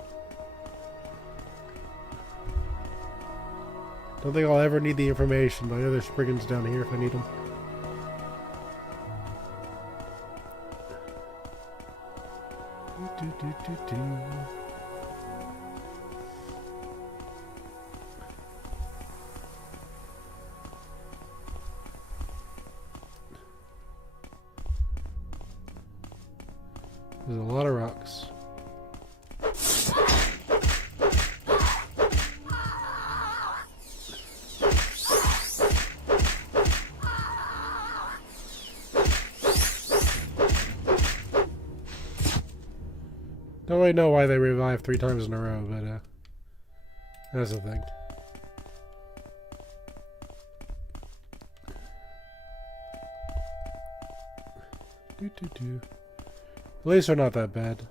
Don't think I'll ever need the information, but I know there's brigands down here if I need them. There's a lot of rocks. Don't really know why they revive 3 times in a row, but that's the thing. At least they're not that bad.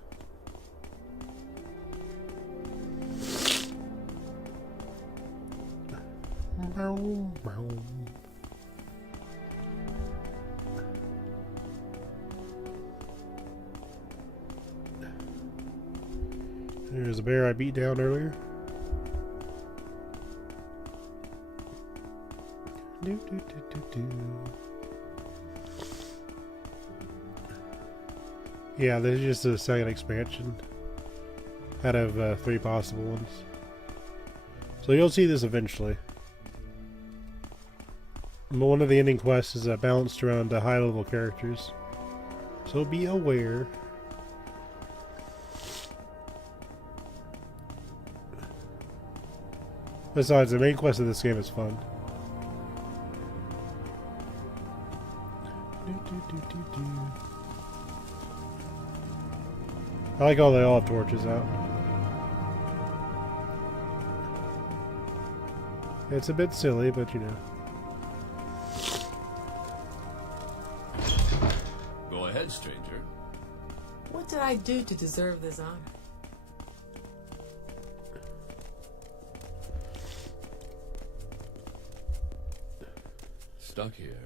There's a bear I beat down earlier. Yeah, this is just a second expansion out of 3 possible ones. So you'll see this eventually. But one of the ending quests is balanced around high-level characters. So be aware. Besides, the main quest of this game is fun. I like how they all have torches out. It's a bit silly, but you know. Go ahead, stranger. What did I do to deserve this honor? Stuck here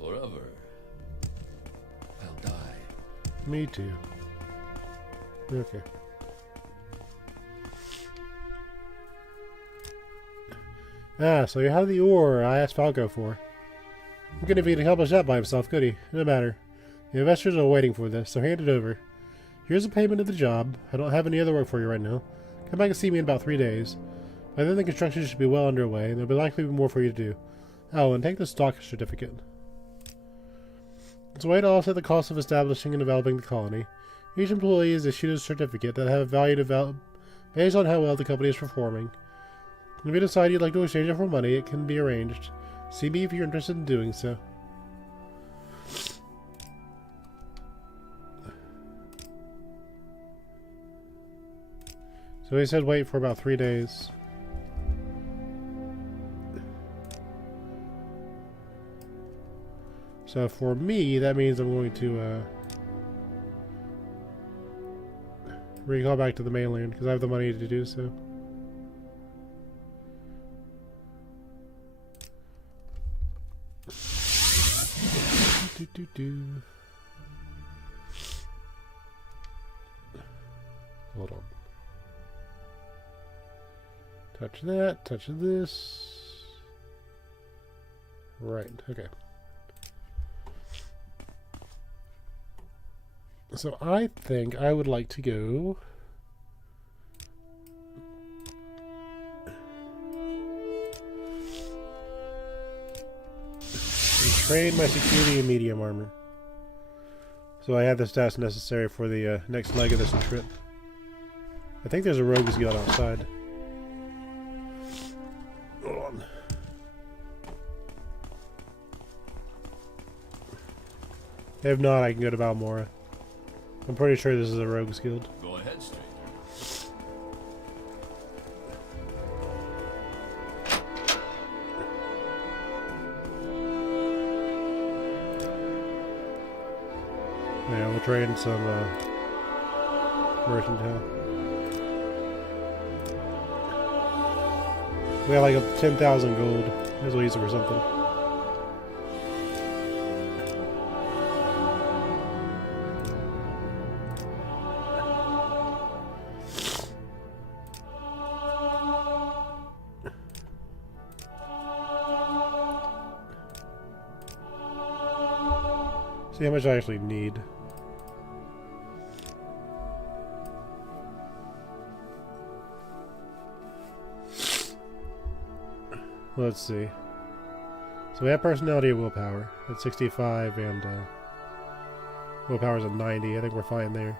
forever. I'll die. Me too. Okay. So you have the ore I asked Falco for. He couldn't even accomplish that by himself, could he? No matter. The investors are waiting for this, so hand it over. Here's a payment of the job. I don't have any other work for you right now. Come back and see me in about 3 days. By then the construction should be well underway, and there'll be likely more for you to do. Oh, and take the stock certificate. It's a way to offset the cost of establishing and developing the colony. Each employee is issued a certificate that have value based on how well the company is performing. If you decide you'd like to exchange it for money, it can be arranged. See me if you're interested in doing so. So he said wait for about 3 days. So for me, that means I'm going to recall back to the mainland because I have the money to do so. Hold on. Touch that, touch this. Right, okay. So I think I would like to go and trade my security and medium armor. So I have the stats necessary for the next leg of this trip. I think there's a rogues guild outside. Hold on. If not, I can go to Balmora. I'm pretty sure this is a rogues guild. Go ahead, stranger. Yeah, we'll trade in some mercantile. We have like 10,000 gold. This will use it for something. See how much I actually need. Let's see. So we have personality and willpower at 65, and willpower's at 90. I think we're fine there.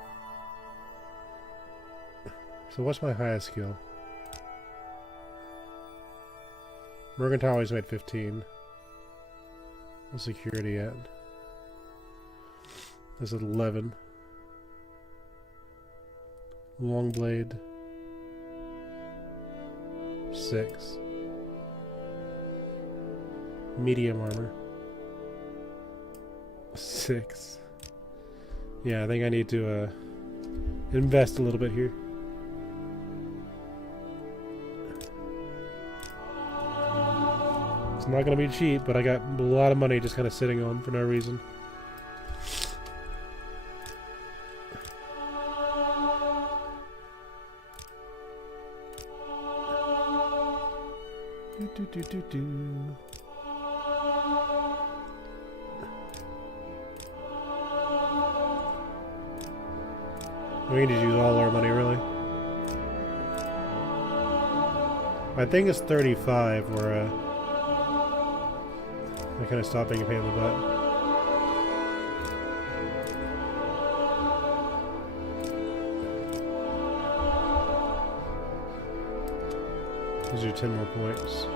So what's my highest skill? Mercantile always made 15. What's security at? That's at 11. Long blade. 6. Medium armor. 6. Yeah, I think I need to invest a little bit here. It's not gonna be cheap, but I got a lot of money just kind of sitting on for no reason. We need to use all our money, really. I think it's 35 where I kind of stopped being a pain in the butt. These are 10 more points.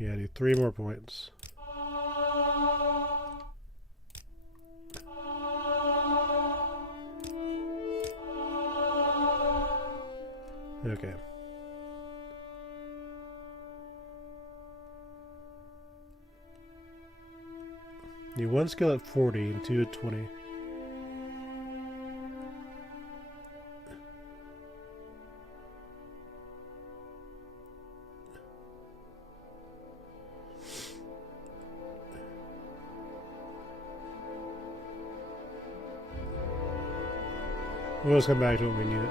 Yeah, I do 3 more points. Okay. Need 1 skill at 40 and 2 at 20. We'll just come back to it when we need it.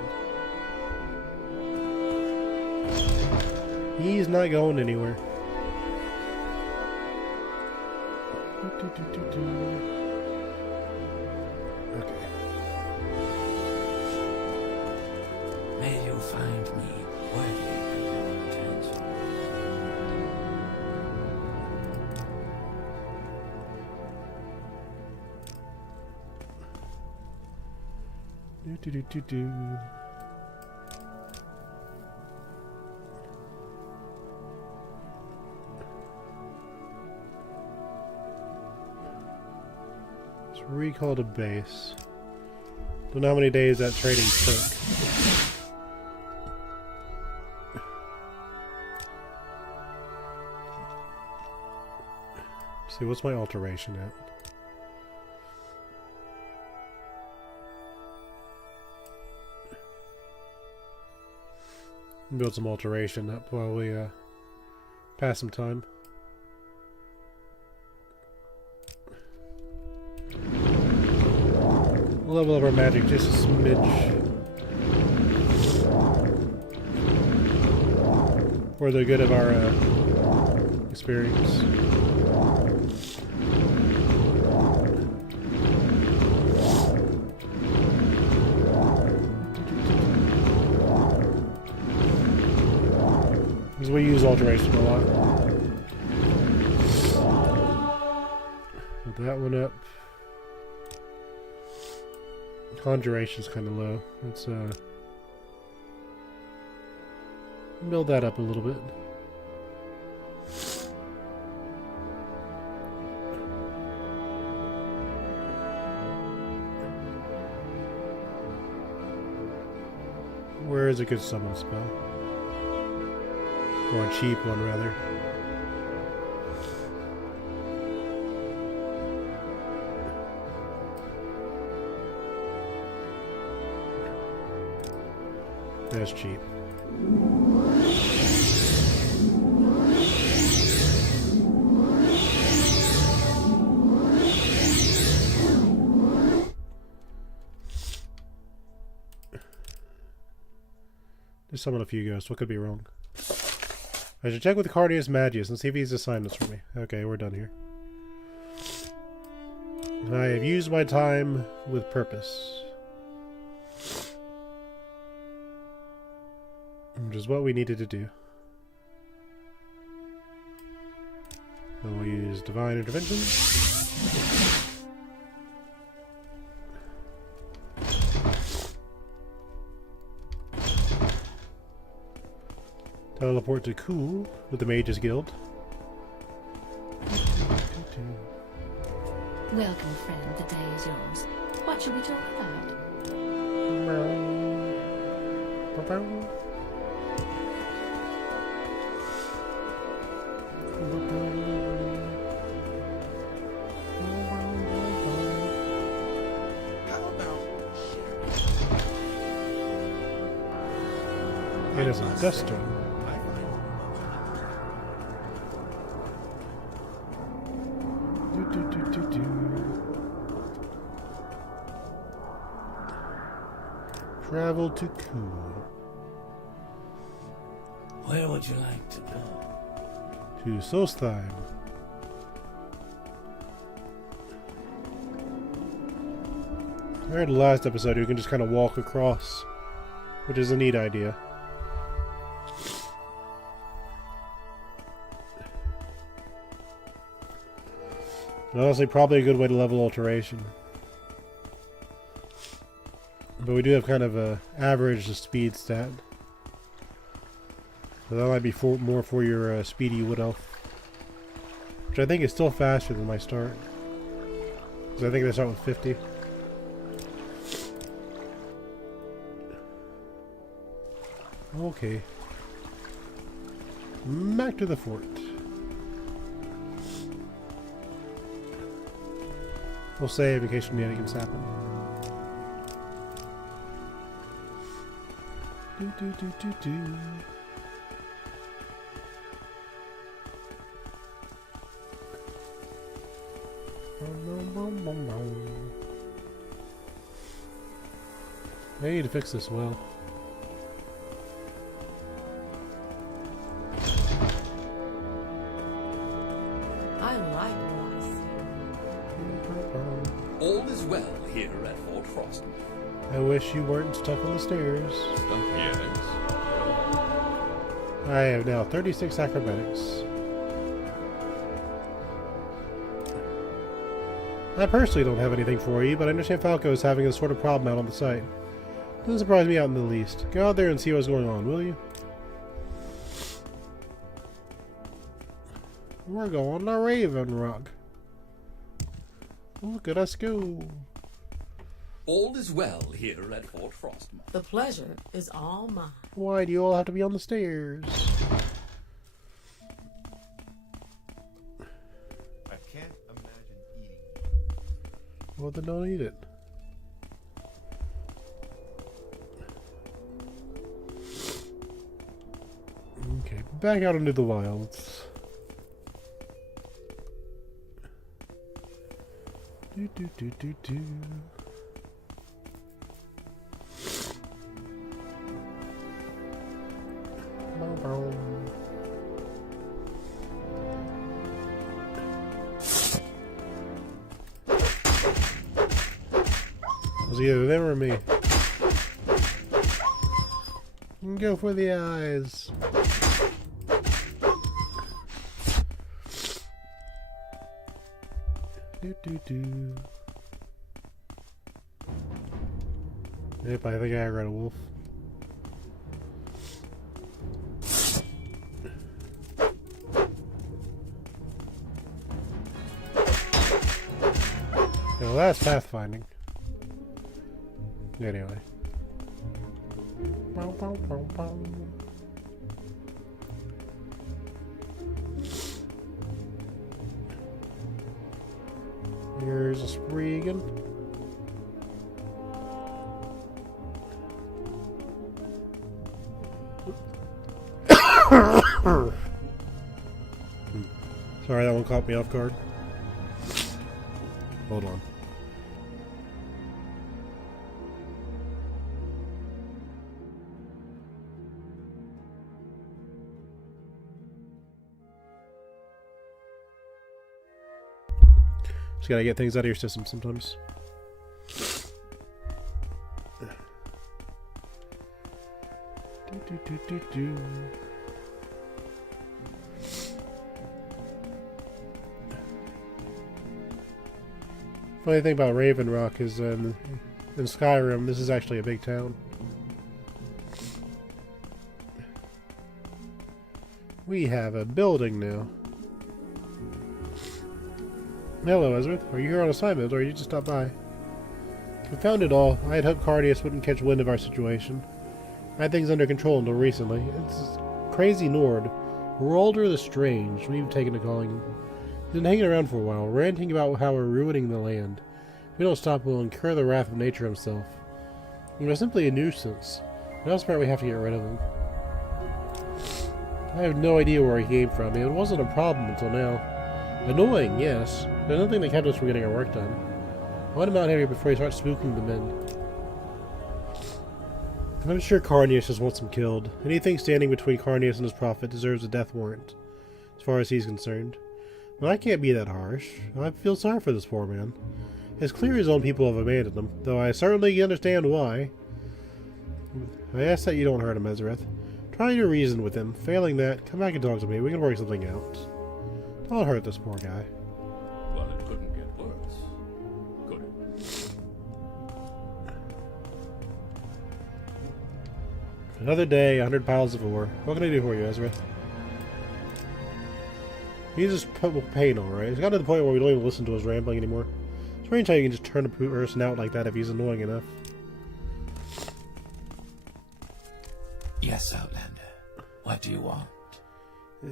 He's not going anywhere. Okay. May you find me worthy of your attention. Do. Let's recall to base. Don't know how many days that trading took. See, what's my alteration at? Build some alteration up while we pass some time. We'll level up our magic just a smidge. For the good of our experience. Because we use alteration a lot. Put that one up. Conjuration's kind of low. Let's build that up a little bit. Where is a good summon spell? Or a cheap one, rather. That's cheap. Just summon a few ghosts. What could be wrong? I should check with Cardius Magius and see if he's assigned this for me. Okay, we're done here. I have used my time with purpose. Which is what we needed to do. And we'll use Divine Intervention. Teleport to Cool with the Mages Guild. Welcome, friend. The day is yours. What shall we talk about? It is a dust storm. Travel to Cool. Where would you like to go? To Solstheim. I heard the last episode you can just kind of walk across, which is a neat idea. Honestly, probably a good way to level alteration. But we do have kind of a average speed stat. So that might be more for your speedy wood elf. Which I think is still faster than my start. Because I think they start with 50. Okay. Back to the fort. We'll save in case shenanigans happen. I need to fix this well. I like Ross. All is well here at Fort Frost. I wish you weren't stuck on the stairs. Yes. I have now 36 acrobatics. I personally don't have anything for you, but I understand Falco is having this sort of problem out on the site. Doesn't surprise me out in the least. Go out there and see what's going on, will you? We're going to Raven Rock. Look at us go. All is well here at Fort Frostmourne. The pleasure is all mine. Why do you all have to be on the stairs? I can't imagine eating. Well, then don't eat it. Okay, back out into the wilds. Do do do do do. Bow, bow. It was either them or me. Go for the eyes. Do do do. Yep, I think I read a wolf. Well, that's pathfinding. Anyway. Bow, bow, bow, bow. Here's a Spriggan. Sorry, that one caught me off guard. Hold on. Just gotta get things out of your system sometimes. Funny thing about Raven Rock is in Skyrim, this is actually a big town. We have a building now. Hello, Ezerith. Are you here on assignment, or you just stopped by? Confound it all. I had hoped Cardius wouldn't catch wind of our situation. I had things under control until recently. It's crazy Nord. Worlder the Strange. We've taken to calling him. He's been hanging around for a while, ranting about how we're ruining the land. If we don't stop, we'll incur the wrath of nature himself. We're simply a nuisance. Now it's part we have to get rid of him. I have no idea where he came from. It wasn't a problem until now. Annoying, yes, but nothing that kept us from getting our work done. I want him out here before he starts spooking the men. I'm sure Carnius just wants him killed. Anything standing between Carnius and his prophet deserves a death warrant, as far as he's concerned. But I can't be that harsh. I feel sorry for this poor man. It's clear his own people have abandoned him, though I certainly understand why. I ask that you don't hurt him, Ezerith. Try to reason with him. Failing that, come back and talk to me. We can work something out. Don't hurt this poor guy. Well, it couldn't get worse, could it? Another day, 100 piles of ore. What can I do for you, Ezerith? He's just pain, alright. He's got to the point where we don't even listen to his rambling anymore. It's strange how you can just turn a person out like that if he's annoying enough. Yes, Outlander. What do you want?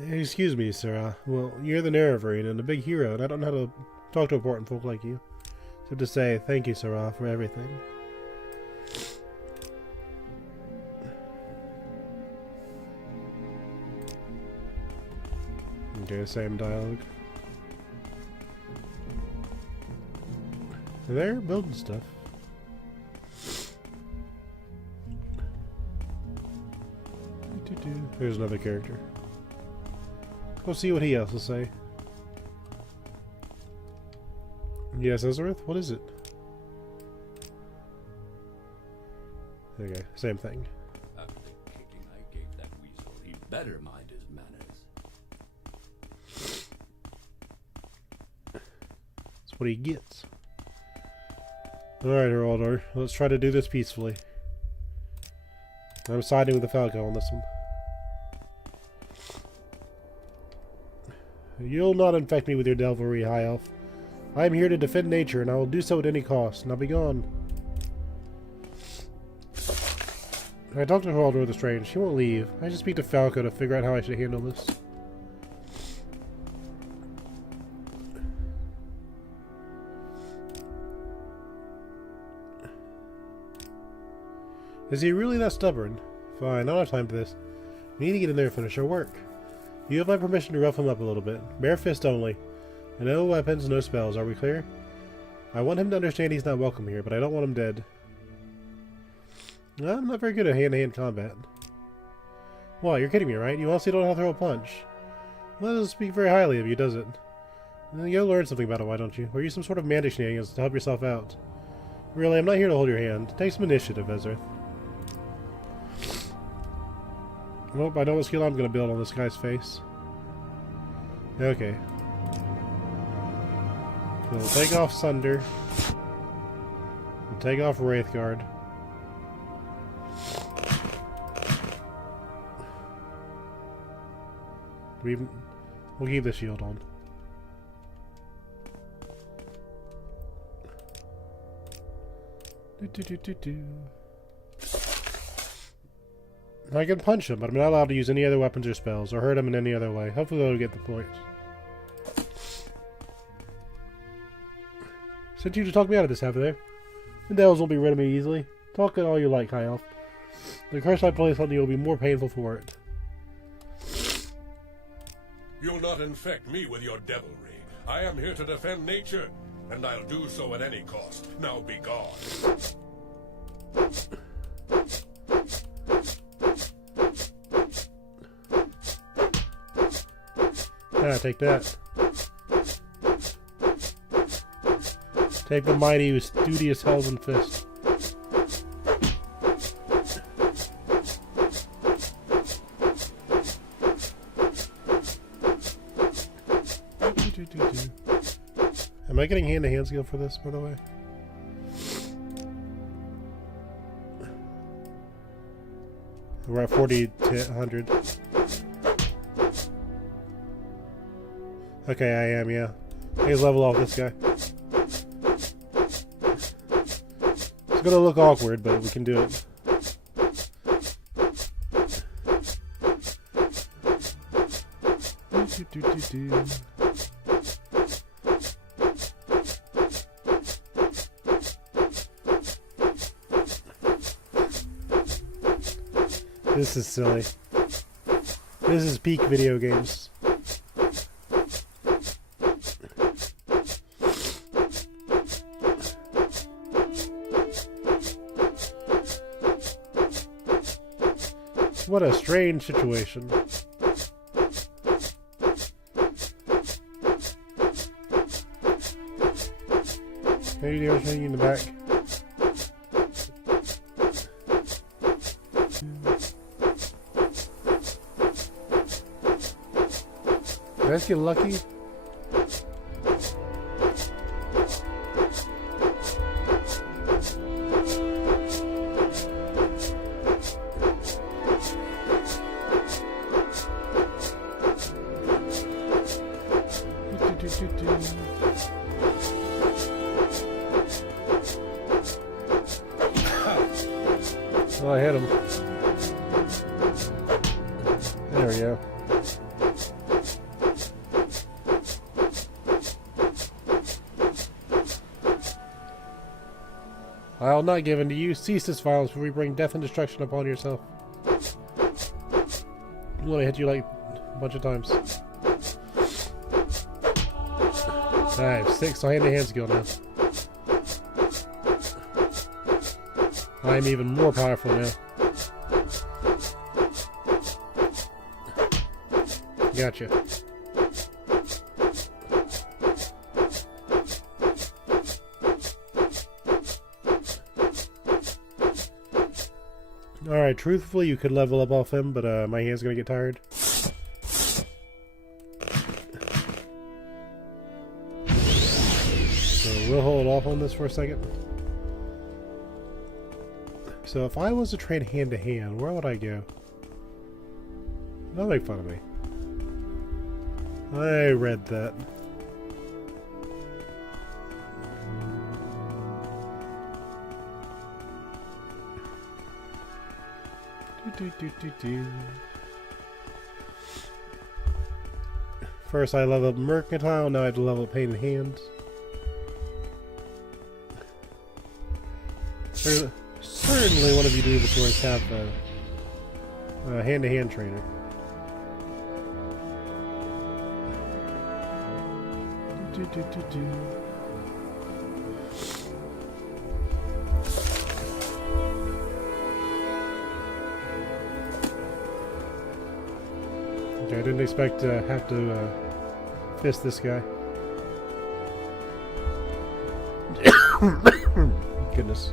Excuse me, sir. Well, you're the Nerevarine and a big hero, and I don't know how to talk to important folk like you. So to say, thank you, Sarah, for everything. Okay, same dialogue. They're building stuff. Here's another character. Go see what he has to say. Yes, Ezerith? What is it? Okay, same thing. After the kicking I gave that weasel, he'd better mind his manners. That's what he gets. Alright, Heraldor. Let's try to do this peacefully. I'm siding with the Falco on this one. You'll not infect me with your devilry, High Elf. I am here to defend nature, and I will do so at any cost. Now be gone. I talked to Heraldor the Strange. She won't leave. I should speak to Falco to figure out how I should handle this. Is he really that stubborn? Fine, I don't have time for this. We need to get in there and finish our work. You have my permission to rough him up a little bit. Bare fist only. And no weapons, no spells. Are we clear? I want him to understand he's not welcome here, but I don't want him dead. I'm not very good at hand-to-hand combat. What? You're kidding me, right? You honestly don't know how to throw a punch. Well, that doesn't speak very highly of you, does it? You'll learn something about it, why don't you? Or use some sort of magic shenanigans to help yourself out. Really, I'm not here to hold your hand. Take some initiative, Ezerith. Nope, I know what skill I'm going to build on this guy's face. Okay. So we'll take off Sunder. We'll take off Wraithguard. We'll keep the shield on. I can punch him, but I'm not allowed to use any other weapons or spells, or hurt him in any other way. Hopefully they'll get the point. Sent you to talk me out of this, have they? The devils won't be rid of me easily. Talk it all you like, High Elf. The curse I place on you will be more painful for it. You'll not infect me with your devilry. I am here to defend nature, and I'll do so at any cost. Now be gone. Ah, take that. Take the mighty, studious Helven Fist. Am I getting hand-to-hand skill for this, by the way? We're at 40 to 100. Okay, I am, yeah. I can level off this guy. It's gonna look awkward, but we can do it. This is silly. This is peak video games. What a strange situation. Maybe there's anything in the back. Did I just get lucky? Oh, I hit him. There we go. I'll not give in to you. Cease this violence before we bring death and destruction upon yourself. I'm gonna hit you like a bunch of times. I have 6 hand-to-hand skill now. I'm even more powerful now. Gotcha. Alright, truthfully you could level up off him, but my hand's gonna get tired. So we'll hold off on this for a second. So if I was to trade hand-to-hand, where would I go? Don't make fun of me. I read that. First I level up Mercantile, now I have to level up Pain in Hands. Certainly one of you Devosaurs have a hand-to-hand trainer. Okay, I didn't expect to have to fist this guy. Goodness.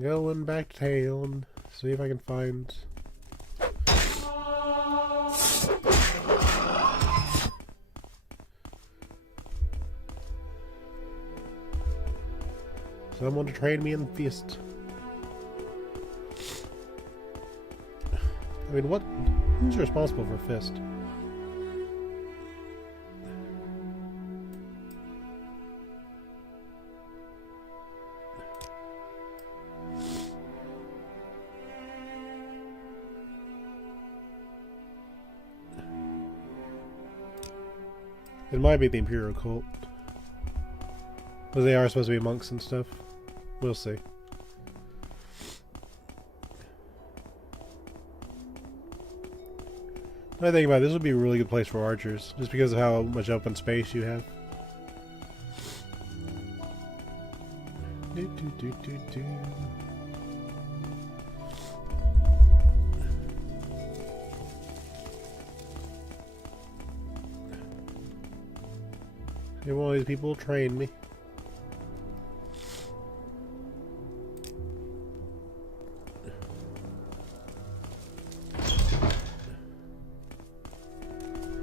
Going back to town, see if I can find. Someone to train me in fist. I mean, what? Who's responsible for fist? It might be the Imperial Cult. But they are supposed to be monks and stuff. We'll see. I think about it, this would be a really good place for archers, just because of how much open space you have. Do, do, do. Hey, one of these people train me.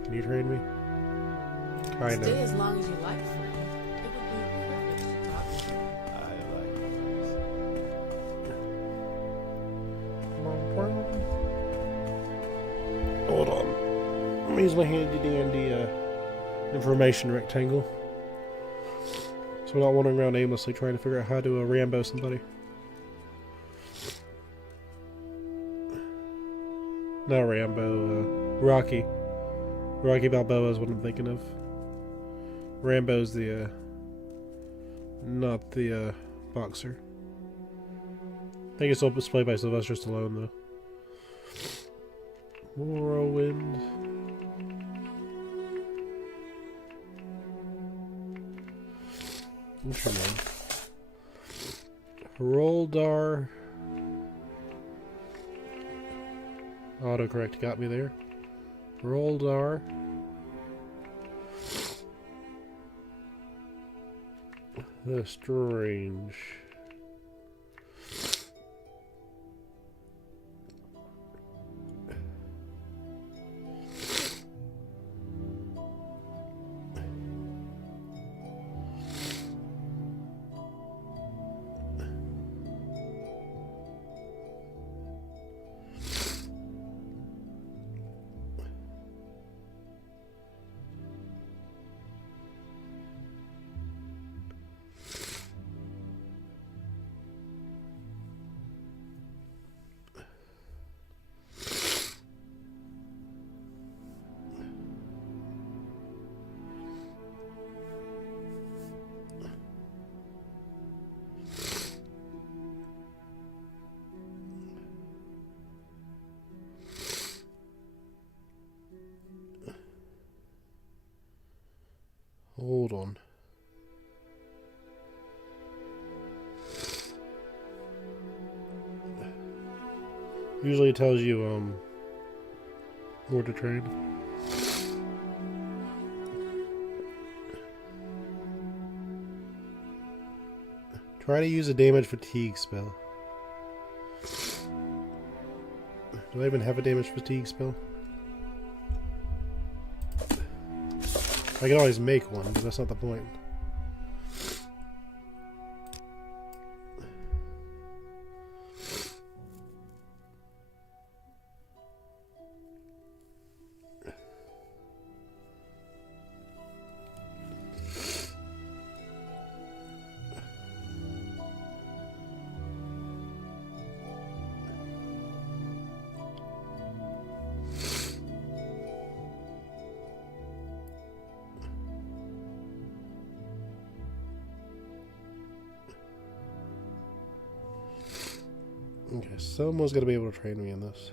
Can you train me? Kind Stay of. as long as you like, friend. It would be a privilege to talk to you. Hold on. Let me use my handy dandy information rectangle. So we're not wandering around aimlessly trying to figure out how to Rambo somebody. Not Rambo, Rocky. Rocky Balboa is what I'm thinking of. Rambo's the, not the, boxer. I think it's played by Sylvester Stallone, though. Morrowind. What's your name? Haroldar. Autocorrect got me there. Haroldar. The Strange. Hold on. Usually it tells you where to trade. Try to use a damage fatigue spell. Do I even have a damage fatigue spell? I can always make one, but that's not the point. Okay, someone's gonna be able to train me in this.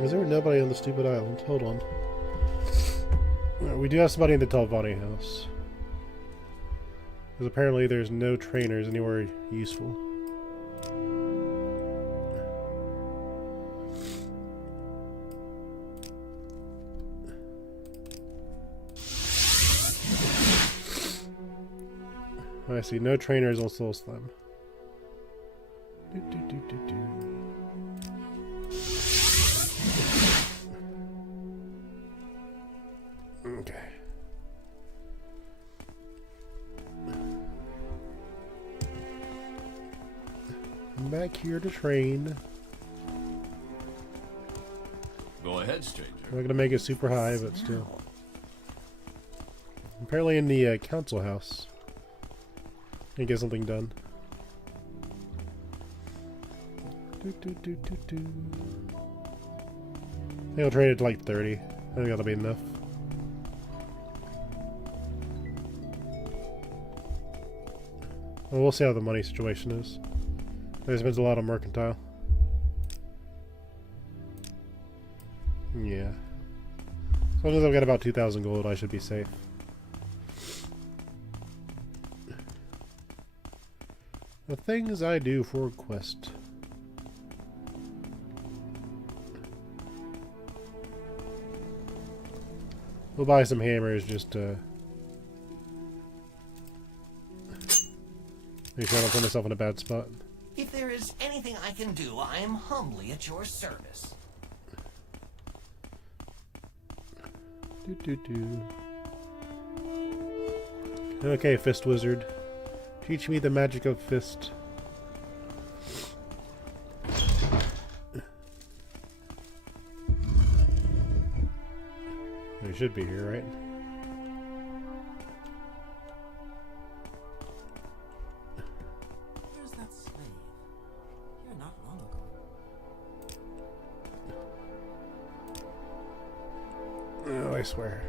Is there nobody on the stupid island? Hold on. We do have somebody in the Talvani house. Because apparently there's no trainers anywhere useful. I see, no trainers on Soul Slime. Okay. I'm back here to train. Go ahead, stranger. I'm not gonna make it super high, but still. Apparently in the council house. And get something done. I think I'll train it to like 30. I think that'll be enough. Well, we'll see how the money situation is. There's been a lot of mercantile. Yeah. As long as I've got about 2,000 gold, I should be safe. The things I do for quest. We'll buy some hammers just to make sure I don't put myself in a bad spot. If there is anything I can do, I am humbly at your service. Okay, Fist Wizard. Teach me the magic of Fist. He should be here, right? Where's that slave? Here not long ago. Oh, I swear.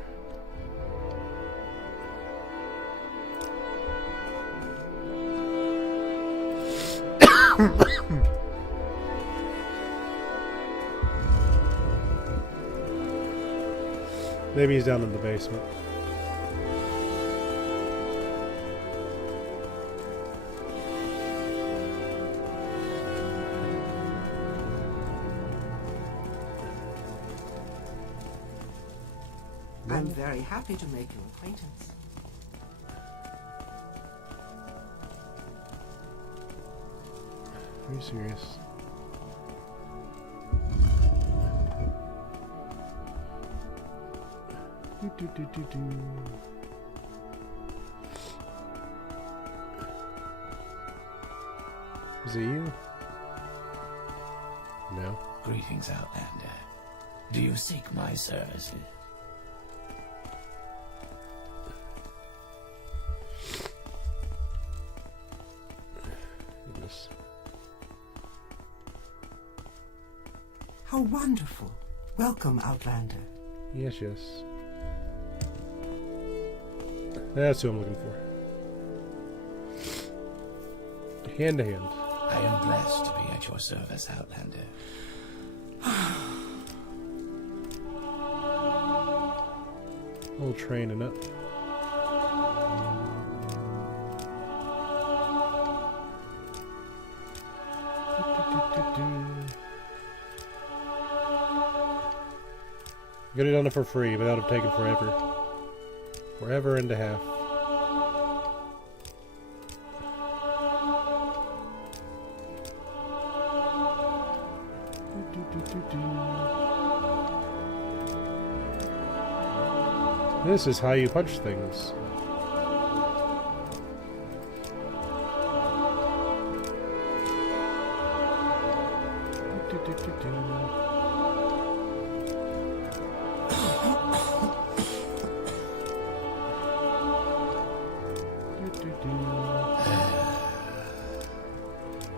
Maybe he's down in the basement. I'm very happy to make your acquaintance. Are you serious? Do. Is it you? No. Greetings, Outlander. Do you seek my services? Goodness. How wonderful. Welcome, Outlander. Yes. That's who I'm looking for. Hand to hand. I am blessed to be at your service, Outlander. A little training up. Could have done it for free, but that would have taken forever. Forever and a half. This is how you punch things.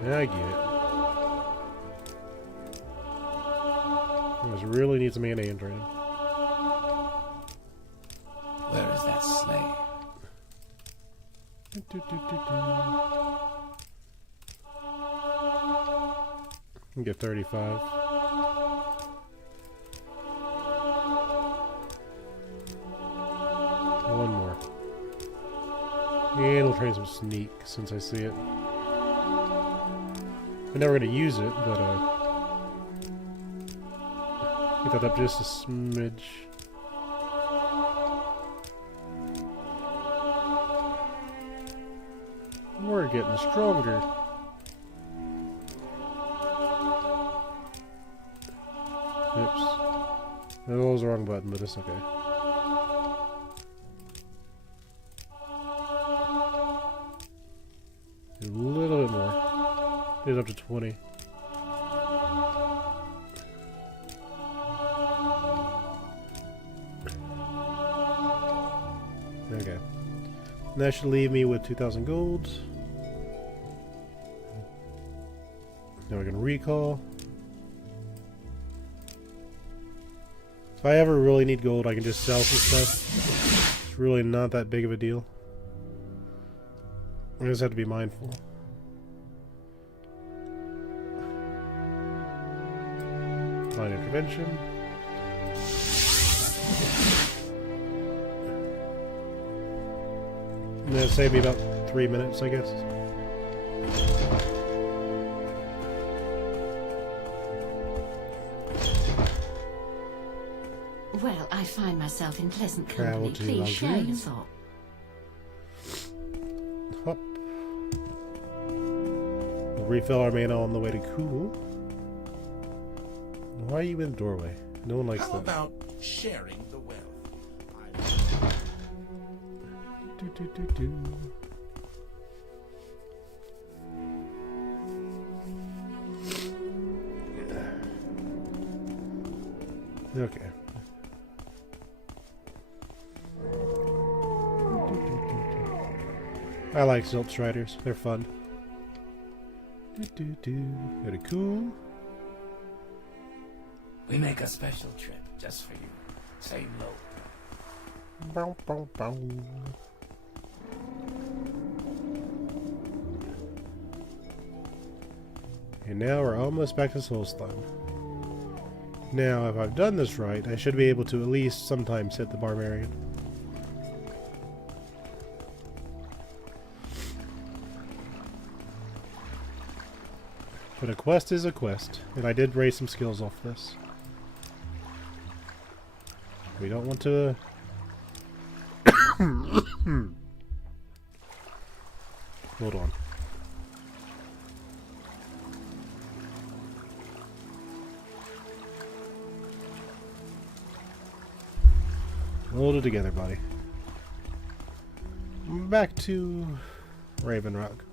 I get it. I just really need some hand training. Where is that slave? Get 35. One more. And we'll train some sneak since I see it. I'm never going to use it, but get that up just a smidge. We're getting stronger. Oops. That was the wrong button, but it's okay. A little bit more. Get it up to 20. Okay. And that should leave me with 2,000 gold. Now we can recall. If I ever really need gold, I can just sell some stuff. It's really not that big of a deal. I just have to be mindful. Line intervention. And that'll save me about 3 minutes, I guess. Well, I find myself in pleasant Travel company. to Please share Lagune. your thoughts. Hop. We'll refill our mana on the way to Cool. Why are you in the doorway? No one likes How that. about sharing the wealth? Do. Okay. I like Silt Striders. They're fun. Very cool. We make a special trip just for you. Same low. Bow, bow, bow. And now we're almost back to Soulstone. Now, if I've done this right, I should be able to at least sometimes hit the Barbarian. But a quest is a quest, and I did raise some skills off this. We don't want to... Hold on. Hold it together, buddy. Back to Raven Rock.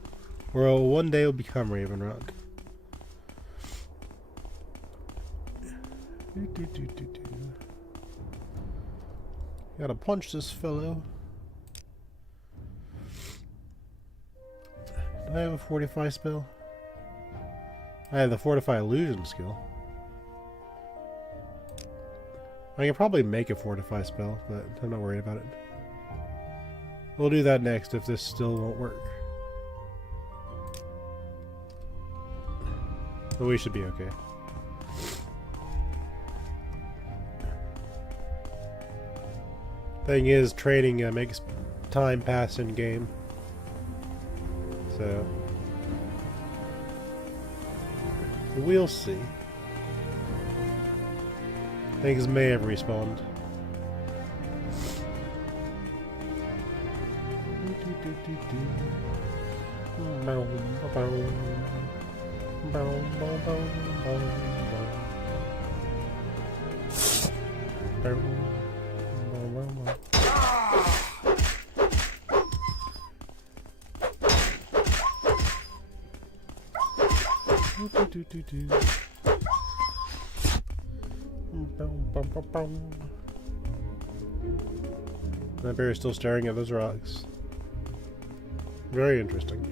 Or one day will become Raven Rock. Gotta punch this fellow. Do I have a Fortify spell? I have the Fortify Illusion skill. I can probably make a Fortify spell, but I'm not worried about it. We'll do that next if this still won't work. But we should be okay. Thing is, training makes time pass in game. So we'll see. Things may have respawned. That bear is still staring at those rocks. Very interesting.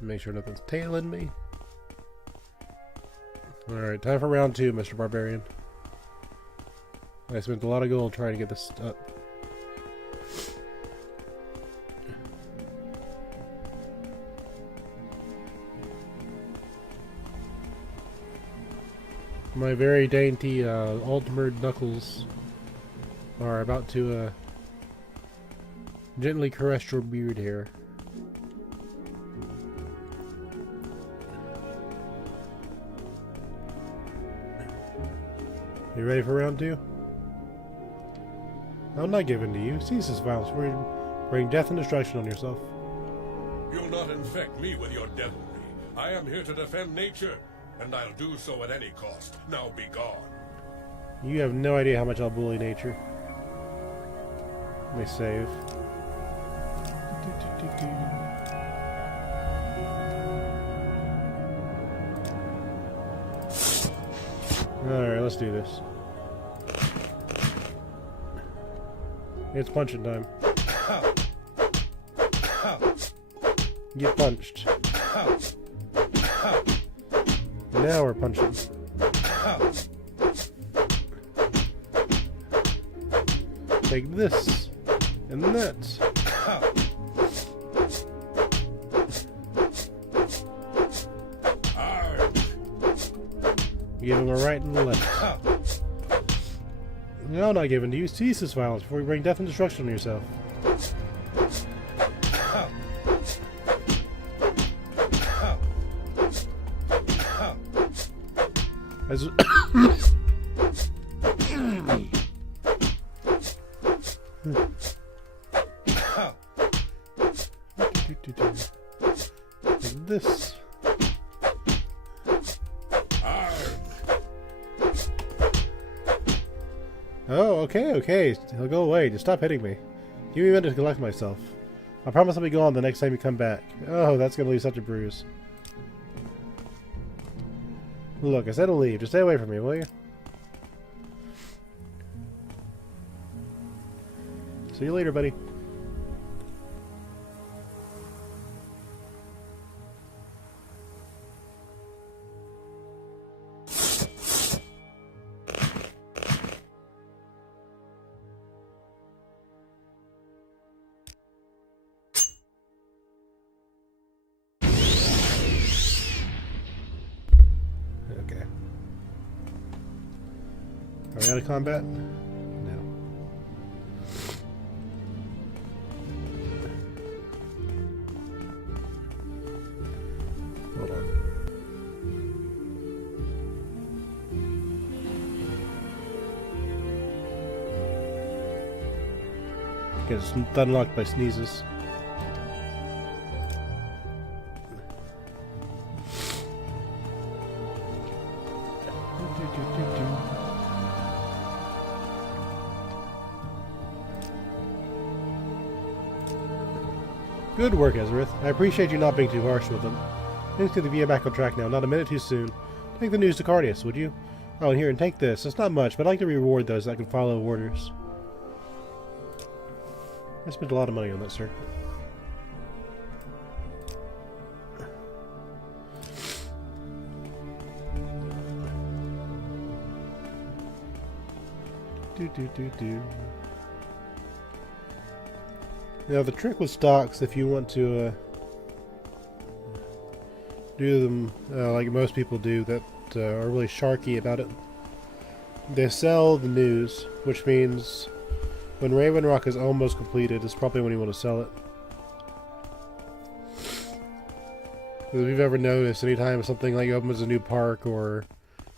Make sure nothing's tailing me. Alright, time for round 2, Mr. Barbarian. I spent a lot of gold trying to get this up. My very dainty Ultimate Knuckles are about to gently caress your beard hair. You ready for round 2? I'm not giving to you. Cease this violence. Bring death and destruction on yourself. You'll not infect me with your devilry. I am here to defend nature, and I'll do so at any cost. Now be gone. You have no idea how much I'll bully nature. Let me save. Alright, let's do this. It's punching time. Get punched. Now we're punching. Take this and that. Give him a right and a left. No, not giving to you. Cease this violence before you bring death and destruction on yourself. As like this. Oh, okay. He'll go away. Just stop hitting me. Give me a minute to collect myself. I promise I'll be gone the next time you come back. Oh, that's gonna leave such a bruise. Look, I said to leave. Just stay away from me, will you? See you later, buddy. Are we out of combat? No. Hold on. Gets unlocked by sneezes. Good work, Ezerith. I appreciate you not being too harsh with them. Things could be back on track now, not a minute too soon. Take the news to Cardius, would you? Oh, and here, and take this. It's not much, but I'd like to reward those that can follow orders. I spent a lot of money on that, sir. Now the trick with stocks, if you want to do them like most people do that are really sharky about it, they sell the news, which means when Raven Rock is almost completed, it's probably when you want to sell it. If you've ever noticed, anytime something like opens a new park or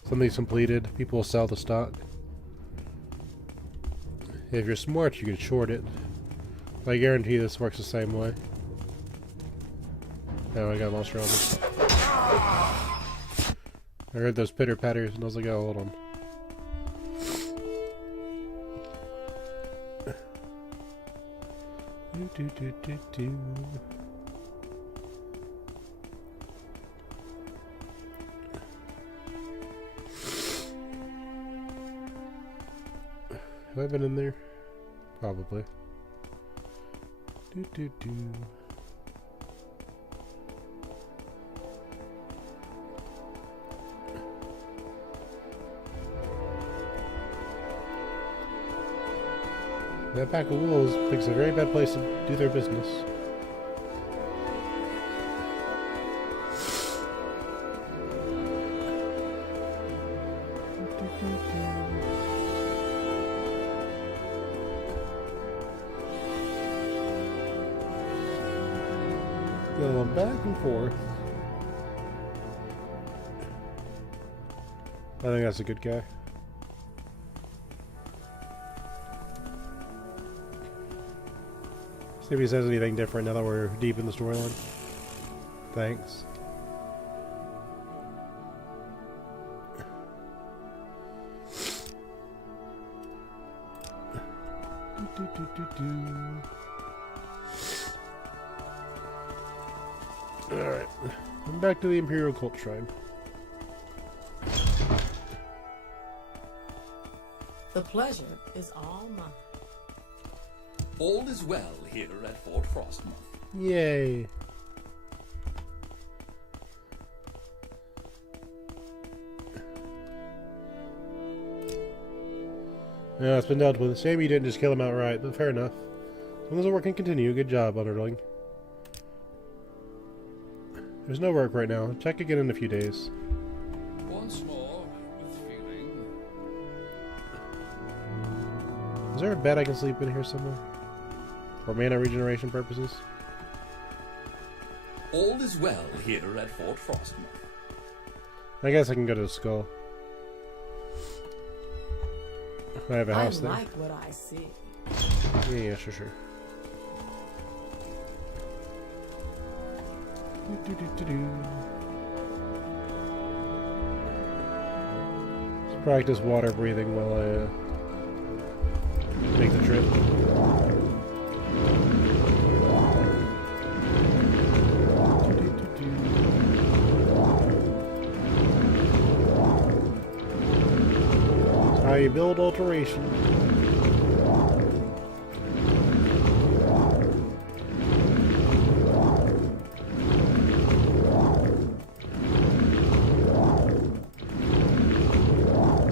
something's completed, people will sell the stock. If you're smart, you can short it. I guarantee this works the same way. Oh, I got a monster on me. I heard those pitter patters and I was like, oh, hold on. Have I been in there? Probably. That pack of wolves picks a very bad place to do their business. Going back and forth. I think that's a good guy. See if he says anything different now that we're deep in the storyline. Thanks. Alright. I'm back to the Imperial Cult Shrine. The pleasure is all mine. All is well here at Fort Frostmoth. Yay. Yeah, it's been dealt with. Shame you didn't just kill him outright, but fair enough. As long as the work can continue, good job, underling. There's no work right now. Check again in a few days. Once more, with feeling. Is there a bed I can sleep in here somewhere? For mana regeneration purposes? All is well here at Fort Frostmoth. I guess I can go to the skull. I have a house there. I like what I see. Yeah, sure. Let's practice water breathing while I make the trip. That's how you build alteration.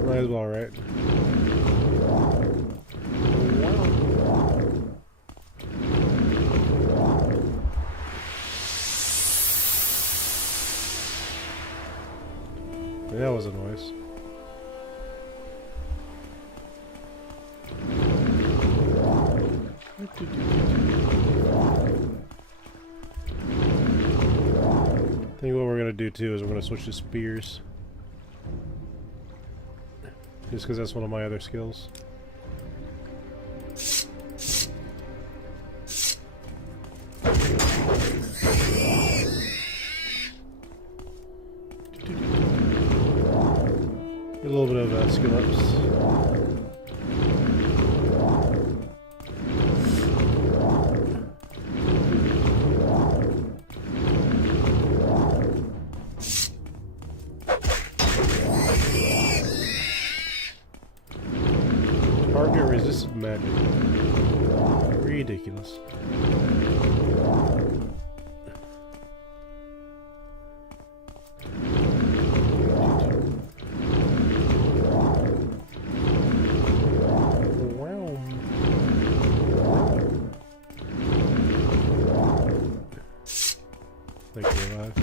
Might as well, right? That was a noise. I think what we're gonna do too is we're gonna switch to spears. Just because that's one of my other skills. Get a little bit of skill ups. Target resistant magic. Ridiculous. Thank you, alive.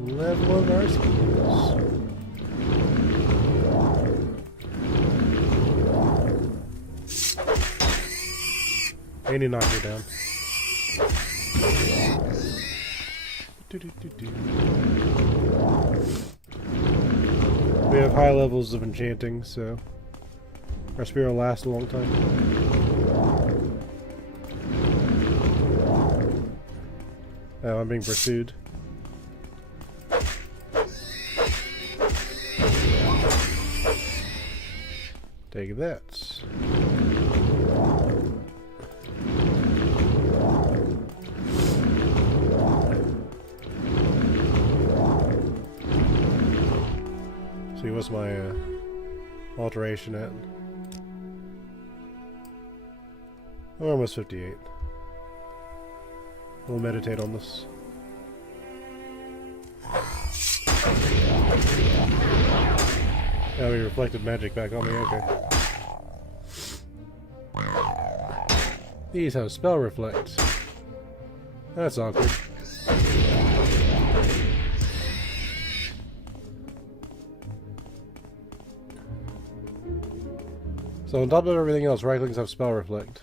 Level of our skills. And he knocked her down. We have high levels of enchanting, so our spear will last a long time. Oh, I'm being pursued. Take that. See, what's my alteration at? Oh, almost 58. We'll meditate on this. Oh, he reflected magic back on me, okay. These have spell reflect. That's awkward. So on top of everything else, right clicks have spell reflect.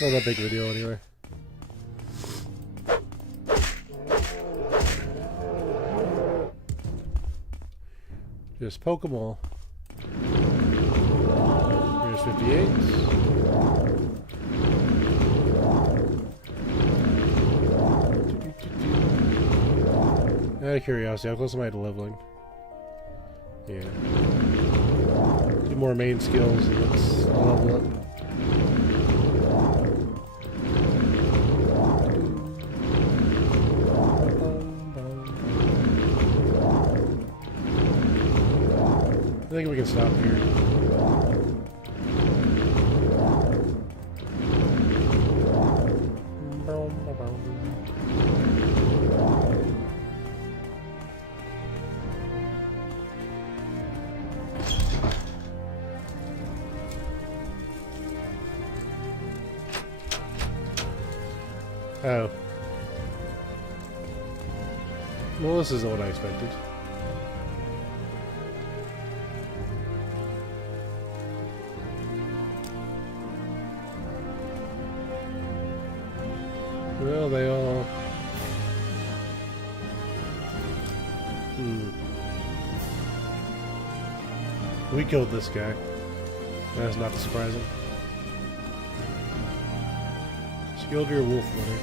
Not that big of a deal anyway. Just poke them all. Here's 58. Out of curiosity, how close am I to leveling? Yeah. 2 more main skills and let's level up. I think we can stop here. Oh. Well, this isn't what I expected. Well, they all... We killed this guy. That's not surprising. Skilled your wolf runner.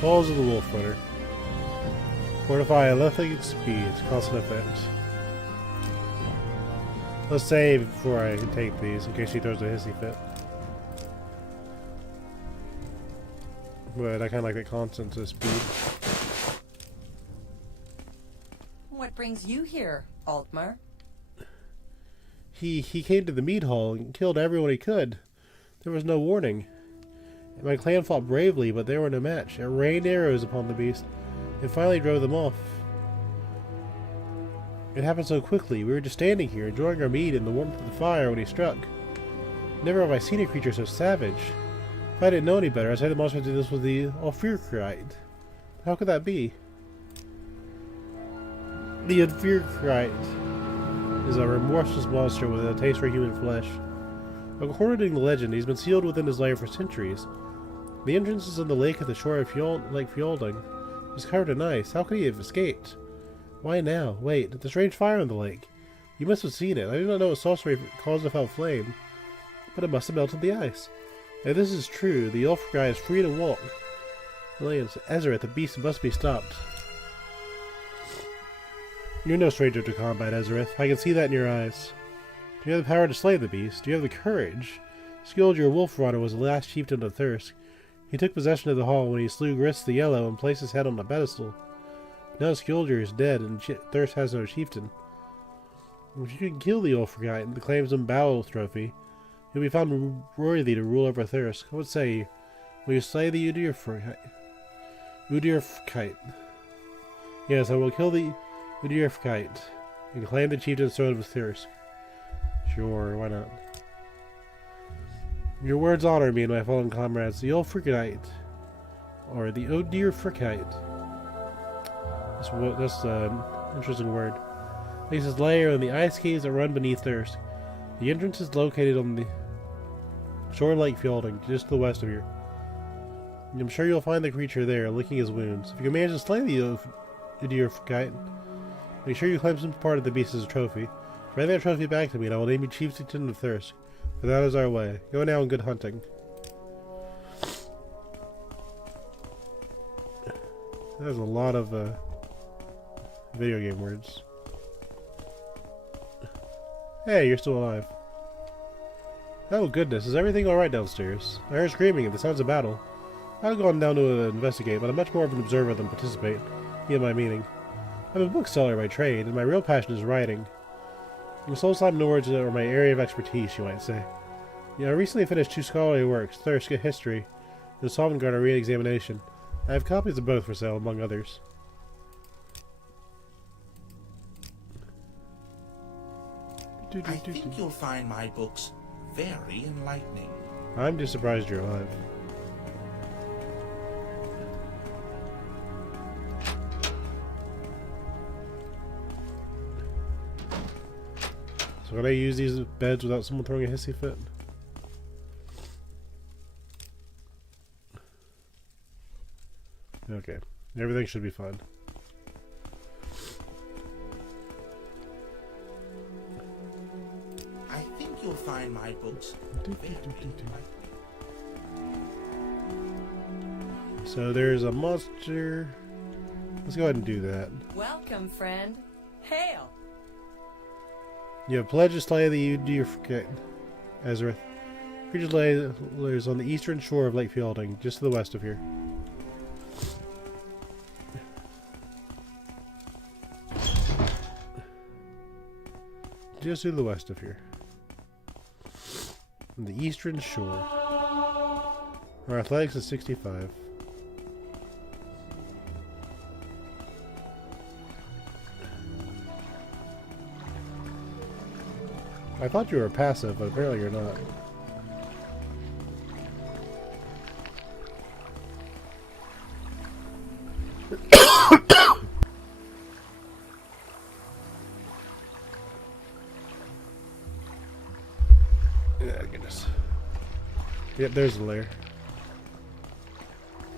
Balls of the wolf runner. Fortify athletic speed. Constant effect. Let's save before I take these in case he throws a hissy fit. But I kind of like that constant speed. What brings you here, Altmar? He came to the mead hall and killed everyone he could. There was no warning. My clan fought bravely, but they were no match. It rained arrows upon the beast and finally drove them off. It happened so quickly. We were just standing here, enjoying our mead in the warmth of the fire when he struck. Never have I seen a creature so savage. If I didn't know any better, I'd say the monster did this with the Ulfricite. How could that be? The Ulfricite is a remorseless monster with a taste for human flesh. According to the legend, he's been sealed within his lair for centuries. The entrance is on the lake at the shore of Lake Fjolding. It's covered in ice. How could he have escaped? Why now? Wait, the strange fire in the lake. You must have seen it. I do not know what sorcery caused the foul flame, but it must have melted the ice. If this is true, the elf guy is free to walk. Millions, Ezerith, the beast must be stopped. You're no stranger to combat, Ezerith. I can see that in your eyes. Do you have the power to slay the beast? Do you have the courage? Skildir wolf runner was the last chieftain of Thirsk. He took possession of the hall when he slew Grist the Yellow and placed his head on a pedestal. Now Skildir is dead and Thirsk has no chieftain. If you can kill the Ulfricite and claim some battle trophy, you'll be found worthy to rule over Thirsk. What say you? Will you slay the Udirfkite? Yes, I will kill the Udirfkite and claim the chieftain's throne of Thirsk. Sure, why not? Your words honor me and my fallen comrades. The Ulfricite, or the Udirfkite. That's an interesting word. Makes his lair in the ice caves that run beneath Thirsk. The entrance is located on the shore of Lake Fjolding, just to the west of here. I'm sure you'll find the creature there, licking his wounds. If you can manage to slay the Udirfkite, make sure you claim some part of the beast as a trophy. Bring that trophy back to me, and I will name you Chieftain of Thirsk. For that is our way. Go now and good hunting. There's a lot of video game words. Hey, you're still alive. Oh goodness, is everything alright downstairs? I heard screaming and the sounds of battle. I've gone down to investigate, but I'm much more of an observer than participate. You get my meaning. I'm a bookseller by trade, and my real passion is writing. The Soul Slime Nords are my area of expertise, you might say. I recently finished 2 scholarly works, Thirsk History and Sovngarde Re-Examination. I have copies of both for sale, among others. I think you'll find my books very enlightening. I'm just surprised you're alive. So can I use these beds without someone throwing a hissy fit? Okay. Everything should be fine. I think you'll find my books very enlightening. So there's a monster. Let's go ahead and do that. Welcome, friend. Hail. You have pledged to slay the Udir Ezerith. Creature lives on the eastern shore of Lake Fielding, just to the west of here. Just to the west of here. On the eastern shore. Our athletics is 65. I thought you were passive, but apparently you're not. Yeah, goodness. Yep, there's the lair.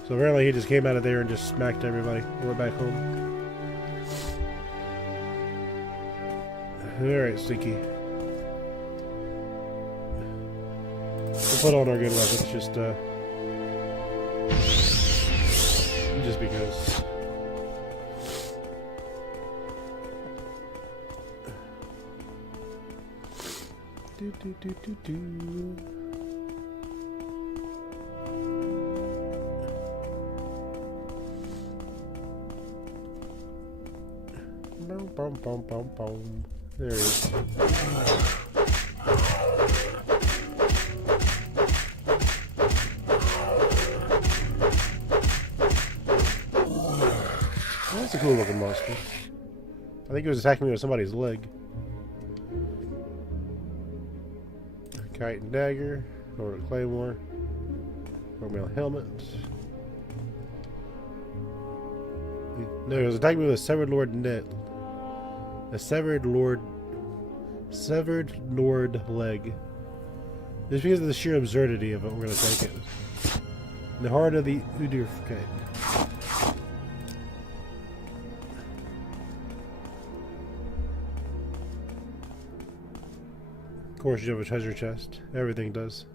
So apparently he just came out of there and just smacked everybody. We're back home. Alright, Stinky. We'll put on our good weapons just because. Do. Boom. There he is. That's a cool looking monster. I think he was attacking me with somebody's leg. Kite and dagger. Over to claymore. Mail helmet. No, he was attacking me with a severed lord net. A severed lord leg. Just because of the sheer absurdity of it, we're gonna take it. The heart of the Udir. Okay. Of course, you have a treasure chest. Everything does.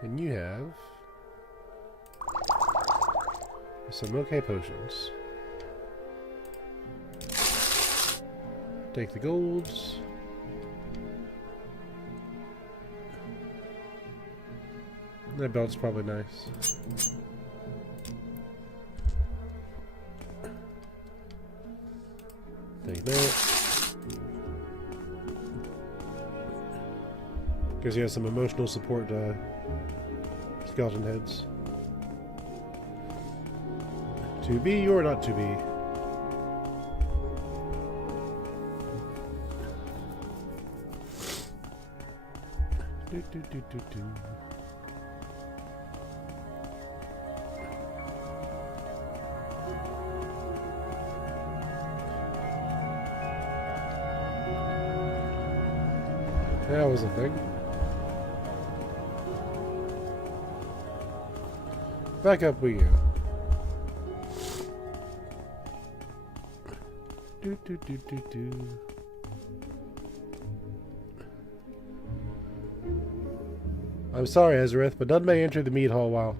And you have some okay potions. Take the golds. That belt's probably nice. Take that. Because he has some emotional support skeleton heads. To be or not to be? Do. That was a thing. Back up we go. Do. I'm sorry, Ezerith, but none may enter the mead hall while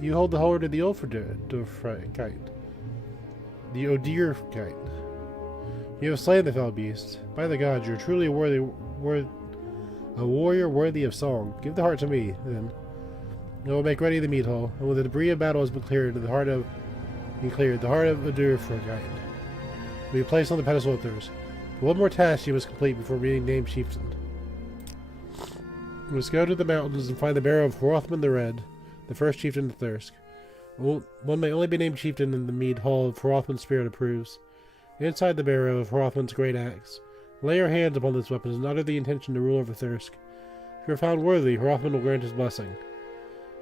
you hold the heart of the kite. The Odir kite. You have slain the fell beast. By the gods, you're truly a warrior worthy of song. Give the heart to me, then. I will make ready the mead hall, and when the debris of battle has been cleared, the heart of Odir kite will be placed on the pedestal of Thirsk. But one more task you must complete before being named chieftain. You must go to the mountains and find the barrow of Hrothmund the Red, the first chieftain of Thirsk. One may only be named chieftain in the mead hall if Hrothmund's spirit approves. Inside the barrow of Hrothmund's great axe, lay your hands upon this weapon and utter the intention to rule over Thirsk. If you are found worthy, Hrothmund will grant his blessing.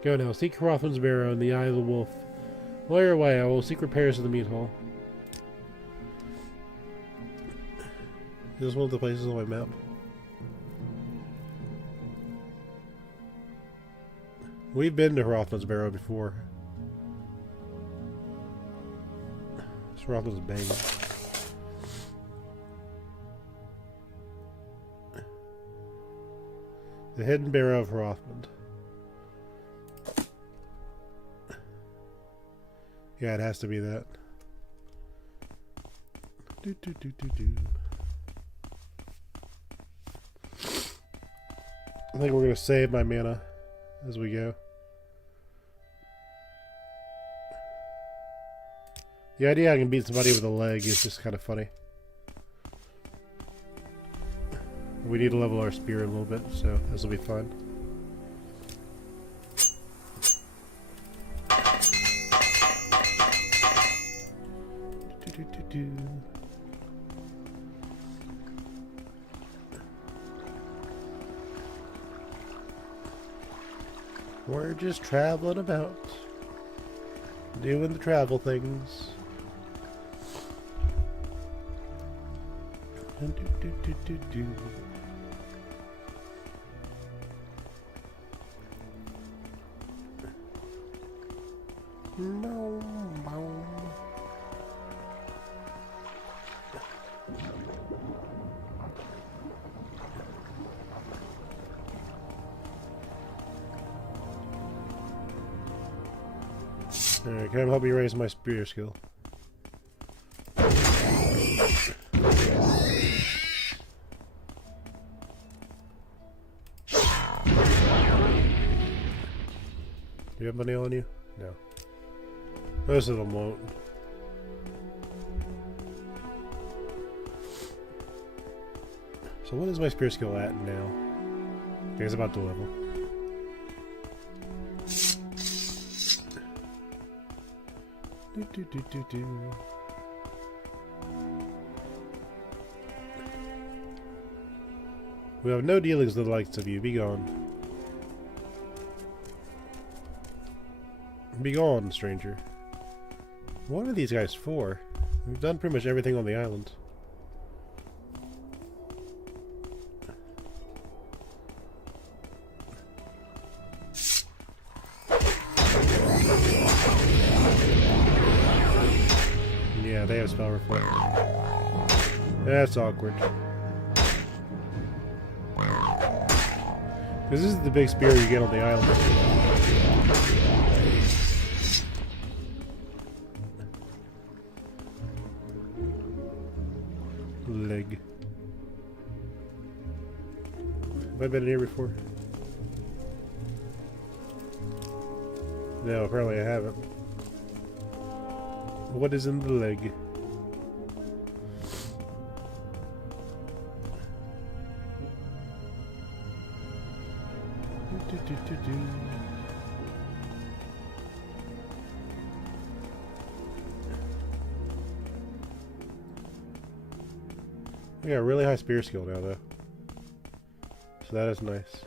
Go now, seek Hrothmund's barrow in the Eye of the Wolf. While you're away, I will seek repairs to the mead hall. Is this one of the places on my map? We've been to Hrothmund's barrow before. Hrothmund's bang. The Hidden Barrow of Hrothmund. Yeah, it has to be that. Do, do, do, do, do. I think we're going to save my mana as we go. The idea I can beat somebody with a leg is just kind of funny. We need to level our spear a little bit, so this will be fun. We're just traveling about, doing the travel things. Alright, come help me raise my spear skill. Do you have money on you? No. Most of them won't. So what is my spear skill at now? Okay, it's about to level. Do. We have no dealings with the likes of you. Be gone. Be gone, stranger. What are these guys for? We've done pretty much everything on the island. Yeah, they have spell reflect. That's awkward. Because this is the big spear you get on the island. Leg. Have I been in here before? No, apparently I haven't. What is in the leg? We got a really high spear skill now, though. So that is nice.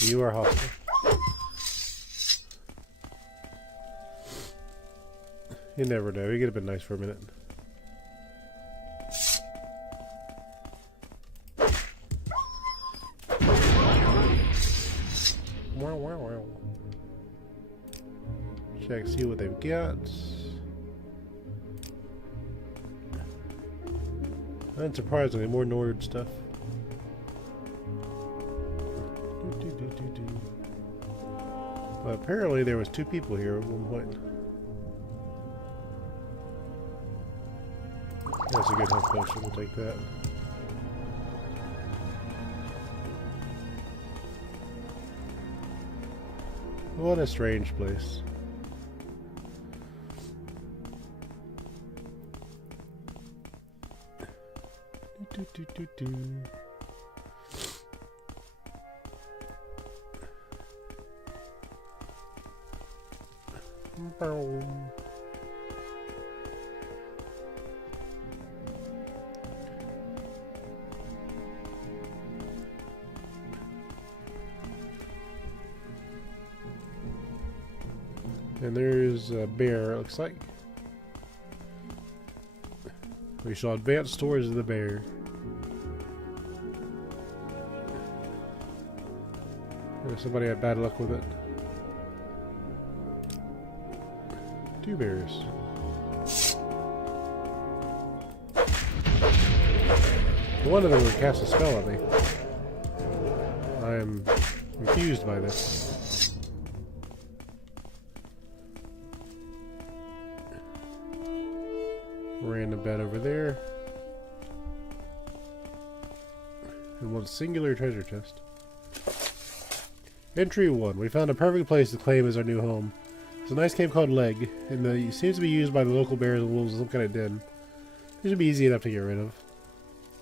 You are hostile. You never know. You could have been nice for a minute. Wow. Check, see what they've got. Unsurprisingly, more Nord stuff. But apparently there was 2 people here at one point. That's a good health potion, we'll take that. What a strange place. And there's a bear, it looks like. We shall advance towards the bear. There's somebody had bad luck with it. 2 bears. One of them would cast a spell on me. I am confused by this. Random bed over there. And one singular treasure chest. Entry 1. We found a perfect place to claim as our new home. It's a nice cave called Leg, and it seems to be used by the local bears and wolves as some kind of den. It should be easy enough to get rid of.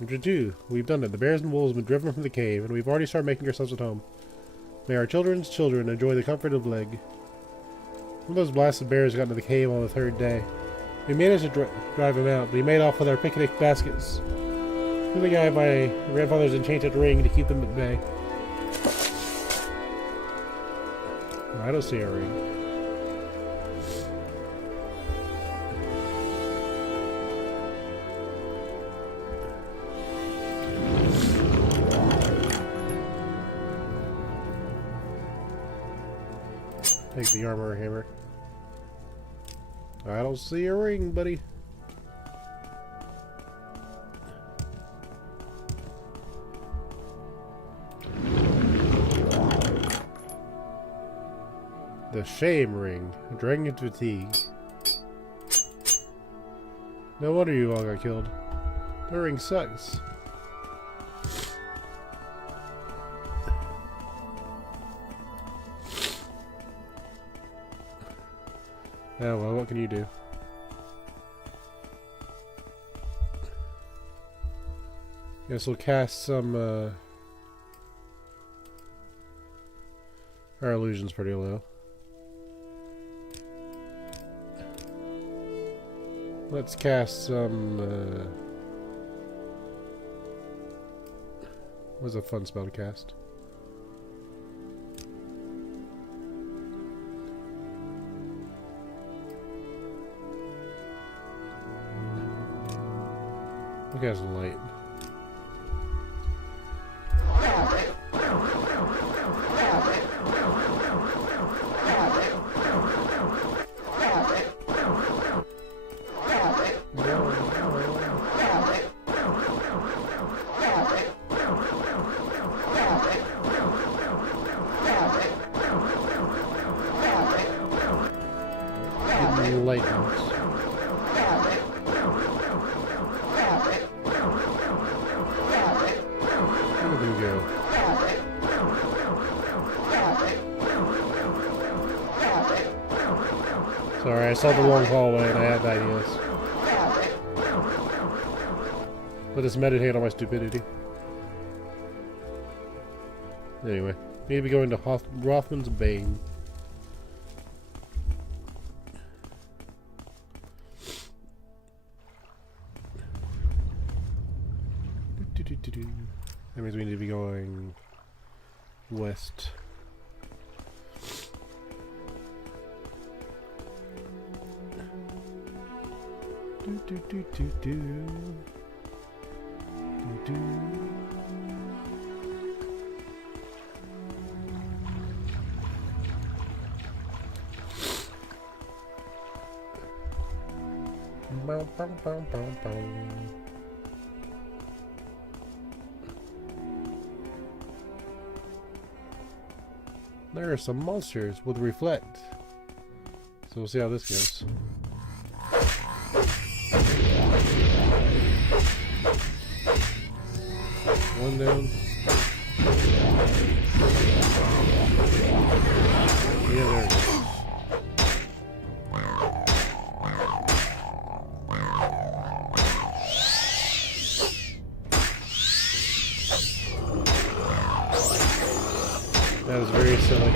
Entry 2. We've done it. The bears and wolves have been driven from the cave, and we've already started making ourselves at home. May our children's children enjoy the comfort of Leg. One of those blasted bears got into the cave on the 3rd day. We managed to drive him out, but he made off with our picnic baskets. Then the guy had my grandfather's enchanted ring to keep them at bay. Oh, I don't see a ring. Take the armor hammer. I don't see a ring, buddy. The shame ring. Dragon fatigue. No wonder you all got killed. The ring sucks. Oh well, what can you do? Guess we'll cast some, our illusion's pretty low. Let's cast some, what's a fun spell to cast? Look at some light. Light notes. Go. Sorry, I saw the long hallway and I had ideas. Let us meditate on my stupidity. Anyway, need to be going to Rothman's Bane. That means we need to be going west. There are some monsters with reflect. So we'll see how this goes. One down. Yeah, there it goes. That was very silly.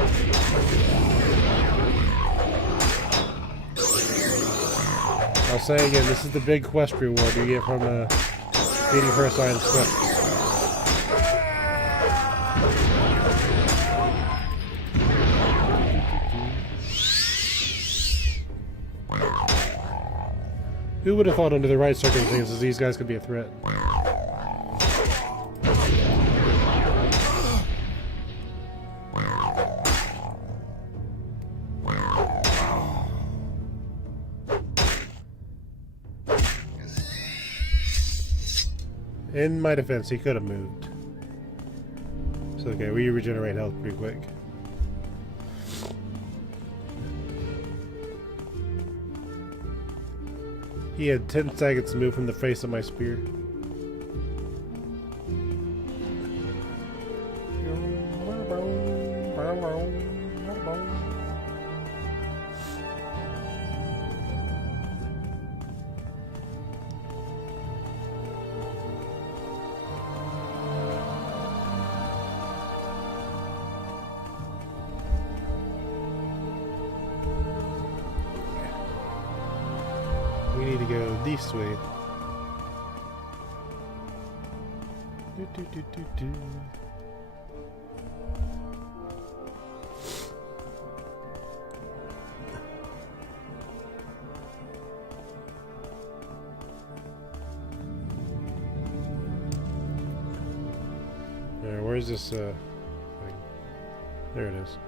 I'll say again, this is the big quest reward you get from beating first iron quest. Who would have thought under the right circumstances these guys could be a threat? In my defense, he could have moved. So okay, we regenerate health pretty quick. He had 10 seconds to move from the face of my spear. We need to go this way. Do. Where's this thing? There it is.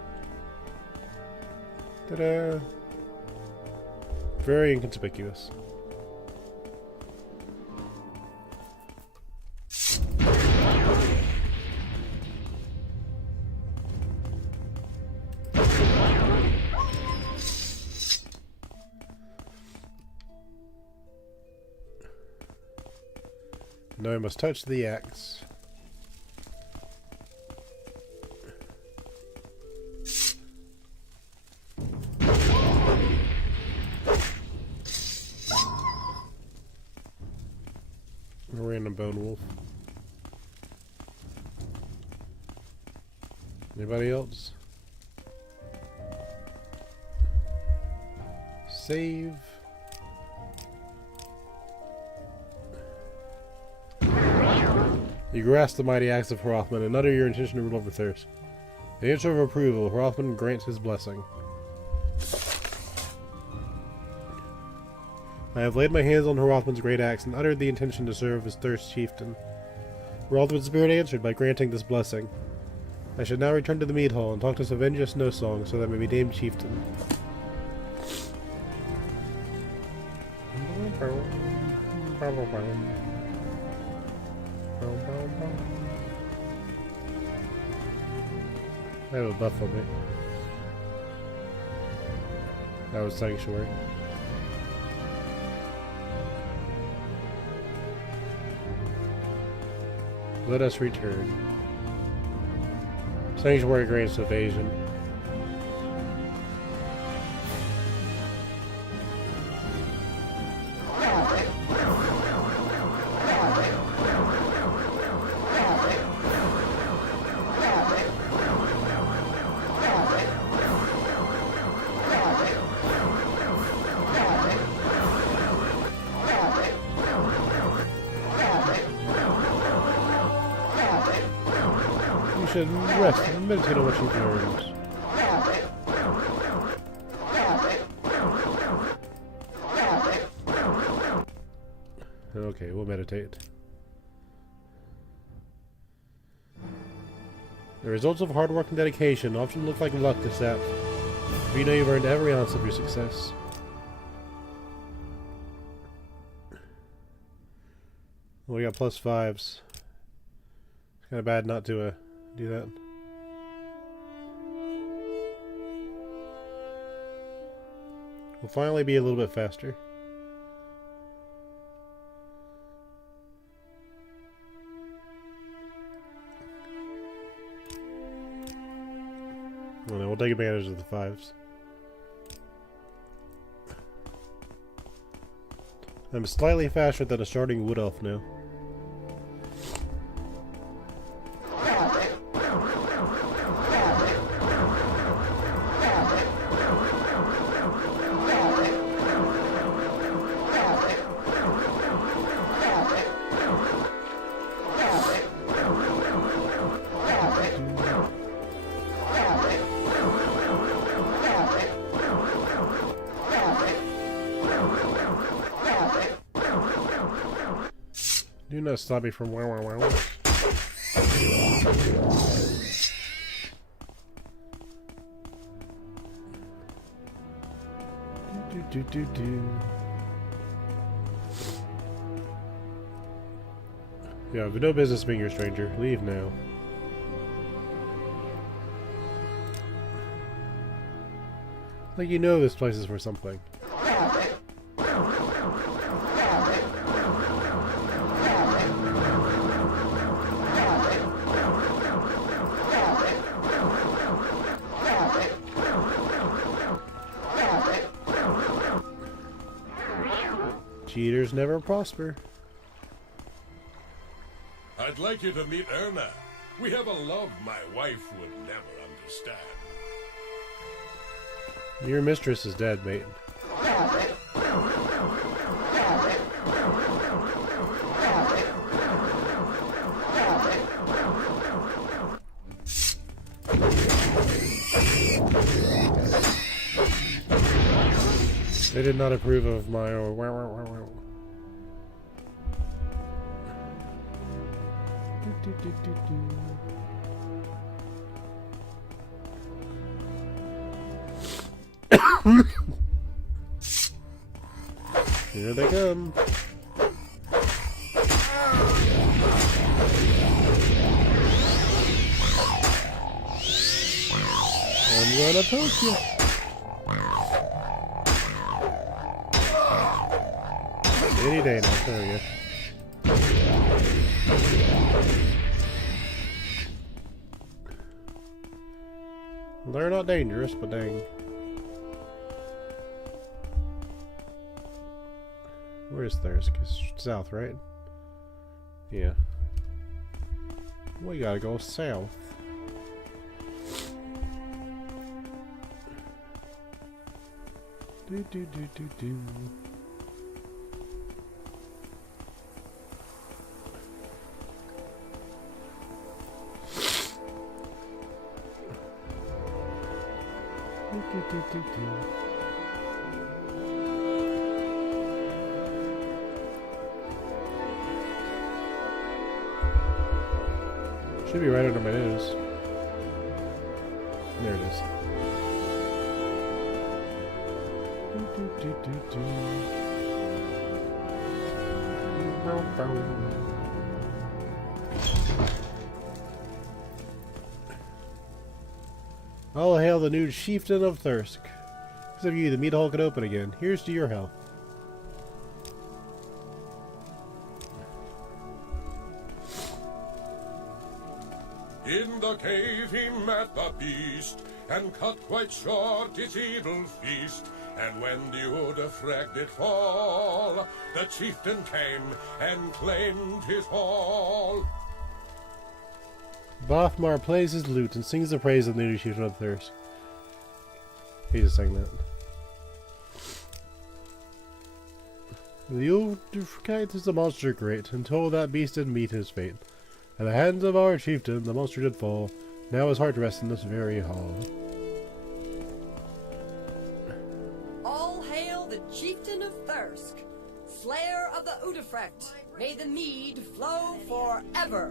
Ta-da! Very inconspicuous. Now I must touch the axe. Random bone wolf. Anybody else? Save. You grasp the mighty axe of Hrothman and utter your intention to rule over thirst. In answer of approval, Hrothman grants his blessing. I have laid my hands on Hrothman's great axe and uttered the intention to serve as Thirst Chieftain. Hrothman's spirit answered by granting this blessing. I should now return to the mead hall and talk to Savengia Snowsong so that I may be named Chieftain. I have a buff on me. That was Sanctuary. Let us return. Sanctuary grants evasion. You should rest and meditate on what you've learned. Okay, we'll meditate. The results of hard work and dedication often look like luck to Sap, but you know you've earned every ounce of your success. Well, we got +5s. It's kind of bad not to do that. We'll finally be a little bit faster. Well, then we'll take advantage of the 5s. I'm slightly faster than a starting wood elf now. Do not stop me from wow. You have no business being your stranger. Leave now. Like you know this place is for something. Cheaters never prosper. I'd like you to meet Erna. We have a love my wife would never understand. Your mistress is dead, mate. They did not approve of my... Here they come. I'm gonna poke you. Any day now, there we go. They're not dangerous, but dang. Where's theirs? South, right? Yeah. We gotta go south. Do do do do do. Should be right under my nose. There it is. All hail the new chieftain of Thirsk. Because of you, the meat hole could open again. Here's to your health. In the cave he met the beast, and cut quite short its evil feast. And when the Udafreg did fall, the chieftain came and claimed his hall. Bothmar plays his lute and sings the praise of the new chieftain of Thirsk. He just sang that. The Udafreg is a monster great, until that beast did meet his fate. At the hands of our chieftain, the monster did fall. Now his heart rests in this very hall. All hail the chieftain of Thirsk, slayer of the Udafreg. May the mead flow forever.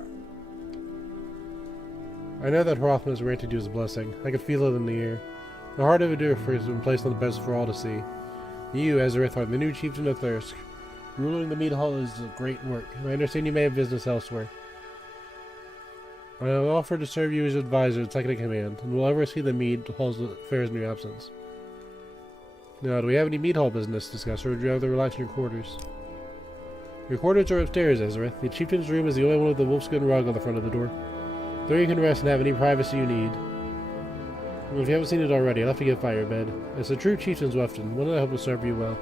I know that Hrothgar has granted you his blessing. I can feel it in the air. The heart of Udafreg has been placed on the beds for all to see. You, Ezerith, are the new chieftain of Thirsk. Ruling the mead hall is a great work. I understand you may have business elsewhere. I will offer to serve you as advisor and second in command, and will oversee the mead hall's affairs in your absence. Now, do we have any mead hall business to discuss, or would you rather relax in your quarters? Your quarters are upstairs, Ezerith. The chieftain's room is the only one with the wolfskin rug on the front of the door. There you can rest and have any privacy you need. Well, if you haven't seen it already, I'll have to get by your bed. It's a true chieftain's wefton, one that I hope will serve you well.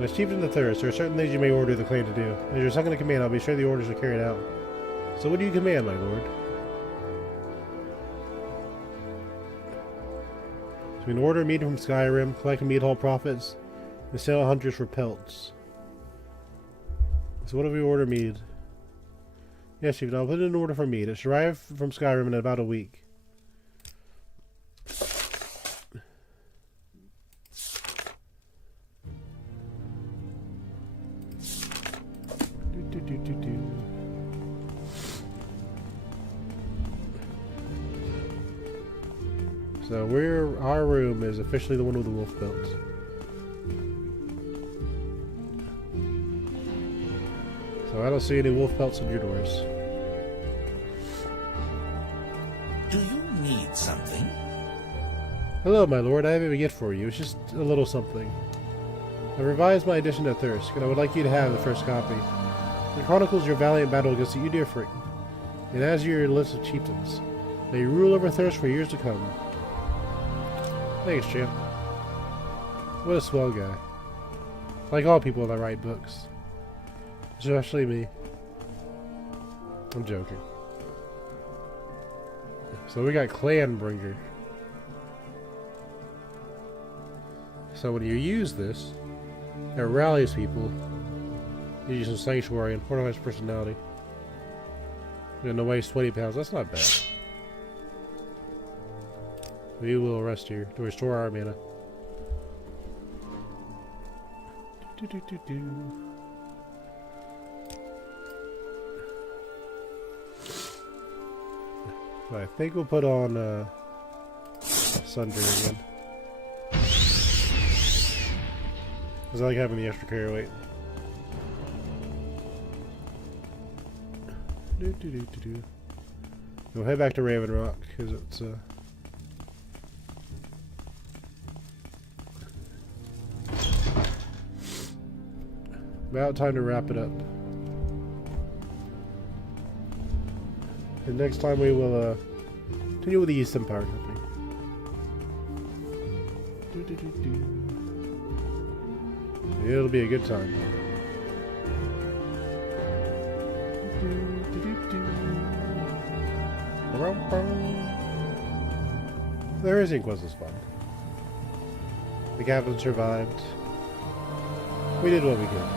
As chieftain of Thirsk, there are certain things you may order the clan to do. As your second in command, I'll be sure the orders are carried out. So what do you command, my lord? So we can order meat from Skyrim, collect meat hall profits, and sell hunters for pelts. So what do we order mead? Yes, chieftain, I'll put in an order for mead. It should arrive from Skyrim in about a week. So our room is officially the one with the wolf belt. I don't see any wolf pelts on your doors. Do you need something? Hello, my lord. I have a gift for you. It's just a little something. I revised my edition of Thirsk, and I would like you to have the first copy. It chronicles your valiant battle against the Udifric. It has your list of chieftains. They rule over Thirsk for years to come. Thanks, champ. What a swell guy. Like all people that write books. Especially me. I'm joking. So we got Clanbringer. So when you use this, it rallies people. You use some sanctuary and organized personality. And the waste 20 pounds. That's not bad. We will rest here to restore our mana. I think we'll put on Sunder again. Because I like having the extra carry weight. We'll head back to Raven Rock because it's about time to wrap it up. And next time we will continue with the Eastern Power Company. It'll be a good time. The Heresy Quest was fun. The captain survived. We did what we could.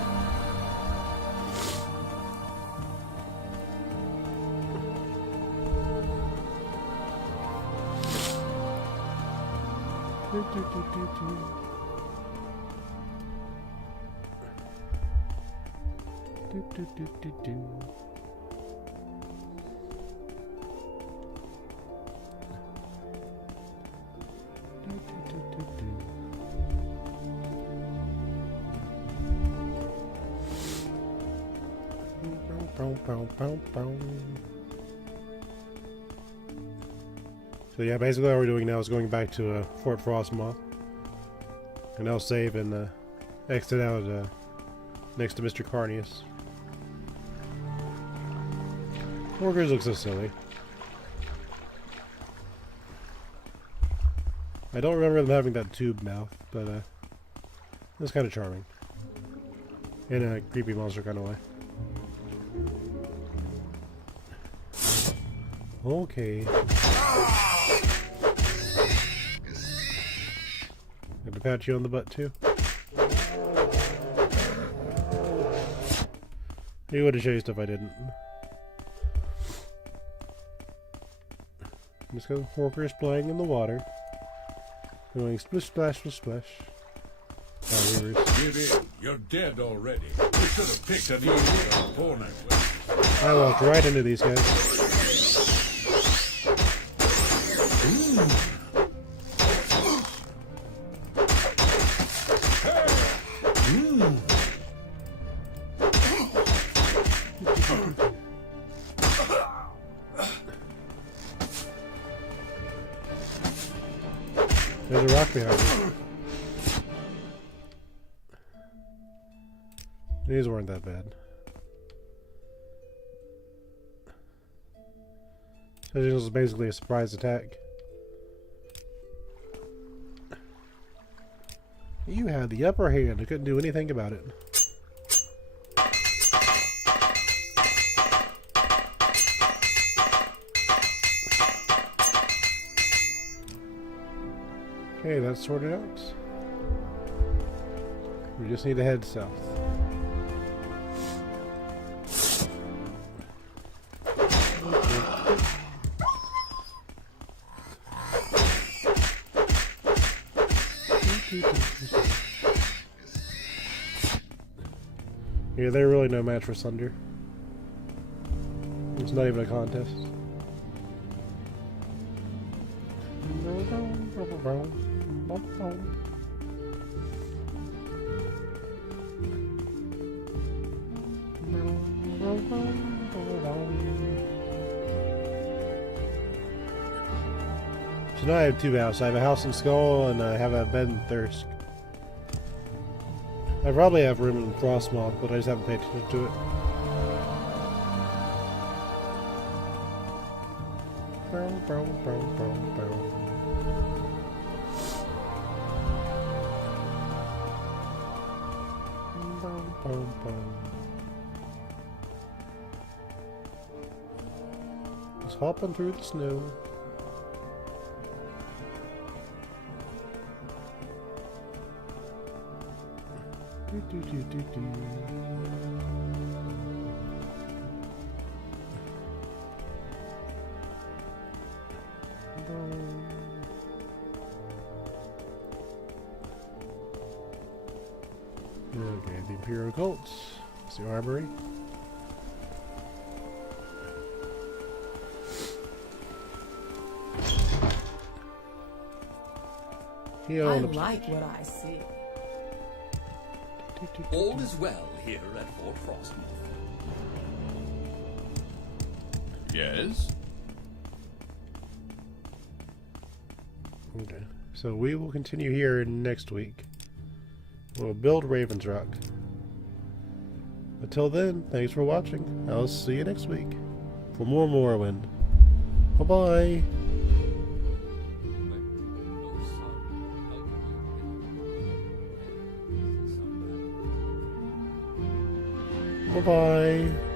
So yeah, basically all we're doing now is going back to Fort Frostmoth. And I'll save and exit out next to Mr. Carnius. Workers look so silly. I don't remember them having that tube mouth, but it's kind of charming. In a creepy monster kind of way. Okay. Got to pat you on the butt too. He would have chased if I didn't. Just got workers playing in the water. Going splish splash splish splash. Give in. You're dead already. You should have picked an easier opponent. I walked right into these guys. There's a rock behind me. These weren't that bad. So this was basically a surprise attack. You had the upper hand. I couldn't do anything about it. Okay, that's sorted out. We just need to head south. Yeah, they're really no match for Sunder. It's not even a contest. So now I have two houses. I have a house in Skull and I have a bed in Thirsk. I probably have room in Frostmoth, but I just haven't paid attention to it. Just hopping through the snow. Okay, the Imperial Cults. It's the Armory. I like what I see. All is well here at Fort Frostmoth. Yes? Okay, so we will continue here next week. We'll build Raven's Rock. Until then, thanks for watching. I'll see you next week for more Morrowind. Bye-bye. Bye-bye.